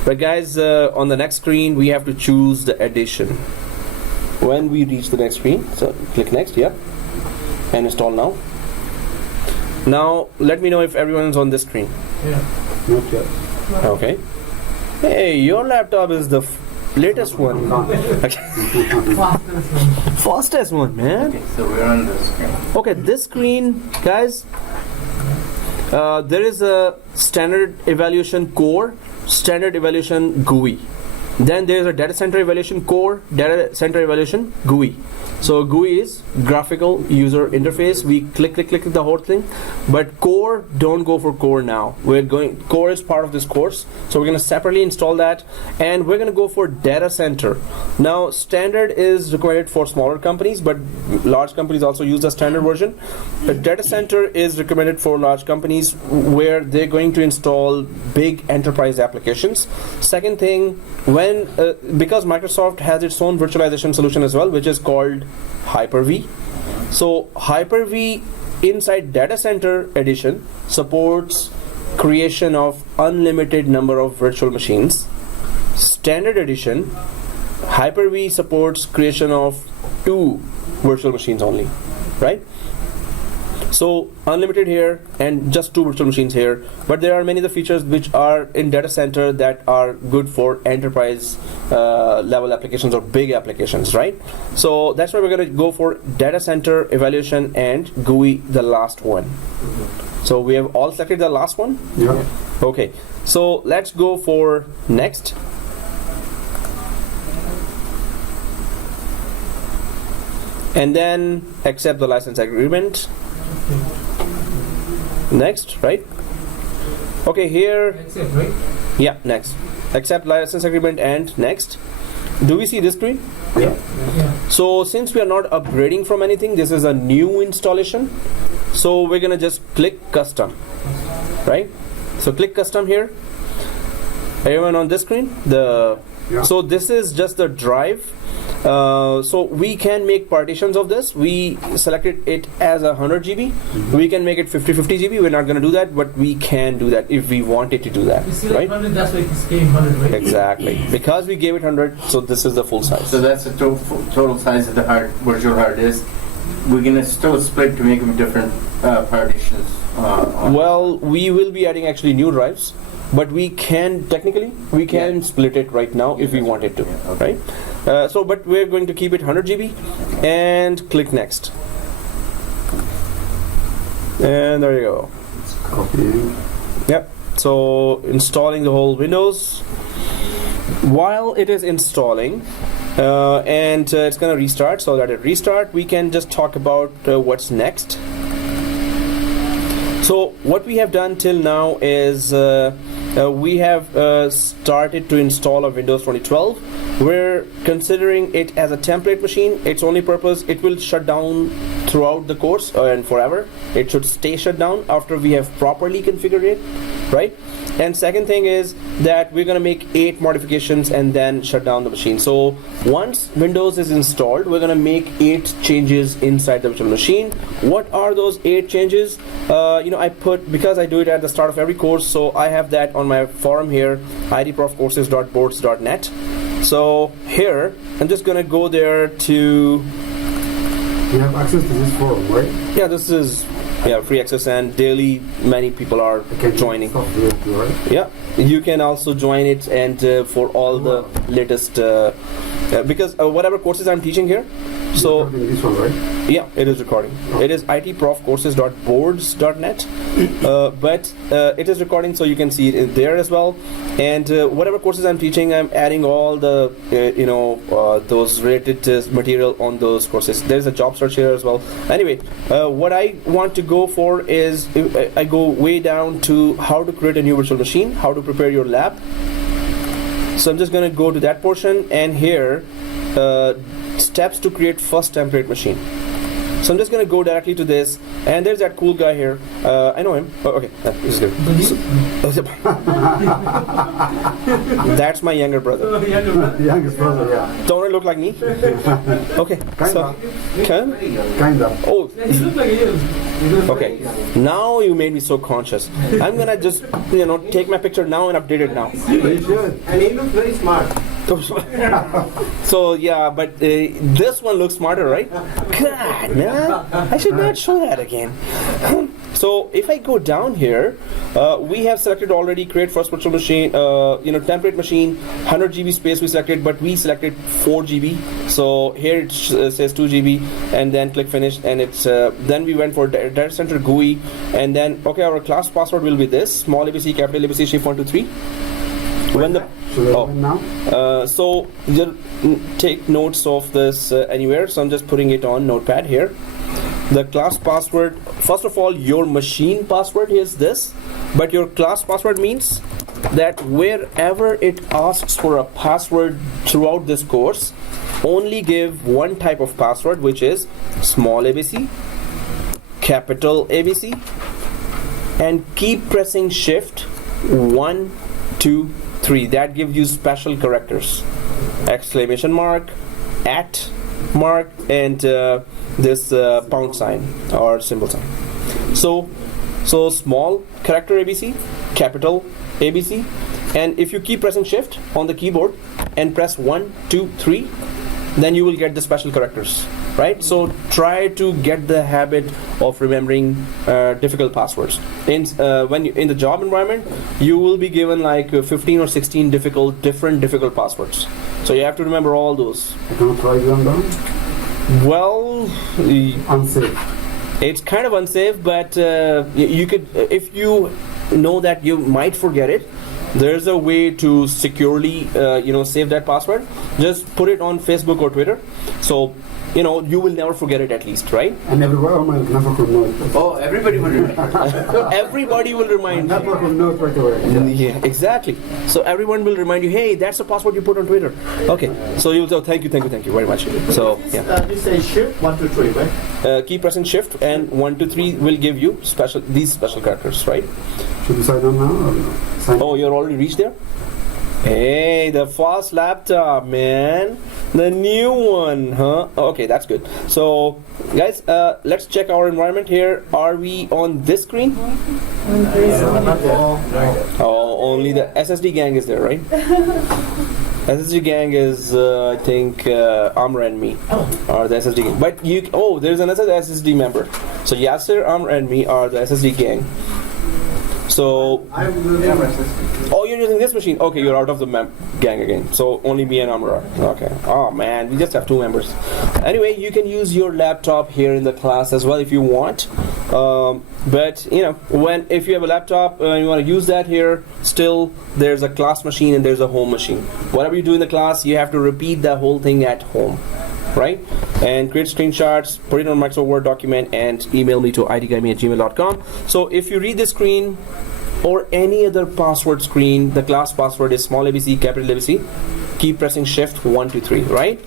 But guys, on the next screen we have to choose the edition. When we reach the next screen, so click next, yeah, and install now. Now let me know if everyone's on this screen. Yeah. Not yet. Okay. Hey, your laptop is the latest one. Fastest one, man. Okay, so we're on the screen. Okay, this screen, guys, there is a standard evaluation core, standard evaluation GUI. Then there is a data center evaluation core, data center evaluation GUI. So GUI is graphical user interface. We click the whole thing. But core, don't go for core now. Core is part of this course. So we're going to separately install that. And we're going to go for data center. Now, standard is recommended for smaller companies, but large companies also use the standard version. But data center is recommended for large companies where they're going to install big enterprise applications. Second thing, because Microsoft has its own virtualization solution as well, which is called Hyper-V. So Hyper-V inside Data Center Edition supports creation of unlimited number of virtual machines. Standard Edition, Hyper-V supports creation of 2 virtual machines only, right? So unlimited here and just 2 virtual machines here, but there are many other features which are in data center that are good for enterprise level applications or big applications, right? So that's why we're going to go for data center evaluation and GUI, the last one. So we have all selected the last one? Yeah. Okay, so let's go for next. And then accept the license agreement. Next, right? Okay, here. Accept, right? Yeah, next. Accept license agreement and next. Do we see this screen? Yeah. Yeah. So since we are not upgrading from anything, this is a new installation. So we're gonna just click custom, right? So click custom here. Everyone on this screen? So this is just the drive. So we can make partitions of this. We selected it as 100 GB. We can make it 50 GB. We're not going to do that, but we can do that if we wanted to do that, You see right? 100, that's why it came 100, right? Exactly. Because we gave it 100, so this is the full size. So that's the total size of the virtual hard disk. We're gonna still split to make them different partitions. Well, we will be adding actually new drives, but we can technically split it right now if we wanted to, right? But we're going to keep it 100 GB and click next. And there you go. Copying. Yep. So installing the whole Windows. While it is installing, and it's going to restart, so that it restart, we can just talk about what's next. So what we have done till now is we have started to install a Windows 2012. We're considering it as a template machine. Its only purpose, it will shut down throughout the course and forever. It should stay shut down after we have properly configured it, right? And second thing is that we're going to make 8 modifications and then shut down the machine. So once Windows is installed, we're going to make 8 changes inside the virtual machine. What are those 8 changes? I put, because I do it at the start of every course, so I have that on my forum here, itprofcourses.boards.net. So here, I'm just going to go there to... You have access to this forum, right? Yeah, this is free access, and daily many people are joining. Yeah, you can also join it, and for all the latest because whatever courses I'm teaching here, so this one, right? Yeah, it is recording. It is itprofcourses.boards.net, but it is recording, so you can see it there as well. And whatever courses I'm teaching, I'm adding all the those related material on those courses. There's a job search here as well. Anyway, what I want to go for is I go way down to how to create a new virtual machine, how to prepare your lab. So I'm just going to go to that portion, and here steps to create first template machine. So I'm just going to go directly to this, and there's that cool guy here. I know him. Oh, okay, this is good. That's my younger brother. The youngest brother, yeah. Don't I look like me? Okay. Kinda. Kinda. Oh. He looks like you. Okay. Now you made me so conscious. I'm gonna just take my picture now and update it now. You should. And he looks very smart. So yeah, but this one looks smarter, right? God, man, I should not show that again. So if I go down here, we have selected already create first virtual machine, template machine, 100 GB space we selected, but we selected 4 GB. So here it says 2 GB, and then click finish, and it's then we went for data center GUI, and then okay, our class password will be this: small ABC, capital ABC, shift 1 2 3. When the so you'll take notes of this anywhere, so I'm just putting it on notepad here. The class password, first of all, your machine password is this, but your class password means that wherever it asks for a password throughout this course, only give one type of password, which is small ABC, capital ABC, and keep pressing shift 1 2 3. That gives you special characters, exclamation mark, at mark, and this pound sign or symbol sign. So small character ABC, capital ABC, and if you keep pressing shift on the keyboard and press 1 2 3, then you will get the special characters, right? So try to get the habit of remembering difficult passwords. When you in the job environment, you will be given like 15 or 16 different difficult passwords. So you have to remember all those. I cannot write them down. Well, Unsafe. it's kind of unsafe, but you could, if you know that you might forget it, there's a way to securely save that password. Just put it on Facebook or Twitter, so you will never forget it, at least, right? And everyone never could know it. Oh, everybody would remember. Everybody will remind you. Never could know it right away. Yeah, exactly. So everyone will remind you, hey, that's the password you put on Twitter. Okay, so you'll say, thank you very much. So yeah, This says shift 1 2 3, right? keep pressing shift, and 1 2 3 will give you these special characters, right? Should we sign on now or no? Oh, you're already reached there? Hey, the fast laptop, man. The new one, huh? Okay, that's good. So, guys, let's check our environment here. Are we on this screen? Oh, only the SSD gang is there, right? SSD gang is, I think, Amr and me are the SSD gang. But there's another SSD member. So Yasser, Amr, and me are the SSD gang. So, oh, you're using this machine. Okay, you're out of the gang again. So only me and Amr are. Okay. Oh man, we just have 2 members. Anyway, you can use your laptop here in the class as well if you want. But if you have a laptop and you want to use that here, still there's a class machine and there's a home machine. Whatever you do in the class, you have to repeat the whole thing at home, right? And create screenshots, put it on Microsoft Word document, and email me to idguyme@gmail.com. So if you read this screen or any other password screen, the class password is small ABC, capital ABC. Keep pressing Shift 1, 2, 3, right?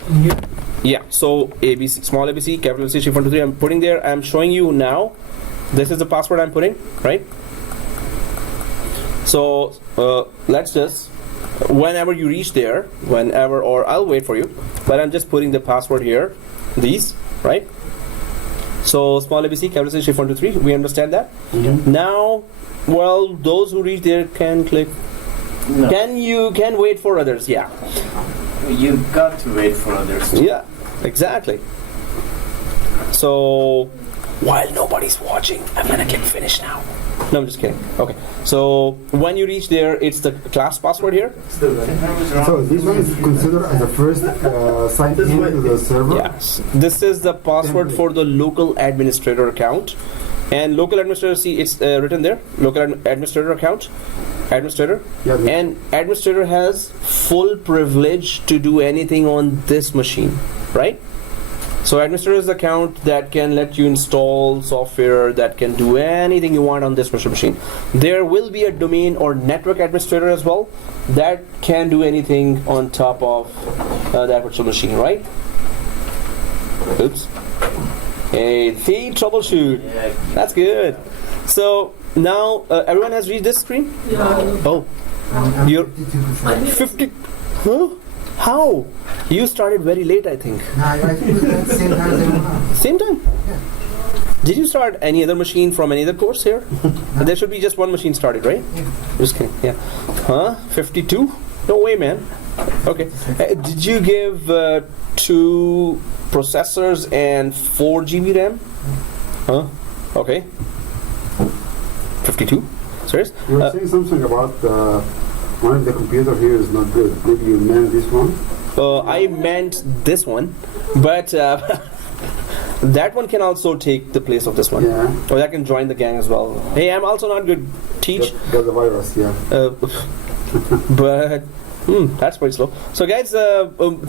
Yeah. So ABC, small ABC, capital ABC, Shift 1, 2, 3. I'm putting there. I'm showing you now. This is the password I'm putting, right? So let's just, whenever you reach there, or I'll wait for you, but I'm just putting the password here, these, right? So small ABC, capital C, Shift 1, 2, 3. We understand that? Now, well, those who reach there can click. No. Can wait for others, yeah. You've got to wait for others. Yeah, exactly. So while nobody's watching, I'm gonna click finish now. No, I'm just kidding. Okay. So when you reach there, it's the class password here. So this one is considered as the first sign in to the server? Yes. This is the password for the local administrator account. And local administrator, see, it's written there. Local administrator account. Administrator. Yeah, and administrator has full privilege to do anything on this machine, right? So administrator is the account that can let you install software, that can do anything you want on this virtual machine. There will be a domain or network administrator as well that can do anything on top of that virtual machine, right? Oops. Hey, see, troubleshoot. Yeah. That's good. So now everyone has reached this screen? Yeah. Oh, you're 50. Huh? How? You started very late, I think. No, I think it's the same time as everyone else. Same time? Yeah. Did you start any other machine from any other course here? There should be just one machine started, right? Yeah. Just kidding. Yeah. Huh? 52? No way, man. Okay. Did you give 2 processors and 4 GB RAM? Huh? Okay. 52? Serious? You were saying something about one of the computer here is not good. Maybe you meant this one? I meant this one, but that one can also take the place of this one. Yeah. Or that can join the gang as well. Hey, I'm also not good teach, Got the virus, yeah. but that's pretty slow. So guys,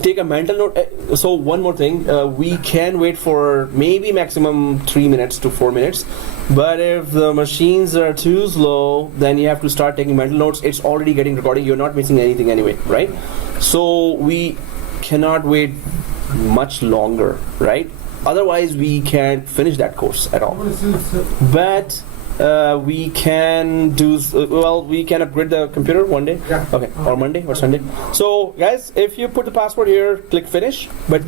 take a mental note. So one more thing, we can wait for maybe maximum 3 minutes to 4 minutes. But if the machines are too slow, then you have to start taking mental notes. It's already getting recorded. You're not missing anything anyway, right? So we cannot wait much longer, right? Otherwise, we can't finish that course at all. But we can do, we can upgrade the computer one day. Yeah. Okay, or Monday or Sunday. So guys, if you put the password here, click finish, but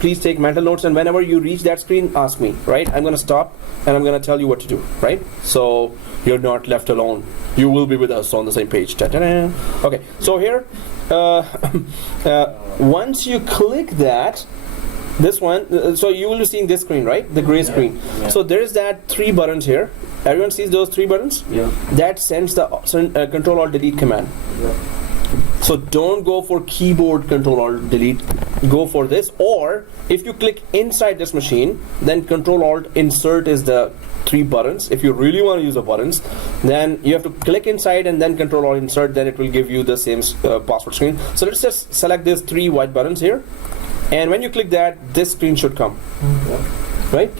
please take mental notes, and whenever you reach that screen, ask me, right? I'm gonna stop and I'm gonna tell you what to do, right? So you're not left alone. You will be with us on the same page. Ta-da-da. Okay, so here, once you click that, this one, so you will be seeing this screen, right? The gray screen. Yeah. So there is that 3 buttons here. Everyone sees those 3 buttons? Yeah. That sends the Control Alt Delete command. So don't go for keyboard Control Alt Delete. Go for this. Or if you click inside this machine, then Control Alt Insert is the 3 buttons. If you really want to use the buttons, then you have to click inside and then Control Alt Insert. Then it will give you the same password screen. So let's just select these 3 white buttons here. And when you click that, this screen should come, right?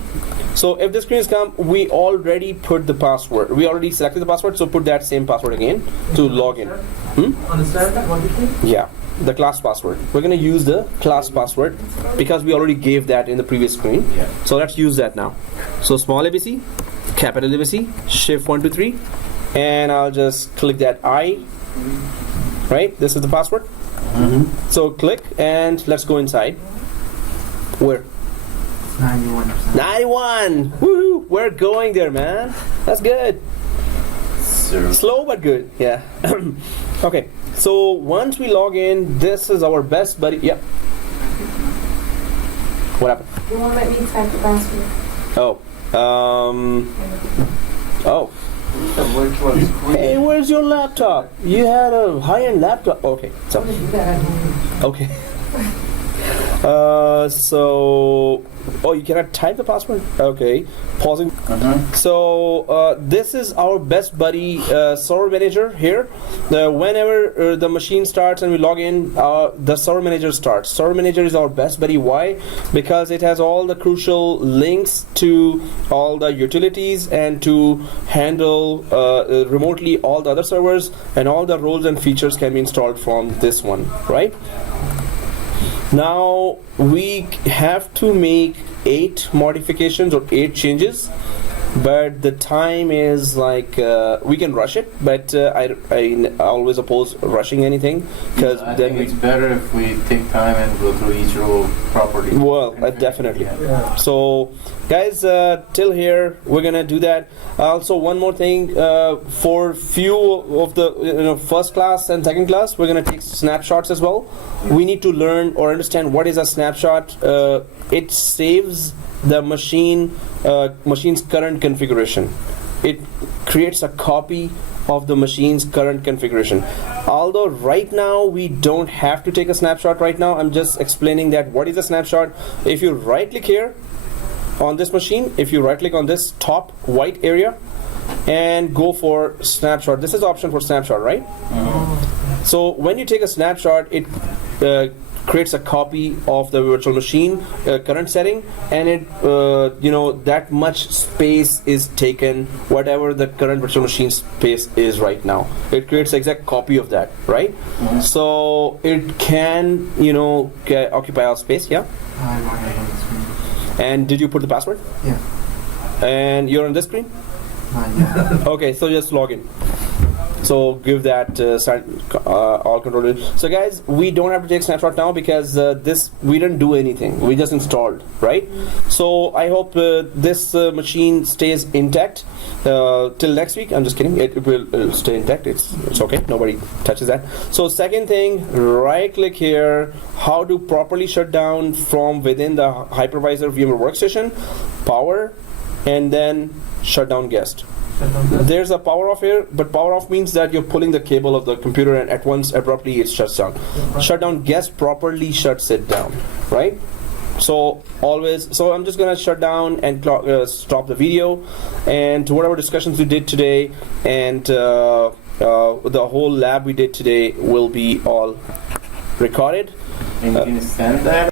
So if this screen has come, we already put the password. We already selected the password, so put that same password again to log in. Understand that? What do you think? Yeah, the class password. We're going to use the class password because we already gave that in the previous screen. Yeah. So let's use that now. So small ABC, capital ABC, Shift 1, 2, 3, and I'll just click that I. Right? This is the password. So click and let's go inside. Where? 91%. 91! Woohoo! We're going there, man. That's good. Slow but good. Yeah. Okay. So once we log in, this is our best buddy. Yep. What happened? You won't let me type the password. Oh. Oh. Which one's Hey, where's your laptop? You had a high-end laptop. Okay. So. Okay. So Oh, you cannot type the password? Okay. Pausing. So this is our best buddy server manager here. Whenever the machine starts and we log in, the server manager starts. Server manager is our best buddy. Why? Because it has all the crucial links to all the utilities and to handle remotely all the other servers, and all the roles and features can be installed from this one, right? Now we have to make 8 modifications or 8 changes, but the time is like we can rush it, but I always oppose rushing anything, because I then think it's better if we take time and go through each role properly. well, definitely. Yeah. So guys, till here we're gonna do that. Also, one more thing, for few of the first class and second class, we're gonna take snapshots as well. We need to learn or understand what is a snapshot. It saves the machine's current configuration. It creates a copy of the machine's current configuration. Although right now we don't have to take a snapshot right now, I'm just explaining that what is a snapshot. If you right click here on this machine, if you right click on this top white area and go for snapshot, this is the option for snapshot, right? So when you take a snapshot, it creates a copy of the virtual machine current setting, and it that much space is taken, whatever the current virtual machine space is right now. It creates an exact copy of that, right? So it can occupy all space. Yeah. I want to on the screen. And did you put the password? Yeah. And you're on this screen? Yeah. Okay, so just log in. So give that all control. So guys, we don't have to take snapshot now because this we didn't do anything. We just installed, right? So I hope this machine stays intact till next week. I'm just kidding. It will stay intact. It's okay. Nobody touches that. So second thing, right click here. How to properly shut down from within the hypervisor VMware workstation. Power, and then shut down guest. There's a power off here, but power off means that you're pulling the cable of the computer and at once abruptly it shuts down. Shut down guest properly shuts it down, right? So always, so I'm just gonna shut down and stop the video, and to whatever discussions we did today and the whole lab we did today will be all recorded. And you can send that.